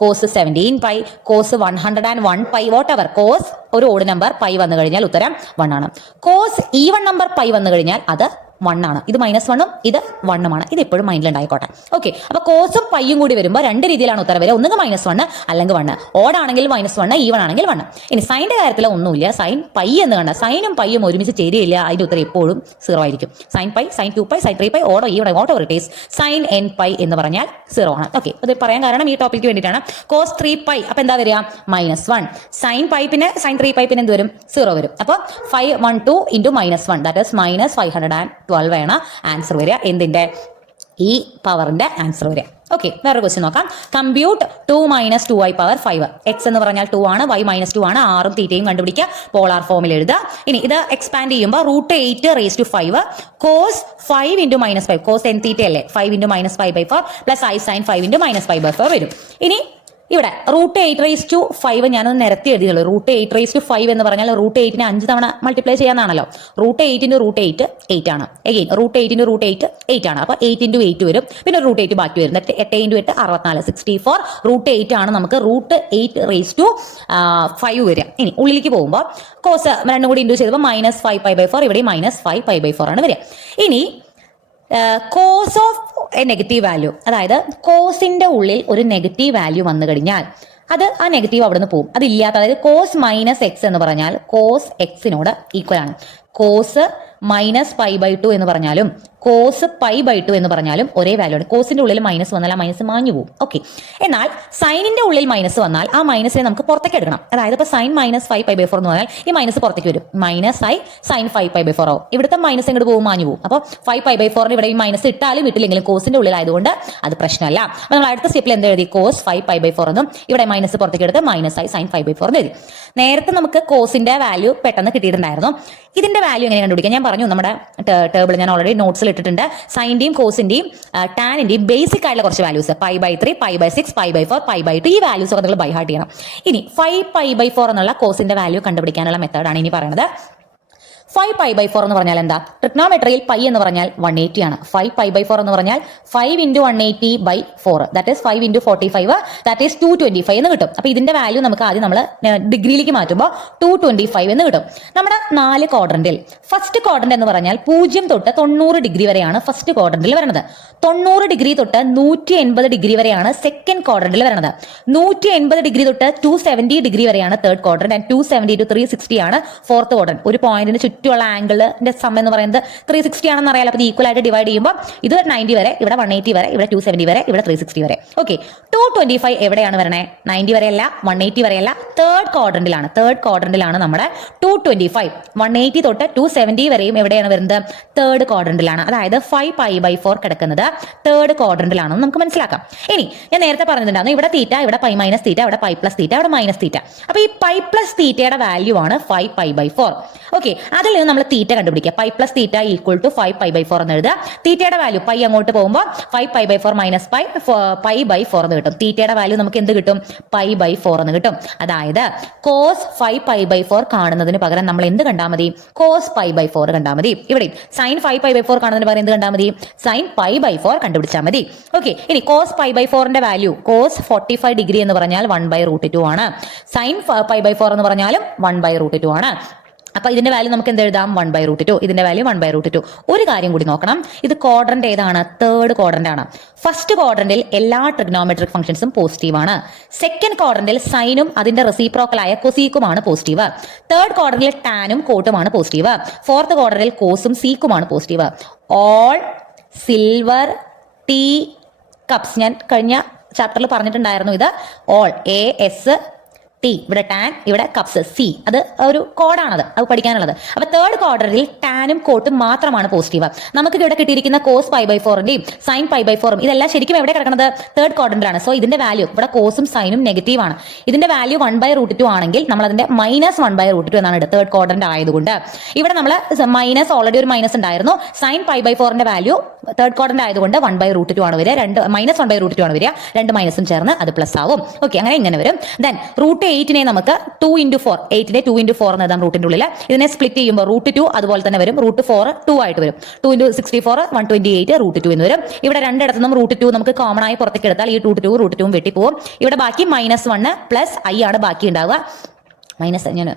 cos 17π, cos 101π, whatever cos ഒരു ഓഡ് നമ്പർ പൈ വന്നു കഴിഞ്ഞാൽ ഉത്തരം 1 ആണ്. കോസ് ഈവൺ നമ്പർ പൈ വന്നു കഴിഞ്ഞാൽ അത് 1 ആണ്. ഇത് -1ഉം ഇത് 1ഉമാണ്. ഇത് എപ്പോഴും മൈൻഡിൽ ഉണ്ടായിക്കോട്ടെ. ഓക്കെ, അപ്പൊ കോസും പൈയും കൂടി വരുമ്പോൾ രണ്ട് രീതിയിലാണ് ഉത്തരം വരിക. ഒന്നുകിൽ -1 അല്ലെങ്കിൽ 1. ഓഡ് ആണെങ്കിൽ -1, ഈവൺ ആണെങ്കിൽ 1. ഇനി സൈൻ്റെ കാര്യത്തിൽ ഒന്നുമില്ല. സൈൻ പൈ എന്ന് കണ്ട സൈനും പൈയും ഒരുമിച്ച് ചേരുകയില്ല. അതിന്റെ ഉത്തരം എപ്പോഴും 0 ആയിരിക്കും. സൈൻ പൈ, സൈൻ 2π, സൈൻ 3π, ഓടോ even whatever it is sine nπ എന്ന് പറഞ്ഞാൽ 0 ആണ്. ഓക്കെ, അത് പറയാൻ കാരണം ഈ ടോപ്പിക്ക് വേണ്ടിയിട്ടാണ്. കോസ് 3π അപ്പൊ എന്താ വരിക? -1. സൈൻ പൈ പിന്നെ സൈൻ 3π പിന്നെ എന്ത് വരും? 0 വരും. അപ്പോൾ 512 × -1 ദാറ്റ് ഈസ് -512 ആണ് ആൻസർ വരിക. എന്തിന്റെ? ഈ പവറിന്റെ ആൻസർ വരിക. ഓക്കെ, വേറെ ക്വസ്റ്റ്യൻ നോക്കാം. Compute 2 - 2i power 5. എക്സ് എന്ന് പറഞ്ഞാൽ 2 ആണ്, y -2 ആണ്, ആറും തീറ്റയും കണ്ടുപിടിക്കുക. പോളാർ ഫോമിൽ എഴുതുക. ഇനി ഇത് എക്സ്പാൻഡ് ചെയ്യുമ്പോൾ √8 കോസ് 5 × -5 കോസ് n തീറ്റ അല്ലേ, 5 × -5/4 പ്ലസ് ഐ സൈൻ 5 × -5/4 വരും. ഇനി ഇവിടെ √8 ഞാനൊന്ന് നിരത്തി എഴുതിയുള്ളൂ. √8 എന്ന് പറഞ്ഞാൽ √8നെ 5 തവണ മൾട്ടിപ്ലൈ ചെയ്യാന്നാണല്ലോ. √8 × √8 8 ആണ്. എഗെയിൻ √8 × √8 8 ആണ്. അപ്പോൾ 8 × 8 വരും. പിന്നെ √8 ബാക്കി വരും. 8 × 8 64 64 √8 ആണ് നമുക്ക് √8 വരിക. ഇനി ഉള്ളിലേക്ക് പോകുമ്പോൾ കോസ് രണ്ടും കൂടി ഇൻഡ്യൂ ചെയ്തപ്പോൾ -5π/4 ഇവിടെ -5π/4 ആണ് വരിക. ഇനി cos of a negative value, അതായത് കോസിന്റെ ഉള്ളിൽ ഒരു നെഗറ്റീവ് വാല്യൂ വന്നു കഴിഞ്ഞാൽ അത് ആ നെഗറ്റീവ് അവിടെ നിന്ന് പോകും. അതില്ലാത്ത, അതായത് കോസ് -x എന്ന് പറഞ്ഞാൽ കോസ് എക്സിനോട് ഈക്വൽ ആണ്. കോസ് -π/2 എന്ന് പറഞ്ഞാലും കോസ് π/2 എന്ന് പറഞ്ഞാലും ഒരേ വാല്യൂ ആണ്. കോസിന്റെ ഉള്ളിൽ മൈനസ് വന്നാൽ ആ മൈനസ് മാഞ്ഞു പോകും. ഓക്കെ, എന്നാൽ സൈനിന്റെ ഉള്ളിൽ മൈനസ് വന്നാൽ ആ മൈനസിനെ നമുക്ക് പുറത്തേക്ക് എടുക്കണം. അതായത് ഇപ്പോൾ സൈൻ -5π/4 എന്ന് പറഞ്ഞാൽ ഈ മൈനസ് പുറത്തേക്ക് വരും. -i സൈൻ 5π/4 ആവും. ഇവിടുത്തെ മൈനസ് ഇങ്ങോട്ട് പോകും, മാഞ്ഞു പോകും. അപ്പോൾ 5π/4 ഇവിടെ ഈ മൈനസ് ഇട്ടാലും ഇട്ടില്ലെങ്കിലും കോസിന്റെ ഉള്ളിലായതുകൊണ്ട് അത് പ്രശ്നമല്ല. അപ്പോൾ നമ്മൾ അടുത്ത സ്റ്റെപ്പിൽ എന്ത് എഴുതി? കോസ് 5π/4 എന്നും ഇവിടെ മൈനസ് പുറത്തേക്ക് എടുത്ത് -i സൈൻ 5/4 എന്ന് എഴുതി. നേരത്തെ നമുക്ക് കോസിന്റെ വാല്യൂ പെട്ടെന്ന് കിട്ടിയിട്ടുണ്ടായിരുന്നു. ഇതിന്റെ വാല്യൂ എങ്ങനെ കണ്ടുപിടിക്കാം? ഞാൻ പറഞ്ഞു നമ്മുടെ ടേബിൾ ഞാൻ ഓൾറെഡി നോട്ട്സിൽ ഇട്ടിട്ടുണ്ട്. സൈന്റെയും കോസിന്റെയും ടാനിന്റെയും ബേസിക് ആയിട്ടുള്ള കുറച്ച് വാല്യൂസ് π/3 π/6 π/4 π/2 ഈ വാല്യൂസ് ഒക്കെ നിങ്ങൾ ബൈ ഹാർട്ട് ചെയ്യണം. ഇനി 5π/4 എന്നുള്ള കോസിന്റെ വാല്യൂ കണ്ടുപിടിക്കാനുള്ള മെത്തേഡാണ് ഇനി പറയുന്നത്. 5π/4 എന്ന് പറഞ്ഞാൽ എന്താ? ട്രിഗ്നോമെട്രിയിൽ പൈ എന്ന് പറഞ്ഞാൽ 180 ആണ്. 5π/4 എന്ന് പറഞ്ഞാൽ 5 × 180/4 ദാറ്റ് ഈസ് 5 × 45 ദാറ്റ് ഈസ് 225 എന്ന് കിട്ടും. അപ്പോൾ ഇതിന്റെ വാല്യൂ നമുക്ക് ആദ്യം നമ്മൾ ഡിഗ്രിയിലേക്ക് മാറ്റുമ്പോൾ 225 എന്ന് കിട്ടും. നമ്മുടെ 4 ക്വാഡ്രന്റിൽ ഫസ്റ്റ് ക്വാഡ്രന്റ് എന്ന് പറഞ്ഞാൽ 0 തൊട്ട് 90 ഡിഗ്രി വരെയാണ് ഫസ്റ്റ് ക്വാഡ്രന്റിൽ വരുന്നത്. 90 ഡിഗ്രി തൊട്ട് 180 ഡിഗ്രി വരെയാണ് സെക്കൻഡ് ക്വാഡ്രന്റിൽ വരുന്നത്. 180 ഡിഗ്രി തൊട്ട് 270 ഡിഗ്രി വരെയാണ് തേർഡ് ക്വാഡ്രന്റ്. ആൻഡ് 270 to 360 ആണ് ഫോർത്ത് ക്വാഡ്രന്റ്. ഒരു പോയിന്റിന് ചുറ്റുമുള്ള ആംഗിളിന്റെ സം എന്ന് പറയുന്നത് 360 ആണെന്ന് അറിയാലോ. അപ്പോൾ ഈക്വൽ ആയിട്ട് ഡിവൈഡ് ചെയ്യുമ്പോൾ ഇത് 90 വരെ, ഇവിടെ 180 വരെ, ഇവിടെ 270 വരെ, ഇവിടെ 360 വരെ. ഓക്കെ, 225 എവിടെയാണ് വരണേ? 90 വരെയല്ല, 180 വരെയല്ല, തേർഡ് ക്വാഡ്രന്റിലാണ്. തേർഡ് ക്വാഡ്രന്റിലാണ് നമ്മുടെ 225. 180 തൊട്ട് 270 വരെയും എവിടെയാണ് വരുന്നത്? തേർഡ് ക്വാഡ്രന്റിലാണ്. അതായത് 5π/4 കിടക്കുന്നത് തേർഡ് ക്വാഡ്രന്റിലാണെന്ന് നമുക്ക് മനസ്സിലാക്കാം. ഇനി ഞാൻ നേരത്തെ പറഞ്ഞിട്ടുണ്ടായിരുന്നു ഇവിടെ തീറ്റ, ഇവിടെ π - തീറ്റ, ഇവിടെ π + തീറ്റ, ഇവിടെ -തീറ്റ. അപ്പൊ ഈ π + തീറ്റയുടെ വാല്യൂ ആണ് 5π/4. ഓക്കെ, അതിൽ അതിൽ നിന്ന് നമ്മൾ തീറ്റ കണ്ടുപിടിക്കുക. Pi plus theta equal to 5π/4 എന്ന് എഴുതുക. തീറ്റയുടെ വാല്യൂ പൈ അങ്ങോട്ട് പോകുമ്പോൾ 5π/4 മൈനസ് π/4 എന്ന് കിട്ടും. തീറ്റയുടെ വാല്യൂ നമുക്ക് എന്ത് കിട്ടും? π/4 എന്ന് കിട്ടും. അതായത് കോസ് 5π/4 കാണുന്നതിന് പകരം നമ്മൾ എന്ത് കണ്ടാൽ മതി? കോസ് π/4 കണ്ടാൽ മതി. ഇവിടെ സൈൻ 5π/4 കാണുന്നതിന് പകരം എന്ത് കണ്ടാൽ മതി? സൈൻ π/4 കണ്ടുപിടിച്ചാൽ മതി. ഓക്കെ, ഇനി കോസ് π/4ന്റെ വാല്യൂ കോസ് 45 ഡിഗ്രി എന്ന് പറഞ്ഞാൽ 1/√2 ആണ്. സൈൻ π/4 എന്ന് പറഞ്ഞാലും 1/√2 ആണ്. അപ്പൊ ഇതിന്റെ വാല്യൂ നമുക്ക് എന്ത് എഴുതാം? 1/√2. ഇതിന്റെ വാല്യൂ 1/√2. ഒരു കാര്യം കൂടി നോക്കണം, ഇത് ക്വാഡ്രന്റ് ഏതാണ്? തേർഡ് ക്വാഡ്രന്റ് ആണ്. ഫസ്റ്റ് ക്വാഡ്രന്റിൽ എല്ലാ ട്രിഗ്നോമെട്രിക് ഫംഗ്ഷൻസും പോസിറ്റീവ് ആണ്. സെക്കൻഡ് ക്വാഡ്രന്റിൽ സൈനും അതിന്റെ റെസിപ്രോക്കലായ കൊസീക്കുമാണ് പോസിറ്റീവ്. തേർഡ് ക്വാഡ്രന്റിൽ ടാനും കോട്ടുമാണ് പോസിറ്റീവ്. ഫോർത്ത് ക്വാഡ്രന്റിൽ കോസും സീക്കുമാണ് positive. All silver tea cups, ഞാൻ കഴിഞ്ഞ ചാപ്റ്ററിൽ പറഞ്ഞിട്ടുണ്ടായിരുന്നു, ഇത് ഓൾ AS ടി, ഇവിടെ ടാൻ, ഇവിടെ കപ്സ് സി, അത് ഒരു കോഡാണത്, അത് പഠിക്കാനുള്ളത്. അപ്പൊ തേർഡ് ക്വാഡ്രന്റിൽ ടാനും കോട്ടും മാത്രമാണ് പോസിറ്റീവ്. നമുക്ക് ഇവിടെ കിട്ടിയിരിക്കുന്ന കോസ് π/4ന്റെയും സൈൻ π/4ഉം ഇതെല്ലാം ശരിക്കും എവിടെ കിടക്കുന്നത്? തേർഡ് ക്വാഡ്രന്റിലാണ്. സോ ഇതിന്റെ വാല്യൂ ഇവിടെ കോസും സൈനും നെഗറ്റീവ് ആണ്. ഇതിന്റെ വാല്യൂ 1/√2 ആണെങ്കിൽ നമ്മൾ അതിന്റെ മൈനസ് 1/√2 എന്നാണ് എടുത്തത്, തേർഡ് ക്വാഡ്രന്റ് ആയതുകൊണ്ട്. ഇവിടെ നമ്മൾ മൈനസ് ഓൾറെഡി ഒരു മൈനസ് ഉണ്ടായിരുന്നു. സൈൻ π/4ന്റെ വാല്യൂ തേർഡ് ക്വാഡ്രന്റ് ആയതുകൊണ്ട് 1/√2 ആണ് വരിക. മൈനസ് 1/√2 ആണ് വരിക. രണ്ട് മൈനസും ചേർന്ന് അത് പ്ലസ് ആവും. ഓക്കെ, അങ്ങനെ ഇങ്ങനെ വരും. ദെൻ √8നെ നമുക്ക് 2 × 4, 8നെ 2 × 4 എന്ന് എഴുതാം റൂട്ടിന്റെ ഉള്ളിൽ. ഇതിനെ സ്പ്ലിറ്റ് ചെയ്യുമ്പോൾ √2 അതുപോലെ തന്നെ വരും. √4 2 ആയിട്ട് വരും. 2 × 64 128 √2 എന്ന് വരും. ഇവിടെ രണ്ടിടത്തുനിന്നും √2 നമുക്ക് കോമൺ ആയി പുറത്തേക്ക് എടുത്താൽ ഈ √2 വെട്ടിപ്പോവും. ഇവിടെ ബാക്കി -1 പ്ലസ് i ആണ് ബാക്കി ഉണ്ടാവുക. മൈനസ് ഞാൻ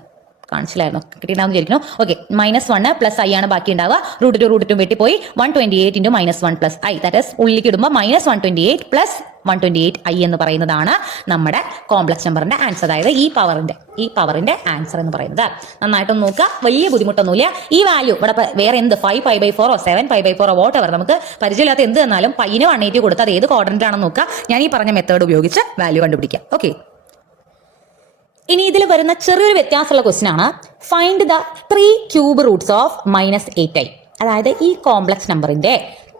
കാണിച്ചില്ലായിരുന്നു, കിട്ടിയിട്ടുണ്ടാവും വിചാരിക്കുന്നു. ഓക്കെ, -1 പ്ലസ് i ആണ് ബാക്കി ഉണ്ടാവുക. √2 വെട്ടിപ്പോയി. 128 × -1 പ്ലസ് i, ദാറ്റ് ഈസ് ഉള്ളിലേക്ക് ഇടുമ്പോൾ -128 പ്ലസ് 128i എന്ന് പറയുന്നതാണ് നമ്മുടെ കോംപ്ലക്സ് നമ്പറിന്റെ ആൻസർ. അതായത് ഈ പവറിന്റെ ആൻസർ എന്ന് പറയുന്നത്. നന്നായിട്ടൊന്ന് നോക്കുക, വലിയ ബുദ്ധിമുട്ടൊന്നുമില്ല. ഈ വാല്യൂ ഇവിടെ വേറെ എന്ത് 5π/4 7π/4 വോട്ട് എവർ, നമുക്ക് പരിചയമില്ലാത്ത എന്ത് തന്നാലും പൈന് 180 കൊടുത്ത് അത് ഏത് ക്വാഡ്രന്റ് ആണെന്ന് നോക്കുക. ഞാൻ ഈ പറഞ്ഞ മെത്തേഡ് ഉപയോഗിച്ച് വാല്യൂ കണ്ടുപിടിക്കാം. ഓക്കെ, ഇനി ഇതിൽ വരുന്ന ചെറിയൊരു വ്യത്യാസമുള്ള ക്വസ്റ്റ്യൻ ആണ്, find the 3 cube Roots of -8i. അതായത് ഈ കോംപ്ലക്സ് നമ്പറിന്റെ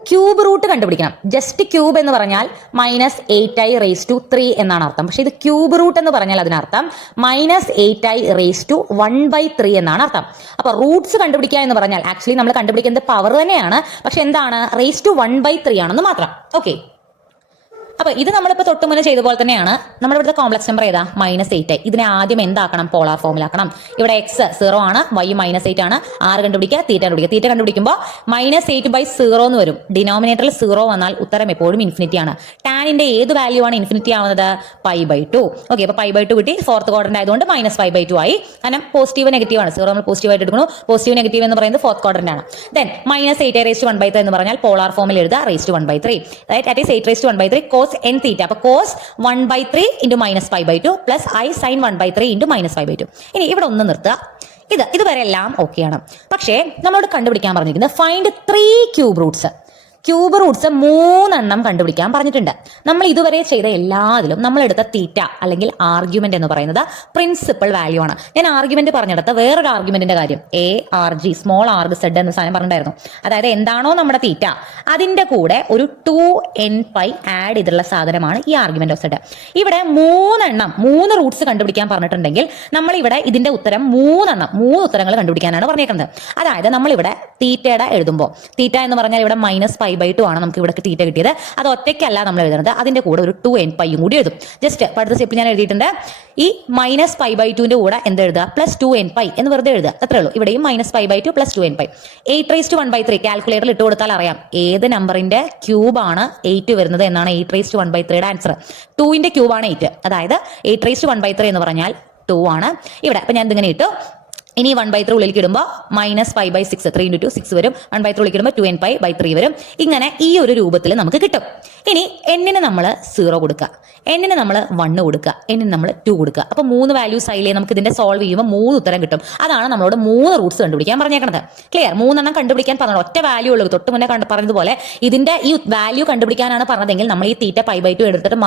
ക്യൂബ് റൂട്ട് കണ്ടുപിടിക്കണം. ജസ്റ്റ് ക്യൂബ് എന്ന് പറഞ്ഞാൽ -8i⁻³ എന്നാണ് അർത്ഥം. പക്ഷെ ഇത് ക്യൂബ് റൂട്ട് എന്ന് പറഞ്ഞാൽ അതിനർത്ഥം -8i⁻⁴ എന്നാണ് അർത്ഥം. അപ്പൊ റൂട്ട്സ് കണ്ടുപിടിക്കുക എന്ന് പറഞ്ഞാൽ ആക്ച്വലി നമ്മൾ കണ്ടുപിടിക്കുന്നത് പവർ തന്നെയാണ്, പക്ഷെ എന്താണ് ⁻⁴ ആണെന്ന് മാത്രം. ഓക്കെ, അപ്പൊ ഇത് നമ്മളിപ്പോൾ തൊട്ട് മുന്നേ ചെയ്ത പോലെ തന്നെയാണ്. നമ്മുടെ ഇവിടുത്തെ കോംപ്ലക്സ് നമ്പർ ഏതാ? -8i. ഇതിനെ ആദ്യം എന്താക്കണം? പോളാർ ഫോമിലാക്കണം. ഇവിടെ x 0 ആണ്, y -8 ആണ്. r കണ്ടുപിടിക്കുക, തീറ്റ കണ്ടുപിടിക്കുക. തീറ്റ കണ്ടുപിടിക്കുമ്പോൾ -8/0 എന്ന് വരും. ഡിനോമിനേറ്ററിൽ 0 വന്നാൽ ഉത്തരം എപ്പോഴും ഇൻഫിനിറ്റി ആണ്. ടാനിന്റെ ഏത് വാല്യൂ ആണ് ഇൻഫിനിറ്റി ആവുന്നത്? π/2. ഓക്കെ, അപ്പൊ π/2 കിട്ടി. ഫോർത്ത് ക്വാഡ്രന്റ് ആയതുകൊണ്ട് -π/2 ആയി. കാരണം പോസിറ്റീവ് നെഗറ്റീവ് ആണ്. 0 നമ്മൾ പോസിറ്റീവ് ആയിട്ട് എടുക്കുന്നു. പോസിറ്റീവ് നെഗറ്റീവ് എന്ന് പറയുന്നത് ഫോർത്ത് ക്വാഡ്രന്റ് ആണ്. ദെൻ -8i⁻⁴ എന്ന് പറഞ്ഞാൽ പോളാർ ഫോമിൽ എഴുതുക, ⁻⁴. അതായത് ദാറ്റ് ഈസ് 8⁻⁴ cos n തീറ്റ. അപ്പൊ cos 1/3 × -π/2 പ്ലസ് i sin 1/3 × -π/2. ഇനി ഇവിടെ ഒന്ന് നിർത്തുക. ഇതുവരെ എല്ലാം ഓക്കെയാണ്. പക്ഷേ നമ്മളോട് കണ്ടുപിടിക്കാൻ പറഞ്ഞിരിക്കുന്നത് find 3 cube Roots. Cube Roots 3 കണ്ടുപിടിക്കാൻ പറഞ്ഞിട്ടുണ്ട്. നമ്മൾ ഇതുവരെ ചെയ്ത എല്ലാത്തിലും നമ്മൾ എടുത്ത തീറ്റ അല്ലെങ്കിൽ ആർഗ്യുമെന്റ് എന്ന് പറയുന്നത് പ്രിൻസിപ്പൽ വാല്യൂ ആണ്. ഞാൻ ആർഗ്യുമെന്റ് പറഞ്ഞെടുത്ത വേറൊരു ആർഗ്യുമെന്റിന്റെ കാര്യം ARG സ്മോൾ ആർഗ് സെഡ് എന്ന സാധനം പറഞ്ഞിട്ടുണ്ടായിരുന്നു. അതായത് എന്താണോ നമ്മുടെ തീറ്റ അതിന്റെ കൂടെ ഒരു 2nπ ആഡ് ചെയ്തിട്ടുള്ള സാധനമാണ് ഈ ആർഗ്യുമെന്റ് ഓഫ് സെഡ്. ഇവിടെ 3 റൂട്ട്സ് കണ്ടുപിടിക്കാൻ പറഞ്ഞിട്ടുണ്ടെങ്കിൽ നമ്മൾ ഇവിടെ ഇതിന്റെ ഉത്തരം 3 ഉത്തരങ്ങൾ കണ്ടുപിടിക്കാനാണ് പറഞ്ഞേക്കുന്നത്. അതായത് നമ്മളിവിടെ തീറ്റയുടെ എഴുതുമ്പോൾ തീറ്റ എന്ന് പറഞ്ഞാൽ ഇവിടെ -π/2 ആണ് നമുക്ക് ഇവിടെ തീറ്റ കിട്ടിയത്. അത് ഒറ്റയ്ക്കല്ല നമ്മൾ എഴുതുന്നത്, അതിന്റെ കൂടെ ഒരു 2nπ കൂടി എഴുതും. ജസ്റ്റ് അടുത്ത സ്റ്റെപ്പ് ഞാൻ എഴുതിയിട്ടുണ്ട്. ഈ -π/2ന്റെ കൂടെ എന്ത് എഴുതുക? +2nπ എന്ന് വെറുതെ എഴുതുക, അത്രേ ഉള്ളൂ. ഇവിടെയും -π/2 +2nπ. 8⁻⁴ കാൽക്കുലേറ്ററിൽ ഇട്ട് കൊടുത്താൽ അറിയാം ഏത് നമ്പറിന്റെ ക്യൂബ് ആണ് 8 വരുന്നത് എന്നാണ് 8⁻⁴ ആൻസർ. 2ന്റെ ക്യൂബ് ആണ് 8, അതായത് 8⁻⁴ എന്ന് പറഞ്ഞാൽ 2 ആണ് ഇവിടെ. അപ്പൊ ഞാൻ ഇതിങ്ങനെ ഇട്ടു. ഇനി 1/3 ഉള്ളിലേക്ക് ഇടുമ്പോൾ -π/6 3 × 2 6 വരും. 1/3 ഉള്ളിലേക്ക് ഇടുമ്പോൾ 2nπ/3 വരും. ഇങ്ങനെ ഈ ഒരു രൂപത്തിൽ നമുക്ക് കിട്ടും. ഇനി n-ന് നമ്മൾ 0 കൊടുക്കുക, n-ന് നമ്മൾ 1 കൊടുക്കുക, n-ന് നമ്മൾ 2 കൊടുക്കുക. അപ്പൊ 3 വാല്യൂസ് ആയില്ലേ? നമുക്ക് ഇതിന്റെ സോൾവ് ചെയ്യുമ്പോൾ 3 ഉത്തരം കിട്ടും. അതാണ് നമ്മളോട് 3 റൂട്ട്സ് കണ്ടുപിടിക്കാൻ പറഞ്ഞേക്കുന്നത്. ക്ലിയർ? 3 കണ്ടുപിടിക്കാൻ പറഞ്ഞു. ഒറ്റ വാല്യൂ ഉള്ളൂ. തൊട്ട് മുന്നേ പറഞ്ഞതുപോലെ ഇതിന്റെ ഈ വാല്യൂ കണ്ടുപിടിക്കാനാണ് പറഞ്ഞതെങ്കിൽ നമ്മൾ ഈ തീറ്റ π/2 എടുത്തിട്ട്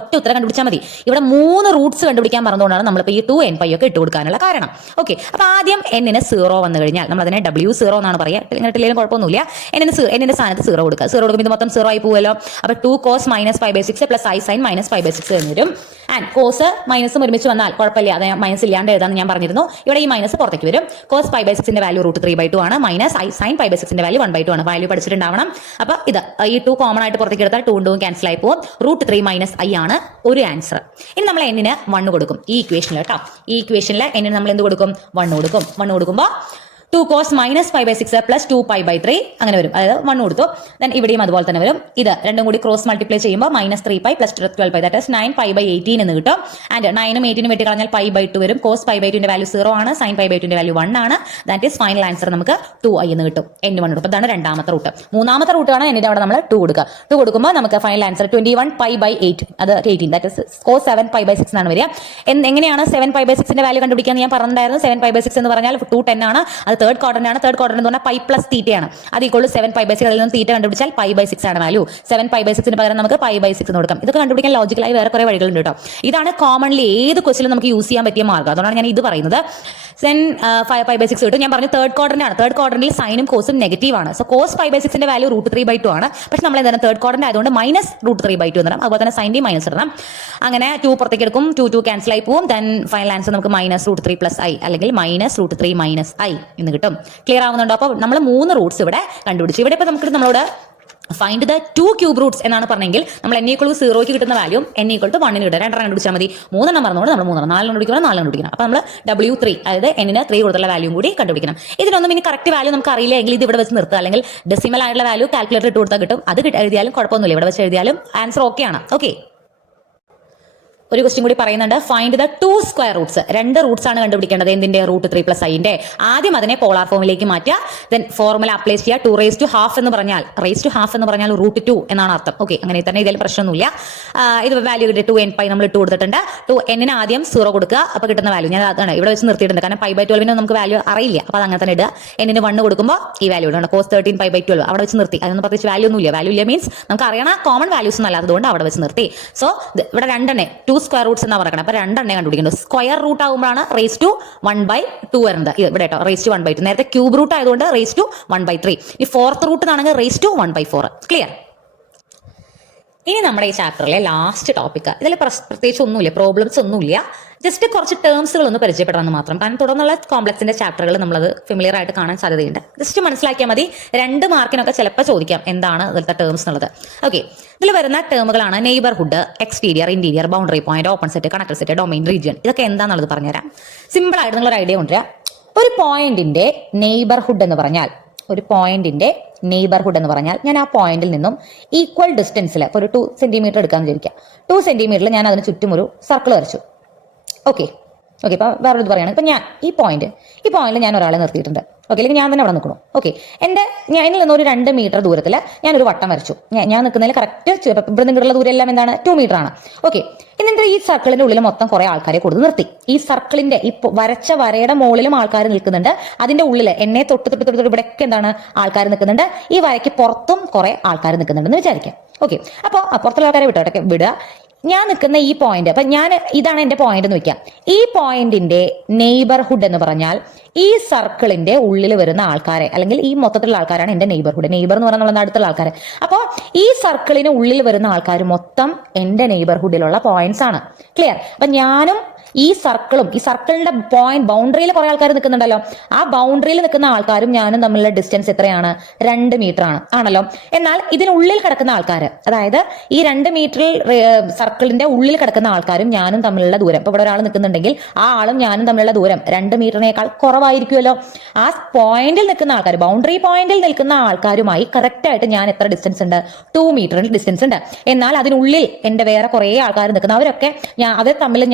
ഒറ്റ ഉത്തരം കണ്ടുപിടിച്ചാൽ മതി. ഇവിടെ 3 റൂട്ട്സ് കണ്ടുപിടിക്കാൻ പറഞ്ഞതുകൊണ്ടാണ് നമ്മളിപ്പോൾ ഈ 2nπ ഒക്കെ ഇട്ട് കൊടുക്കാനുള്ള കാരണം. ഓക്കെ, അപ്പൊ ആദ്യം n-ന് 0 വന്നു കഴിഞ്ഞാൽ നമ്മൾ അതിനെ W0 എന്നാണ് പറയുക. ഇങ്ങനെ ഇട്ടില്ലെങ്കിലും കുഴപ്പമൊന്നുമില്ല. n-ന്റെ സ്ഥാനത്ത് 0 കൊടുക്കുക. 0 കൊടുക്കുമ്പോൾ ഇത് മൊത്തം 0 ആയി പോകുമല്ലോ. അപ്പൊ 2 cos -π/6 പ്ലസ് i sin -π/6 എന്ന് വരും. ആൻഡ് കോസ് മൈനസും ഒരുമിച്ച് വന്നാൽ കുഴപ്പമില്ല, അത് മൈനസ് ഇല്ലാണ്ട് എഴുതാന്ന് ഞാൻ പറഞ്ഞിരുന്നു. ഇവിടെ ഈ മൈനസ് പുറത്തേക്ക് വരും. കോസ് പൈ ബൈ 6ന്റെ വാല്യൂ √3/2 ആണ്. മൈനസ് സൈൻ പൈ ബൈ 6ന്റെ വാല്യൂ 1/2 ആണ്. വാല്യൂ പഠിച്ചിട്ടുണ്ടാവണം. അപ്പൊ ഇത് ഈ 2 കോമൺ ആയിട്ട് പുറത്തേക്ക് എടുത്താൽ 2 ക്യാൻസൽ ആയി പോകും. √3 - i ആണ് ഒരു ആൻസർ. ഇനി നമ്മൾ എന്നിന് 1 കൊടുക്കും ഈ ഇക്വേഷനിൽ കേട്ടോ. ഈ ഇക്വേഷനിൽ എന്നിന് നമ്മൾ എന്ത് കൊടുക്കും? 1 കൊടുക്കും. 1 കൊടുക്കുമ്പോൾ 2 cos - π/6 + 2 π/3 അങ്ങനെ വരും. അതായത് 1 കൊടുത്തു. ദെൻ ഇവിടെയും അതുപോലെ തന്നെ വരും. ഇത് രണ്ടും കൂടി ക്രോസ് മൾട്ടിപ്ലൈ ചെയ്യുമ്പോൾ -3π + 12π ദാറ്റ് ഈസ് 9π/18 എന്ന് കിട്ടും. ആൻഡ് 9ഉം 18ഉം വെട്ടി കളഞ്ഞാൽ π/2 വരും. cos π/2ന്റെ വാല്യൂ 0 ആണ്. sin π/2ന്റെ വാല്യൂ 1 ആണ്. ദാറ്റ് ഈസ് ഫൈനൽ ആൻസർ നമുക്ക് 2i എന്ന് കിട്ടും. n 1 കൊടുക്കും. അതാണ് രണ്ടാമത്തെ റൂട്ട്. മൂന്നാമത്തെ റൂട്ടാണ് എന്നിട്ട് അവിടെ നമ്മൾ 2 കൊടുക്കുക. 2 കൊടുക്കുമ്പോൾ നമുക്ക് ഫൈനൽ ആൻസർ 21π/8 അത് 18 ദാറ്റ് ഈസ് cos 7π/6 എന്നാണ് വരിക. എങ്ങനെയാണ് 7π/6ന്റെ വാല്യൂ കണ്ടുപിടിക്കാൻ ഞാൻ പറഞ്ഞിട്ടുണ്ടായിരുന്നു. 7π/6 എന്ന് പറഞ്ഞാൽ 210 ആണ്. അത് തേർഡ് ക്വാഡ്രന്റ് ആണ്. തേർഡ് ക്വാഡ്രന്റ് എന്ന് പറഞ്ഞാൽ π + θ ആണ്. അത് ഈക്വൽ 7π/6 അതിൽ നിന്ന് തീറ്റ കണ്ടുപിടിച്ചാൽ π/6 ആണ് വാല്യൂ. 7π/6ന് പകരം നമുക്ക് π/6 എന്ന് കൊടുക്കാം. ഇതൊക്കെ കണ്ടുപിടിക്കാൻ ലോജിക്കലായി വേറെ കുറെ വഴികളുണ്ട് കേട്ടോ. ഇതാണ് കോമൺലി ഏത് ക്വസ്റ്റിലും നമുക്ക് യൂസ് ചെയ്യാൻ പറ്റിയ മാർഗ്ഗം. അതുകൊണ്ടാണ് ഞാൻ ഇത് പറയുന്നത്. സെൻ 5π/6 കിട്ടും. ഞാൻ പറഞ്ഞു തേർഡ് ക്വാഡ്രന്റ് ആണ്. തേർഡ് ക്വാഡ്രന്റിൽ സൈനും കോസും നെഗറ്റീവ് ആണ്. സോ cos π/6ന്റെ വാല്യൂ √3/2 ആണ്. പക്ഷെ നമ്മൾ എന്താണ് തേർഡ് ക്വാഡ്രന്റ് ആയതുകൊണ്ട് -√3/2 എന്ന് ഇടണം. അതുപോലെ തന്നെ സൈൻ്റെ മൈനസ് ഇടണം. അങ്ങനെ 2 പുറത്തേക്ക് എടുക്കും. 2 ക്യാൻസൽ ആയി പോകും. ദെൻ ഫൈനൽ ആൻസർ നമുക്ക് -√3 + i അല്ലെങ്കിൽ -√3 - i എന്ന് കിട്ടും. ക്ലിയർ ആവുന്നുണ്ടോ? അപ്പോൾ നമ്മൾ 3 റൂട്ട്സ് ഇവിടെ കണ്ടുപിടിച്ചു. ഇവിടെ ഇപ്പോൾ നമുക്ക് നമ്മളോട് ഫൈൻഡ് ദ 2 ക്യൂബ് റൂട്ട്സ് എന്നാണ് പറഞ്ഞെങ്കിൽ നമ്മൾ n = 0ക്ക് കിട്ടുന്ന വാല്യൂ n = 1ന് കിട്ടും. 2 കണ്ടുപിടിച്ചാൽ മതി. 3 പറഞ്ഞുകൊണ്ട് നമ്മൾ 3 4 കണ്ടുപിടിക്കണം. 4 കണ്ടുപിടിക്കണം. അപ്പോൾ നമ്മൾ W3 അതായത് n-ന് 3 കൊടുത്തുള്ള വാല്യൂ കൂടി കണ്ടുപിടിക്കണം. ഇതിനൊന്നും ഇനി കറക്റ്റ് വാല്യൂ നമുക്ക് അറിയില്ല എങ്കിൽ ഇത് ഇവിടെ വെച്ച് നിർത്തുക. അല്ലെങ്കിൽ ഡെസിമൽ ആയിട്ടുള്ള വാല്യൂ കാൽക്കുലേറ്റർ ഇട്ട് കൊടുത്താൽ കിട്ടും. അത് എഴുതിയാലും കുഴപ്പമൊന്നുമില്ല. ഇവിടെ വെച്ച് എഴുതിയാലും ആൻസർ ഓക്കെ ആണ്. ഓക്കെ, ഒരു ക്വസ്റ്റ്യൻ കൂടി പറയുന്നുണ്ട്. Find the 2 square Roots. 2 Roots ആണ് കണ്ടുപിടിക്കേണ്ടത്. എന്തിന്റെ? √3 + i ന്റെ. ആദ്യം അതിനെ പോളാർ ഫോമിലേക്ക് മാറ്റുക. ദെൻ ഫോർമുല അപ്ലൈ ചെയ്യുക. 2 raised to half എന്ന് പറഞ്ഞാൽ √2 എന്നാണ് അർത്ഥം. ഓക്കെ, അങ്ങനെ തന്നെ ഇതിൽ പ്രശ്നമൊന്നുമില്ല. ഇത് വാല്യൂ കിട്ടി 2nπ നമ്മൾ ഇട്ട് കൊടുത്തിട്ടുണ്ട്. 2n ആദ്യം 0 കൊടുക്കുക. അപ്പോൾ കിട്ടുന്ന വാല്യൂ ഞാൻ അതാണ് ഇവിടെ വെച്ച് നിർത്തിയിട്ടുണ്ട്. കാരണം π/12 നമുക്ക് വാല്യൂ അറിയില്ല. അപ്പോൾ അത് അങ്ങനെ തന്നെ ഇടുക. n-ന് 1 കൊടുക്കുമ്പോൾ ഈ വാല്യൂ ഇടണം. cos 13 π/12 അവിടെ വെച്ച് നിർത്തി. അതൊന്നും പ്രത്യേകിച്ച് വാല്യൂ ഒന്നുമില്ല. വാല്യൂ ഇല്ല മീൻസ് നമുക്ക് അറിയണ കോമൺ വാല്യൂസ് ഒന്നും അല്ലാത്തതുകൊണ്ട് അവിടെ വെച്ച് നിർത്തി. സോ ഇവിടെ 2 2 സ്ക്വയർ റൂട്ട്സ് എന്നാ പറയണം. അപ്പൊ 2 കണ്ടുപിടിക്കുന്നത്. സ്ക്വയർ റൂട്ട് ആകുമ്പോഴാണ് √1/2 വരുന്നത്. ഇവിടെ കേട്ടോ √1/2. നേരത്തെ ക്യൂബ് റൂട്ട് ആയതുകൊണ്ട് √1/3. ഈ ഫോർത്ത് റൂട്ട് ആണെങ്കിൽ √1/4. ക്ലിയർ? ഇനി നമ്മുടെ ഈ ചാപ്റ്ററിലെ ലാസ്റ്റ് ടോപ്പിക്. ഇതിൽ പ്രത്യേകിച്ച് ഒന്നുമില്ല, പ്രോബ്ലംസ് ഒന്നുമില്ല. ജസ്റ്റ് കുറച്ച് ടേംസുകൾ ഒന്ന് പരിചയപ്പെടാമെന്ന് മാത്രം. കാരണം തുടർന്നുള്ള കോംപ്ലക്സിന്റെ ചാപ്റ്ററുകൾ നമ്മളത് ഫെമിലിയർ ആയിട്ട് കാണാൻ സാധ്യതയുണ്ട്. ജസ്റ്റ് മനസ്സിലാക്കിയാൽ മതി. 2 മാർക്കിനൊക്കെ ചിലപ്പോൾ ചോദിക്കാം എന്താണ് ഇതിലത്തെ ടേംസ് എന്നുള്ളത്. ഓക്കെ, ഇതിൽ വരുന്ന ടേമുകളാണ് neighbourhood, exterior, interior, boundary point, open set, connector set, domain, region. ഇതൊക്കെ എന്താണെന്നുള്ളത് പറഞ്ഞുതരാം. സിമ്പിൾ ആയിട്ട് നിങ്ങളൊരു ഐഡിയ കൊണ്ടുവരാം. ഒരു പോയിന്റിന്റെ നെയ്ബർഹുഡ് എന്ന് പറഞ്ഞാൽ ഞാൻ ആ പോയിന്റിൽ നിന്നും ഈക്വൽ ഡിസ്റ്റൻസിൽ ഇപ്പോൾ ഒരു 2 സെന്റിമീറ്റർ എടുക്കാമെന്ന് വിചാരിക്കാം. 2 സെന്റിമീറ്ററിൽ ഞാൻ അതിന് ചുറ്റും ഒരു സർക്കിൾ വരച്ചു. ഓക്കെ, ഇപ്പം വേറൊരു ഇത് പറയുകയാണ്. ഇപ്പം ഈ പോയിന്റിൽ ഞാൻ ഒരാളെ നിർത്തിയിട്ടുണ്ട്. ഓക്കെ, അല്ലെങ്കിൽ ഞാൻ തന്നെ അവിടെ നിൽക്കണം. ഓക്കെ, ഇതിൽ നിന്ന് ഒരു 2 മീറ്റർ ദൂരത്തിൽ ഞാനൊരു വട്ടം വരച്ചു. ഞാൻ നിൽക്കുന്നതിൽ കറക്റ്റ് ഇവിടെ നിന്നുള്ള ദൂരം എല്ലാം എന്താണ്? 2 മീറ്റർ ആണ്. ഓക്കെ, എന്നിട്ട് ഈ സർക്കിളിന്റെ ഉള്ളിൽ മൊത്തം കുറെ ആൾക്കാരെ കൊടുത്ത് നിർത്തി. ഈ സർക്കിളിന്റെ ഈ വരച്ച വരയുടെ മുകളിലും ആൾക്കാർ നിൽക്കുന്നുണ്ട്. അതിന്റെ ഉള്ളിൽ എന്നെ തൊട്ട് ഇവിടെയൊക്കെ എന്താണ് ആൾക്കാർ നിൽക്കുന്നുണ്ട്. ഈ വരയ്ക്ക് പുറത്തും കുറെ ആൾക്കാർ നിൽക്കുന്നുണ്ടെന്ന് വിചാരിക്കാം. ഓക്കെ, അപ്പോൾ പുറത്തുള്ള ആൾക്കാരെ വിടുക. ഞാൻ നിൽക്കുന്ന ഈ പോയിന്റ്, അപ്പൊ ഇതാണ് എന്റെ പോയിന്റ് എന്ന് വെക്കാം. ഈ പോയിന്റിന്റെ നെയ്ബർഹുഡ് എന്ന് പറഞ്ഞാൽ ഈ സർക്കിളിന്റെ ഉള്ളിൽ വരുന്ന ആൾക്കാരെ, അല്ലെങ്കിൽ ഈ മൊത്തത്തിലുള്ള ആൾക്കാരാണ് എന്റെ നെയ്ബർഹുഡ്. നെയ്ബർ എന്ന് പറഞ്ഞാൽ അടുത്തുള്ള ആൾക്കാരെ. അപ്പോൾ ഈ സർക്കിളിന് ഉള്ളിൽ വരുന്ന ആൾക്കാർ മൊത്തം എന്റെ നെയ്ബർഹുഡിലുള്ള പോയിന്റ്സ് ആണ്. ക്ലിയർ? അപ്പൊ ഞാനും ഈ സർക്കിളിന്റെ പോയിന്റ് ബൗണ്ടറിയിൽ കുറെ ആൾക്കാർ നിൽക്കുന്നുണ്ടല്ലോ. ആ ബൗണ്ടറിയിൽ നിൽക്കുന്ന ആൾക്കാരും ഞാനും തമ്മിലുള്ള ഡിസ്റ്റൻസ് എത്രയാണ്? 2 മീറ്റർ ആണല്ലോ. എന്നാൽ ഇതിനുള്ളിൽ കിടക്കുന്ന ആൾക്കാർ, അതായത് ഈ 2 മീറ്ററിൽ സർക്കിളിന്റെ ഉള്ളിൽ കിടക്കുന്ന ആൾക്കാരും ഞാനും തമ്മിലുള്ള ദൂരം, ഇപ്പൊ ഇവിടെ ഒരാൾ നിൽക്കുന്നുണ്ടെങ്കിൽ ആ ആളും ഞാനും തമ്മിലുള്ള ദൂരം 2 മീറ്ററിനേക്കാൾ കുറവായിരിക്കുമല്ലോ. ആ പോയിന്റിൽ നിൽക്കുന്ന ആൾക്കാർ, ബൗണ്ടറി പോയിന്റിൽ നിൽക്കുന്ന ആൾക്കാരുമായി കറക്റ്റ് ആയിട്ട് ഞാൻ എത്ര ഡിസ്റ്റൻസ് ഉണ്ട്? 2 മീറ്ററിന് ഡിസ്റ്റൻസ് ഉണ്ട്. എന്നാൽ അതിനുള്ളിൽ എന്റെ വേറെ കുറെ ആൾക്കാർ നിൽക്കുന്ന അവരൊക്കെ അവർ തമ്മിൽ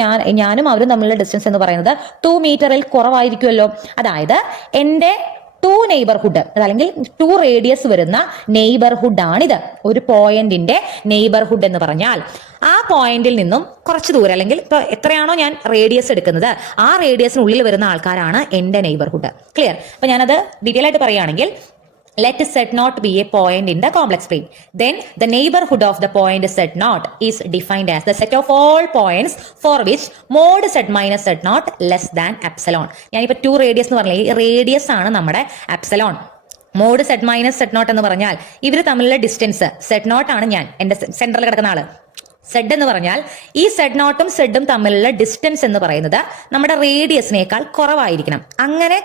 ഞാനും അവരും തമ്മിലുള്ള ഡിസ്റ്റൻസ് എന്ന് പറയുന്നത് 2 മീറ്ററിൽ കുറവായിരിക്കുമല്ലോ. അതായത് എന്റെ 2 നെയ്ബർഹുഡ്, അല്ലെങ്കിൽ 2 റേഡിയസ് വരുന്ന നെയ്ബർഹുഡ് ആണിത്. ഒരു പോയിന്റിന്റെ നെയ്ബർഹുഡ് എന്ന് പറഞ്ഞാൽ ആ പോയിന്റിൽ നിന്നും കുറച്ച് ദൂരം, അല്ലെങ്കിൽ ഇപ്പൊ എത്രയാണോ ഞാൻ റേഡിയസ് എടുക്കുന്നത് ആ റേഡിയസിനുള്ളിൽ വരുന്ന ആൾക്കാരാണ് എന്റെ നെയ്ബർഹുഡ്. ക്ലിയർ? അപ്പൊ ഞാനത് ഡീറ്റെയിൽ ആയിട്ട് പറയുകയാണെങ്കിൽ, let Z0 be a point in the complex plane. Then the neighborhood of the point Z0 is defined as the set of all points for which mod Z minus Z0 less than epsilon. ഞാനിപ്പോൾ 2 radius എന്ന് പറഞ്ഞാൽ ഈ radius ആണ് നമ്മുടെ epsilon. Mode Z minus Z0 എന്ന് പറഞ്ഞാൽ ഇവർ തമ്മിലുള്ള ഡിസ്റ്റൻസ് Z0 ആണ്. ഞാൻ എന്റെ സെന്ററിൽ കിടക്കുന്ന ആള് സെഡ് എന്ന് പറഞ്ഞാൽ ഈ സെഡ് നോട്ടും സെഡും തമ്മിലുള്ള ഡിസ്റ്റൻസ് എന്ന് പറയുന്നത് നമ്മുടെ റേഡിയസിനേക്കാൾ കുറവായിരിക്കണം. അങ്ങനെ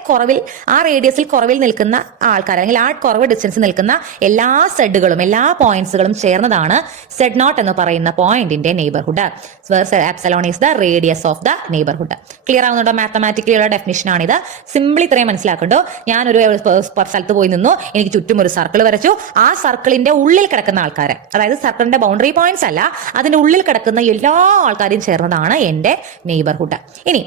ആ റേഡിയസിൽ കുറവിൽ നിൽക്കുന്ന ആൾക്കാർ അല്ലെങ്കിൽ ആ കുറവ് ഡിസ്റ്റൻസ് നിൽക്കുന്ന എല്ലാ സെഡുകളും എല്ലാ പോയിന്റ്സുകളും ചേർന്നതാണ് സെഡ് നോട്ട് എന്ന് പറയുന്ന പോയിന്റിന്റെ neighbourhood. Epsilon is the radius of the neighbourhood. Clear ആവുന്നുണ്ടോ? മാത്തമാറ്റിക്കലി ഉള്ള ഡെഫിനിഷൻ ആണിത്. സിമ്പിളി ഇത്രയും മനസ്സിലാക്കണ്ടോ. ഞാനൊരു സ്ഥലത്ത് പോയി നിന്നു, എനിക്ക് ചുറ്റും ഒരു സർക്കിൾ വരച്ചു. ആ സർക്കിളിന്റെ ഉള്ളിൽ കിടക്കുന്ന ആൾക്കാർ, അതായത് സർക്കിളിന്റെ ബൗണ്ടറി പോയിന്റ്സ് അല്ല, അതിന്റെ ഉള്ളിൽ കിടക്കുന്ന എല്ലാ ആൾക്കാരും ചേർന്നതാണ് എന്റെ നെയ്ബർഹുഡ്. ഇനി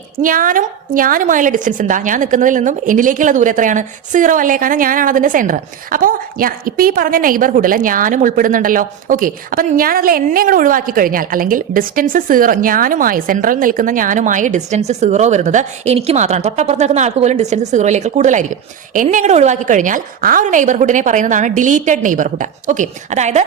ഞാനുമായുള്ള ഡിസ്റ്റൻസ് എന്താ? ഞാൻ നിൽക്കുന്നതിൽ നിന്നും എന്നിലേക്കുള്ള ദൂരം എത്രയാണ്? 0 അല്ലേ? കാരണം ഞാനാണ് അതിന്റെ സെന്റർ. അപ്പോൾ ഇപ്പൊ ഈ പറഞ്ഞ നെയ്ബർഹുഡിൽ ഞാനും ഉൾപ്പെടുന്നുണ്ടല്ലോ. ഓക്കെ, അപ്പൊ ഞാൻ അതിൽ എന്നെ കൂടെ ഒഴിവാക്കി കഴിഞ്ഞാൽ, അല്ലെങ്കിൽ ഡിസ്റ്റൻസ് 0, ഞാനുമായി സെൻട്രൽ നിൽക്കുന്ന ഞാനുമായി ഡിസ്റ്റൻസ് 0 വരുന്നത് എനിക്ക് മാത്രമാണ്. തൊട്ടപ്പുറത്ത് നിൽക്കുന്ന ആൾക്ക് പോലും ഡിസ്റ്റൻസ് 0ലേക്ക് കൂടുതലായിരിക്കും. എന്നെ കൂടെ ഒഴിവാക്കി കഴിഞ്ഞാൽ ആ ഒരു നെയ്ബർഹുഡിനെ പറയുന്നതാണ് ഡിലീറ്റഡ് നെയ്ബർഹുഡ്. ഓക്കെ, അതായത്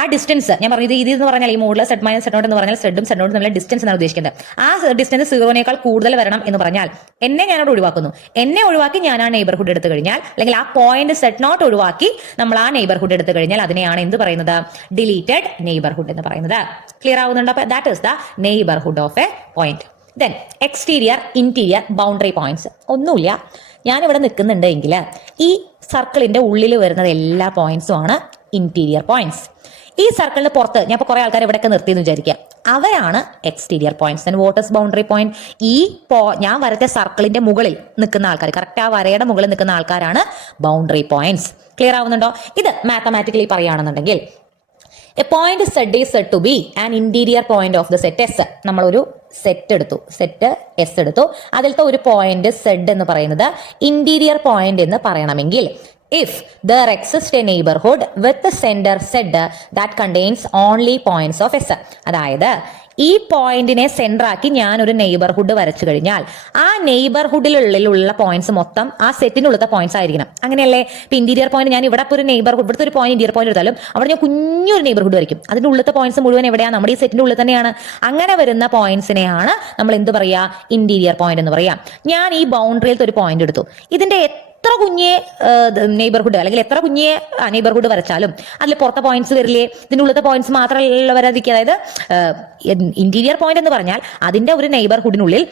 ആ ഡിസ്റ്റൻസ് ഞാൻ പറഞ്ഞത് ഇത് എന്ന് പറഞ്ഞാൽ ഈ മോഡിൽ സെഡ് മൈനസ് സെഡ് നോട്ട് എന്ന് പറഞ്ഞാൽ സെഡും സെഡ് നോട്ടും തമ്മിലുള്ള ഡിസ്റ്റൻസ് എന്നാണ് ഉദ്ദേശിക്കുന്നത്. ആ ഡിസ്റ്റൻസ് 0നേക്കാൾ കൂടുതൽ വരണം എന്ന് പറഞ്ഞാൽ എന്നെ ഞാനോട് ഒഴിവാക്കുന്നു. എന്നെ ഒഴിവാക്കി ഞാൻ ആ നെയ്ബർഹുഡ് എടുത്തു കഴിഞ്ഞാൽ, അല്ലെങ്കിൽ ആ പോയിന്റ് സെഡ് നോട്ട് ഒഴിവാക്കി നമ്മൾ ആ നെയ്ബർഹുഡ് എടുത്തു കഴിഞ്ഞാൽ അതിനെയാണ് എന്ത് പറയുന്നത്? ഡിലീറ്റഡ് നെയ്ബർഹുഡ് എന്ന് പറയുന്നത്. ക്ലിയർ ആവുന്നുണ്ടോ? അപ്പൊ that is the neighbourhood of A point. Then exterior, interior, boundary points. ഒന്നുമില്ല, ഞാനിവിടെ നിൽക്കുന്നുണ്ട് എങ്കിൽ ഈ സർക്കിളിന്റെ ഉള്ളിൽ വരുന്നത് എല്ലാ പോയിന്റ്സും ആണ് ഇന്റീരിയർ പോയിന്റ്സ്. ഈ സർക്കിളിന് പുറത്ത് ഞാൻ ഇപ്പോൾ കുറെ ആൾക്കാർ ഇവിടെയൊക്കെ നിർത്തിയെന്ന് വിചാരിക്കുക, അവരാണ് exterior points. And what is boundary point? ഞാൻ വരച്ച സർക്കിളിന്റെ മുകളിൽ നിൽക്കുന്ന ആൾക്കാർ, കറക്റ്റ് ആ വരയുടെ മുകളിൽ നിൽക്കുന്ന ആൾക്കാരാണ് ബൗണ്ടറി പോയിന്റ്സ്. ക്ലിയർ ആവുന്നുണ്ടോ? ഇത് മാത്തമാറ്റിക്കലി പറയുകയാണെന്നുണ്ടെങ്കിൽ a point Z is said to be an interior point of the set S. നമ്മളൊരു സെറ്റ് എടുത്തു, സെറ്റ് എസ് എടുത്തു, അതിലത്തെ ഒരു പോയിന്റ് സെഡ് എന്ന് പറയുന്നത് ഇന്റീരിയർ പോയിന്റ് എന്ന് പറയണമെങ്കിൽ if there exists a neighborhood with the center Z that contains only points of S. അതായത് ഈ പോയിന്റിനെ സെന്റർ ആക്കി ഞാൻ ഒരു നെയ്ബർഹുഡ് വരച്ചു കഴിഞ്ഞാൽ ആ നെയ്ബർഹുഡിലുള്ള പോയിന്റ്സ് മൊത്തം ആ സെറ്റിനുള്ളത്തെ പോയിന്റ്സ് ആയിരിക്കണം. അങ്ങനെയല്ലേ? ഇപ്പൊ ഇന്റീരിയർ പോയിന്റ് ഞാൻ ഇവിടെ ഒരു നെയ്ബർഹുഡ്, ഇവിടുത്തെ ഒരു പോയിന്റ് ഇന്റീരിയർ പോയിന്റ് എടുത്താലും അവിടെ ഞാൻ കുഞ്ഞൊരു നെയ്ബർഹുഡ് വരയ്ക്കും. അതിന്റെ ഉള്ളത്തെ പോയിന്റ്സ് മുഴുവൻ എവിടെയാണ്? നമ്മുടെ ഈ സെറ്റിന്റെ ഉള്ളിൽ തന്നെയാണ്. അങ്ങനെ വരുന്ന പോയിന്റ്സിനെയാണ് നമ്മൾ എന്ത് പറയാ? ഇന്റീരിയർ പോയിന്റ് എന്ന് പറയാം. ഞാൻ ഈ ബൗണ്ടറിയിലത്തെ ഒരു പോയിന്റ് എടുത്തു, ഇതിന്റെ എത്ര കുഞ്ഞേ നെയ്ബർഹുഡ് അല്ലെങ്കിൽ എത്ര കുഞ്ഞേ നെയ്ബർഹുഡ് വരച്ചാലും അതിൽ പുറത്തെ പോയിന്റ്സ് വരില്ലേ? ഇതിന്റെ ഉള്ളത്തെ പോയിന്റ്സ് മാത്രമല്ല വരാതിരിക്കുക. അതായത് ഇന്റീരിയർ പോയിന്റ് എന്ന് പറഞ്ഞാൽ അതിന്റെ ഒരു നെയ്ബർഹുഡിനുള്ളിൽ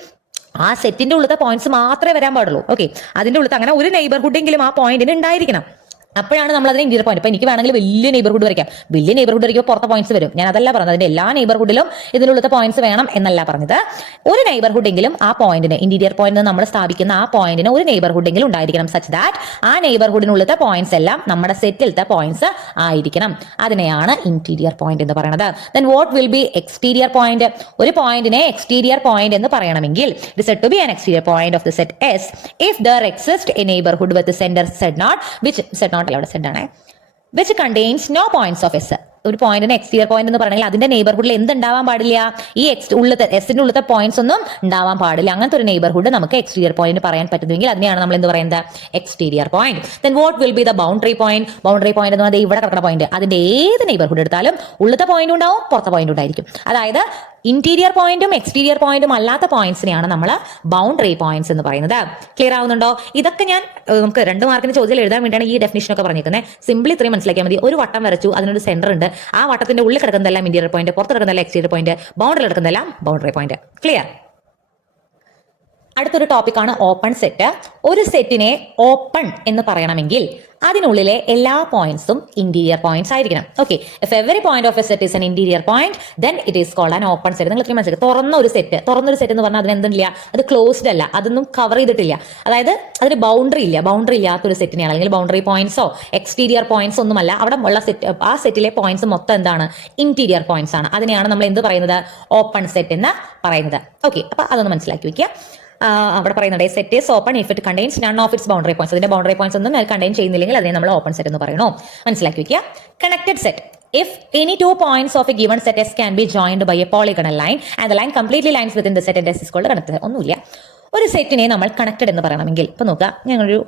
ആ സെറ്റിന്റെ ഉള്ളത്തെ പോയിന്റ്സ് മാത്രമേ വരാൻ പാടുള്ളൂ. ഓക്കെ, അതിന്റെ ഉള്ളത്തെ അങ്ങനെ ഒരു നെയ്ബർഹുഡെങ്കിലും ആ പോയിന്റിന് ഉണ്ടായിരിക്കണം. അപ്പോഴാണ് നമ്മൾ അതിനെ ഇന്റീരിയർ പോയിന്റ്. ഇപ്പൊ എനിക്ക് വേണമെങ്കിൽ വലിയ നെയ്ബർഹുഡ് വരയ്ക്കാം. വലിയ നെയ്ബർഹുഡ് വരയ്ക്കുമ്പോൾ പുറത്തെ പോയിന്റ്സ് വരും. ഞാൻ അതല്ല പറഞ്ഞത്, അതിന്റെ എല്ലാ നെയ്ബർഹുഡിലും ഇതിനുള്ളത്തെ പോയിന്റ്സ് വേണം എന്നല്ല പറഞ്ഞത്. ഒരു നെയ്ബർഹുഡെങ്കിലും ആ പോയിന്റിന്, ഇന്റീരിയർ പോയിന്റ് നമ്മൾ സ്ഥാപിക്കുന്ന ആ പോയിന്റിന് ഒരു നെയ്ബർഹുഡെങ്കിലും ഉണ്ടായിരിക്കണം. സച്ച് ദാറ്റ് ആ നെയ്ബർഹുഡിനുള്ളത്തെ പോയിന്റ്സ് എല്ലാം നമ്മുടെ സെറ്റിലത്തെ പോയിന്റ്സ് ആയിരിക്കണം. അതിനെയാണ് ഇന്റീരിയർ പോയിന്റ് എന്ന് പറയുന്നത്. Then what will be exterior point? ഒരു പോയിന്റിനെ എക്സ്റ്റീരിയർ പോയിന്റ് എന്ന് പറയണമെങ്കിൽ it said to be an exterior point of the set S if there exists a neighborhood with the center Z naught, which Z naught അവിടെ Z ആണ്, which contains no points of S. ഒരു പോയിന്റിന് exterior point എന്ന് പറയണമെങ്കിൽ അതിന്റെ നെയ്ബർഹുഡിൽ എന്തുണ്ടാവാൻ പാടില്ല? ഈ ഉള്ളത്തെ എസിന്റെ ഉള്ളത്തെ പോയിന്റ്സ് ഒന്നും ഉണ്ടാവാൻ പാടില്ല. അങ്ങനത്തെ ഒരു നെയ്ബർഹുഡ് നമുക്ക് എക്സ്റ്റീരിയർ പോയിന്റ് പറയാൻ പറ്റുമെങ്കിൽ അതിനെയാണ് നമ്മൾ എന്ത് പറയുന്നത്? Exterior point. Then what will B the boundary point? Boundary point എന്ന് പറഞ്ഞാൽ ഇവിടെ കിടക്കുന്ന പോയിന്റ്, അതിന്റെ ഏത് നെയ്ബർഹുഡ് എടുത്താലും ഉള്ളത്തെ പോയിന്റ് ഉണ്ടാവും, പുറത്തെ പോയിന്റ് ഉണ്ടായിരിക്കും. അതായത് ഇന്റീരിയർ പോയിന്റും എക്സ്റ്റീരിയർ പോയിന്റും അല്ലാത്ത പോയിന്റ്സിനെയാണ് നമ്മൾ ബൗണ്ടറി പോയിന്റ്സ് എന്ന് പറയുന്നത്. ക്ലിയർ ആവുന്നുണ്ടോ? ഇതൊക്കെ ഞാൻ നമുക്ക് 2 മാർക്കിന് ചോദ്യം എഴുതാൻ വേണ്ടിയാണ് ഈ ഡെഫിനിഷൻ ഒക്കെ പറഞ്ഞിരിക്കുന്നത്. സിംപിളി ഇത്രയും മനസ്സിലാക്കിയാൽ മതി. ഒരു വട്ടം വരച്ചു, അതിനൊരു സെന്റർ ഉണ്ട്, ആ വട്ടത്തിന്റെ ഉള്ളിൽ കിടക്കുന്നതെല്ലാം ഇന്റീരിയർ പോയിന്റ്, പുറത്ത് കിടക്കുന്നതെല്ലാം എക്സ്റ്റീരിയർ പോയിന്റ്, ബൗണ്ടറിൽ കിടക്കുന്നതെല്ലാം ബൗണ്ടറി പോയിന്റ്. ക്ലിയർ? അടുത്തൊരു ടോപ്പിക്കാണ് ഓപ്പൺ സെറ്റ്. ഒരു സെറ്റിനെ ഓപ്പൺ എന്ന് പറയണമെങ്കിൽ അതിനുള്ളിലെ എല്ലാ പോയിന്റ്സും ഇന്റീരിയർ പോയിന്റ്സ് ആയിരിക്കണം. Okay, if every point of a set is an interior point then it is called an open set. നിങ്ങൾ മനസ്സിലാക്കുക, തുറന്നൊരു സെറ്റ് എന്ന് പറഞ്ഞാൽ അതിനെന്തില്ല? അത് ക്ലോസ്ഡ് അല്ല, അതൊന്നും കവർ ചെയ്തിട്ടില്ല. അതായത് അതിന് ബൗണ്ടറി ഇല്ലാത്തൊരു സെറ്റിനെയാണ്, അല്ലെങ്കിൽ ബൗണ്ടറി പോയിന്റ്സോ എക്സ്റ്റീരിയർ പോയിന്റ്സ് ഒന്നുമല്ല. അവിടെ ഉള്ള സെറ്റ്, ആ സെറ്റിലെ പോയിന്റ്സ് മൊത്തം എന്താണ്? ഇന്റീരിയർ പോയിന്റ്സ് ആണ്. അതിനെയാണ് നമ്മൾ എന്ത് പറയുന്നത്? ഓപ്പൺ സെറ്റ് എന്ന് പറയുന്നത്. ഓക്കെ, അപ്പൊ അതൊന്ന് മനസ്സിലാക്കി വെക്കുക. അവിടെ പറയുന്നുണ്ട് set is open if it contains none of its boundary points. അതിന്റെ ബൗണ്ടറി പോയിന്റ്സ് ഒന്നും കണ്ടെയ്ൻ ചെയ്യുന്നില്ലെങ്കിൽ അതിനെ നമ്മൾ ഓപ്പൺ സെറ്റ് എന്ന് പറയണോ? മനസ്സിലാക്കി വെക്കുക. Connected set. If any 2 points of a given set S can be joined by a polygonal line and the line completely lies within the set and S is called connected. ഒന്നുമില്ല, ഒരു സെറ്റിനെ നമ്മൾ connected എന്ന് പറയണമെങ്കിൽ, ഇപ്പൊ നോക്കുക, ഞങ്ങളൊരു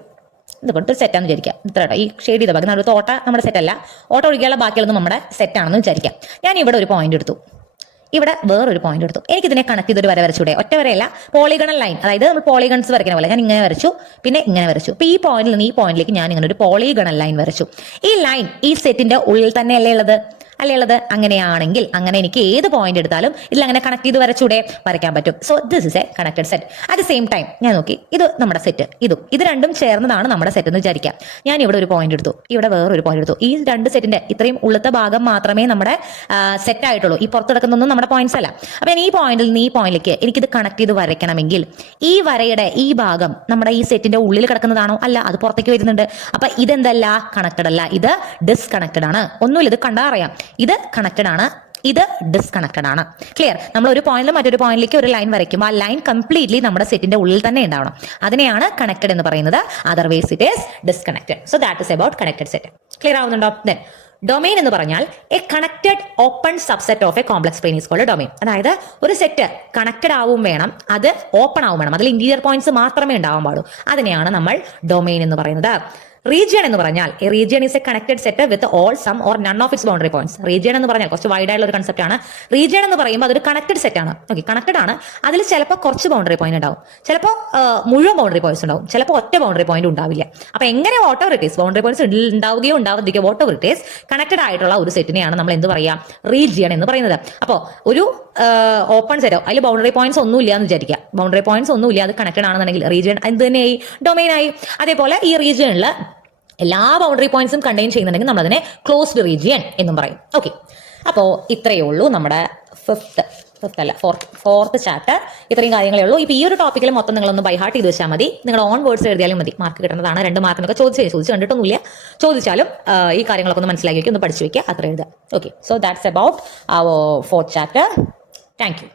ഇതുപോലത്തെ സെറ്റാന്ന് വിചാരിക്കാം. ഇത്ര ഈ ഷെയ്ഡ് ചെയ്ത ഭാഗം നമ്മുടെ ഓട്ട നമ്മുടെ സെറ്റ് അല്ല, ഓട്ട ഒഴികെയുള്ള ബാക്കിയുള്ളതും നമ്മുടെ സെറ്റ് ആണെന്ന് വിചാരിക്കാം. ഞാൻ ഇവിടെ ഒരു പോയിന്റ് എടുത്തു, ഇവിടെ വേറൊരു പോയിന്റ് എടുത്തു. എനിക്കിതിനെ കണക്ട് ചെയ്തൊരു വര വരച്ചൂടെ? ഒറ്റ വരയല്ല, പോളിഗണൽ ലൈൻ. അതായത് നമ്മൾ പോളിഗൺസ് വരയ്ക്കുന്ന പോലെ ഞാൻ ഇങ്ങനെ വരച്ചു, പിന്നെ ഇങ്ങനെ വരച്ചു. അപ്പൊ ഈ പോയിന്റിൽ നിന്ന് ഈ പോയിന്റിലേക്ക് ഞാൻ ഇങ്ങനെ ഒരു പോളിഗണൽ ലൈൻ വരച്ചു. ഈ ലൈൻ ഈ സെറ്റിന്റെ ഉള്ളിൽ തന്നെയല്ലേ ഉള്ളത്? അല്ലേ ഉള്ളത്? അങ്ങനെയാണെങ്കിൽ അങ്ങനെ എനിക്ക് ഏത് പോയിന്റ് എടുത്താലും ഇതിൽ അങ്ങനെ കണക്ട് ചെയ്ത് വരച്ചൂടെ? വരയ്ക്കാൻ പറ്റും. So this is A connected set. At the same time ഞാൻ നോക്കി, ഇത് നമ്മുടെ സെറ്റ്, ഇത് രണ്ടും ചേർന്നതാണ് നമ്മുടെ സെറ്റ് എന്ന് വിചാരിക്കാം. ഞാൻ ഇവിടെ ഒരു പോയിന്റ് എടുത്തു, ഇവിടെ വേറൊരു പോയിന്റ് എടുത്തു. ഈ രണ്ട് സെറ്റിന്റെ ഇത്രയും ഉള്ളത്തെ ഭാഗം മാത്രമേ നമ്മുടെ സെറ്റ് ആയിട്ടുള്ളൂ. ഈ പുറത്ത് കിടക്കുന്നൊന്നും നമ്മുടെ പോയിന്റ്സ് അല്ല. അപ്പൊ ഈ പോയിന്റിൽ നിന്ന് ഈ പോയിന്റിലേക്ക് എനിക്കിത് കണക്ട് ചെയ്ത് വരയ്ക്കണമെങ്കിൽ ഈ വരയുടെ ഈ ഭാഗം നമ്മുടെ ഈ സെറ്റിന്റെ ഉള്ളിൽ കിടക്കുന്നതാണോ? അല്ല, അത് പുറത്തേക്ക് വരുന്നുണ്ട്. അപ്പൊ ഇതെന്തല്ല? കണക്റ്റഡ് അല്ല, ഇത് ഡിസ്കണക്റ്റഡ് ആണ്. ഒന്നുമില്ല, ഇത് കണ്ടാ അറിയാം, ഇത് കണക്റ്റഡ് ആണ്, ഇത് ഡിസ്കണക്റ്റഡ് ആണ്. ക്ലിയർ? നമ്മൾ ഒരു പോയിന്റിൽ മറ്റൊരു പോയിന്റിലേക്ക് ഒരു ലൈൻ വരയ്ക്കും, ആ ലൈൻ കംപ്ലീറ്റ്ലി നമ്മുടെ സെറ്റിന്റെ ഉള്ളിൽ തന്നെ ഉണ്ടാവണം. അതിനെയാണ് കണക്റ്റഡ് എന്ന് പറയുന്നത്. Otherwise it is disconnected. So that is about connected set. Clear ആവുന്നുണ്ടോ? ദെൻ ഡൊമെയിൻ എന്ന് പറഞ്ഞാൽ a connected open subset of a complex plane is called domain. അതായത് ഒരു സെറ്റ് കണക്റ്റഡ് ആവും വേണം, അത് ഓപ്പൺ ആവും വേണം, അതിൽ ഇന്റീരിയർ പോയിന്റ്സ് മാത്രമേ ഉണ്ടാവാൻ പാടൂ. അതിനെയാണ് നമ്മൾ ഡൊമെയിൻ എന്ന് പറയുന്നത്. റീജിയൻ എന്ന് പറഞ്ഞാൽ a region is a connected set with all some or none of its boundary points. Region എന്ന് പറഞ്ഞാൽ കുറച്ച് വൈഡ് ആയിട്ടുള്ള ഒരു കൺസെപ്റ്റ് ആണ്. റീജിയൻ എന്ന് പറയുമ്പോൾ അതൊരു കണക്റ്റഡ് സെറ്റ് ആണ്. ഓക്കെ, കണക്റ്റഡ് ആണ്. അതിൽ ചിലപ്പോൾ കുറച്ച് ബൗണ്ടറി പോയിന്റ് ഉണ്ടാവും, ചിലപ്പോൾ മുഴുവൻ ബൗണ്ടറി പോയിന്റ്സ് ഉണ്ടാവും, ചിലപ്പോൾ ഒറ്റ ബൗണ്ടറി പോയിന്റ് ഉണ്ടാവില്ല. അപ്പൊ എങ്ങനെ whatever it is, boundary points ഉണ്ടാവുകയോ ഉണ്ടാവാതിരിക്കുകയോ whatever it is, connected ആയിട്ടുള്ള ഒരു സെറ്റിനെയാണ് നമ്മൾ എന്ത് പറയാം? റീജിയൻ എന്ന് പറയുന്നത്. അപ്പോൾ ഒരു ഓപ്പൺ സെറ്റോ അതിൽ ബൗണ്ടറി പോയിന്റ്സ് ഒന്നും ഇല്ല എന്ന് വിചാരിക്കുക. ബൗണ്ടറി പോയിന്റ്സ് ഒന്നും ഇല്ല, അത് കണക്റ്റഡ് ആണെന്നുണ്ടെങ്കിൽ റീജിയൻ എന്ത് തന്നെയായി? ഡൊമെയിൻ ആയി. അതേപോലെ ഈ റീജിയനിൽ എല്ലാ ബൗണ്ടറി പോയിന്റ്സും കണ്ടെയ്ൻ ചെയ്യുന്നുണ്ടെങ്കിൽ നമ്മൾ അതിനെ ക്ലോസ്ഡ് റീജിയൻ എന്നും പറയും. ഓക്കെ, അപ്പോൾ ഇത്രയേ ഉള്ളൂ നമ്മുടെ ഫോർത്ത് ചാപ്റ്റർ. ഇത്രയും കാര്യങ്ങളേ ഉള്ളൂ. ഇപ്പോൾ ഈ ഒരു ടോപ്പിക്കിൽ മൊത്തം നിങ്ങളൊന്ന് ബൈ ഹാർട്ട് ചെയ്ത് വെച്ചാൽ മതി. നിങ്ങൾ ഓൺ വേർഡ്സ് എഴുതിയാലും മതി, മാർക്ക് കിട്ടുന്നതാണ്. 2 മാർക്കിനൊക്കെ ചോദിച്ചു കണ്ടിട്ടൊന്നുമില്ല. ചോദിച്ചാലും ഈ കാര്യങ്ങളൊക്കെ ഒന്ന് മനസ്സിലാക്കി വയ്ക്കുക, ഒന്ന് പഠിച്ചു വയ്ക്കുക, അത്ര എഴുതുക. Okay, so that's about our fourth chapter. Thank U.